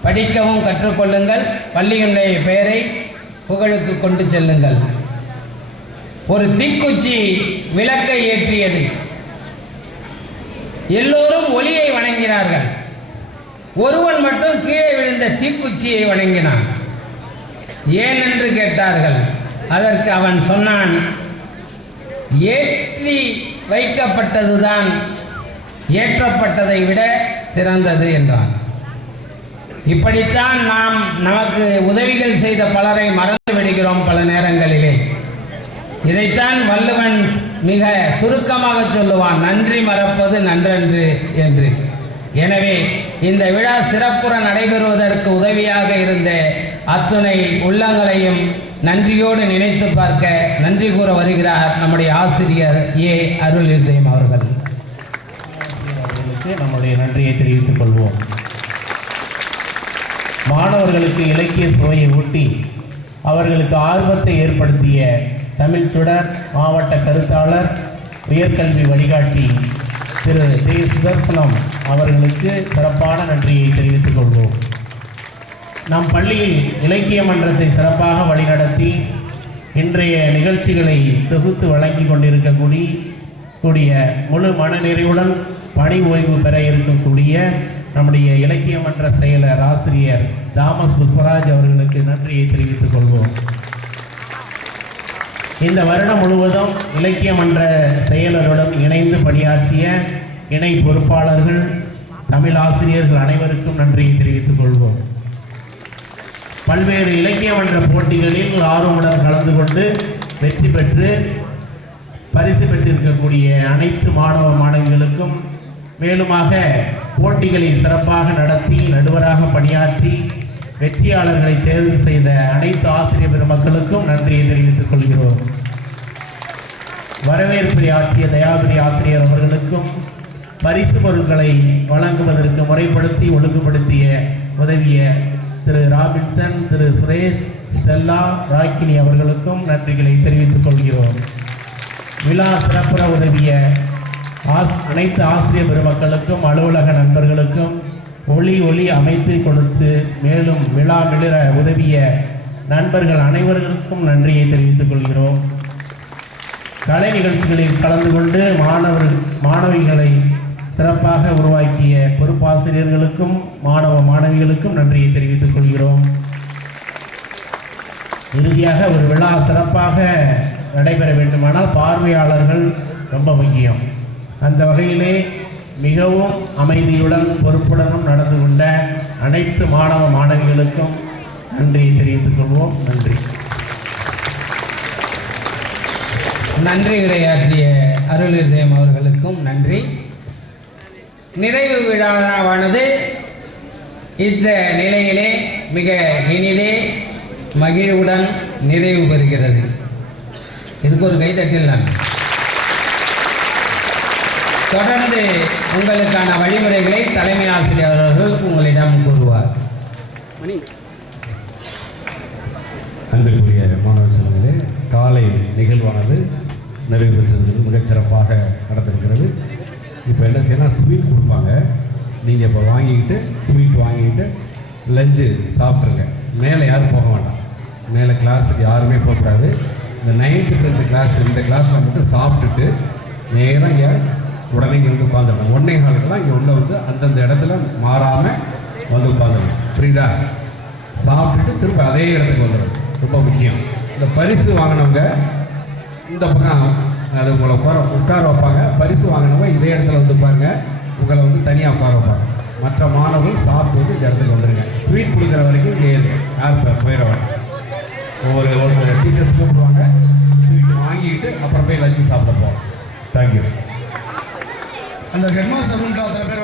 படிக்கவும் கற்றுக்கொள்ளுங்கள். பள்ளியினுடைய பெயரை புகழுக்கு கொண்டு செல்லுங்கள். ஒரு தீக்குச்சி விளக்கை ஏற்றியது. எல்லோரும் ஒளியை வணங்கினார்கள். ஒருவன் மட்டும் கீழே விழுந்த தீக்குச்சியை வணங்கினான். ஏன் என்று கேட்டார்கள். அதற்கு அவன் சொன்னான், ஏற்றி வைக்கப்பட்டதுதான் ஏற்றப்பட்டதை விட சிறந்தது என்றான். இப்படித்தான் நாம் நமக்கு உதவிகள் செய்த பலரை மறந்து விடுகிறோம் பல நேரங்களிலே. இதைத்தான் வள்ளுவன் மிக சுருக்கமாக சொல்லுவான், நன்றி மறப்பது நன்றன்று என்று. எனவே இந்த விழா சிறப்புற நடைபெறுவதற்கு உதவியாக இருந்த அத்துணை உள்ளங்களையும் நன்றியோடு நினைத்து பார்க்க நன்றி கூற வருகிறார் நம்முடைய ஆசிரியர் ஏ அருள் இருதயம் அவர்கள். நம்முடைய நன்றியை தெரிவித்துக் கொள்வோம். மாணவர்களுக்கு இலக்கிய சுவையை ஊட்டி அவர்களுக்கு ஆர்வத்தை ஏற்படுத்திய தமிழ் சுடர் மாவட்ட கருத்தாளர், உயர்கல்வி வழிகாட்டி திரு டி சுதர்சனம் அவர்களுக்கு சிறப்பான நன்றியை தெரிவித்துக் கொள்வோம். நம் பள்ளியில் இலக்கிய மன்றத்தை சிறப்பாக வழிநடத்தி இன்றைய நிகழ்ச்சிகளை தொகுத்து வழங்கி கொண்டிருக்கக்கூடிய முழு மனநிறைவுடன் பணி ஓய்வு பெற இருக்கக்கூடிய நம்முடைய இலக்கிய மன்ற செயலர் ஆசிரியர் தாமஸ் புஷ்பராஜ் அவர்களுக்கு நன்றியை தெரிவித்துக் கொள்வோம். இந்த வருடம் முழுவதும் இலக்கிய மன்ற செயலருடன் இணைந்து பணியாற்றிய இணை பொறுப்பாளர்கள், தமிழ் ஆசிரியர்கள் அனைவருக்கும் நன்றியை தெரிவித்துக் கொள்வோம். பல்வேறு இலக்கிய மன்ற போட்டிகளில் ஆர்வமுடன் கலந்து கொண்டு வெற்றி பெற்று பரிசு பெற்றிருக்கக்கூடிய அனைத்து மாணவ மாணவிகளுக்கும், மேலுமாக போட்டிகளை சிறப்பாக நடத்தி நடுவராக பணியாற்றி வெற்றியாளர்களை தேர்வு செய்த அனைத்து ஆசிரியர் பெருமக்களுக்கும் நன்றியை தெரிவித்துக் கொள்கிறோம். வரவேற்புரை ஆற்றிய தயாபரி ஆசிரியர் அவர்களுக்கும் பரிசு பொருட்களை வழங்குவதற்கு முறைப்படுத்தி ஒழுங்குபடுத்திய உதவிய திரு ராபின்சன், திரு சுரேஷ், ஸ்டெல்லா ராக்கினி அவர்களுக்கும் நன்றிகளை தெரிவித்துக் கொள்கிறோம். விழா சிறப்புற உதவிய அனைத்து ஆசிரியர் பெருமக்களுக்கும் அலுவலக நண்பர்களுக்கும் ஒளி அமைத்து கொடுத்து மேலும் விழா மிளிர உதவிய நண்பர்கள் அனைவருக்கும் நன்றியை தெரிவித்துக் கொள்கிறோம். கலை நிகழ்ச்சிகளில் கலந்து கொண்டு மாணவிகளை சிறப்பாக உருவாக்கிய பொறுப்பாசிரியர்களுக்கும் மாணவிகளுக்கும் நன்றியை தெரிவித்துக் கொள்கிறோம். இறுதியாக ஒரு விழா சிறப்பாக நடைபெற வேண்டுமானால் பார்வையாளர்கள் ரொம்ப முக்கியம். அந்த வகையிலே மிகவும் அமைதியுடன் பொறுப்புடனும் நடந்து கொண்ட அனைத்து மாணவிகளுக்கும் நன்றியை தெரிவித்துக் கொள்வோம். நன்றி உரையாற்றிய அருள்தேம் அவர்களுக்கும் நன்றி. நிறைவு விழாவானது இந்த நிலையிலே மிக இனிதே மகிழ்வுடன் நிறைவு பெறுகிறது. இதுக்கு ஒரு கைத்தட்டில் நான் தொடர்ந்து உங்களுக்கான வழிமுறைகளை தலைமை ஆசிரியர் அவர்கள் உங்களிடம் கூறுவார். அன்பிற்குரிய மாணவ செல்வங்களே, காலை நிகழ்வானது நிறைவு பெற்றிருந்தது, மிகச்சிறப்பாக நடந்திருக்கிறது. இப்போ என்ன செய்யலாம், ஸ்வீட் கொடுப்பாங்க. நீங்கள் இப்போ வாங்கிக்கிட்டு ஸ்வீட் வாங்கிக்கிட்டு லஞ்சு சாப்பிட்ருங்க. மேலே யாரும் போக வேண்டாம், மேலே கிளாஸுக்கு யாருமே போகக்கூடாது. இந்த 9th 10th கிளாஸ் இந்த கிளாஸில் மட்டும் சாப்பிட்டுட்டு நேராக இங்கே உடனே இங்கே வந்து உட்காந்துடணும். 1:15 இங்கே உள்ள வந்து அந்தந்த இடத்துல மாறாமல் வந்து உட்காந்துடணும். புரியுதா? சாப்பிட்டுட்டு திரும்ப அதே இடத்துக்கு வந்துடும். ரொம்ப முக்கியம். இந்த பரிசு வாங்கினவங்க இந்த பக்கம் அது உங்களை உட்கார வைப்பாங்க. பரிசு வாங்கினவங்க இதே இடத்துல வந்து உட்காருங்க. உங்களை வந்து தனியாக உட்கார வைப்பாங்க. மற்ற மாணவர்கள் சாப்பிட்டு வந்து இந்த இடத்துக்கு வந்துடுங்க. ஸ்வீட் கொடுக்குற வரைக்கும் இங்கே யார் போயிடுவாங்க. ஒவ்வொரு டீச்சர்ஸ் கூப்பிடுவாங்க. ஸ்வீட் வாங்கிக்கிட்டு அப்புறம் போய் லஞ்சு சாப்பிட போவோம். தேங்க்யூ. அந்த ஹெட்மாஸ்டர் அத்தனை பேர்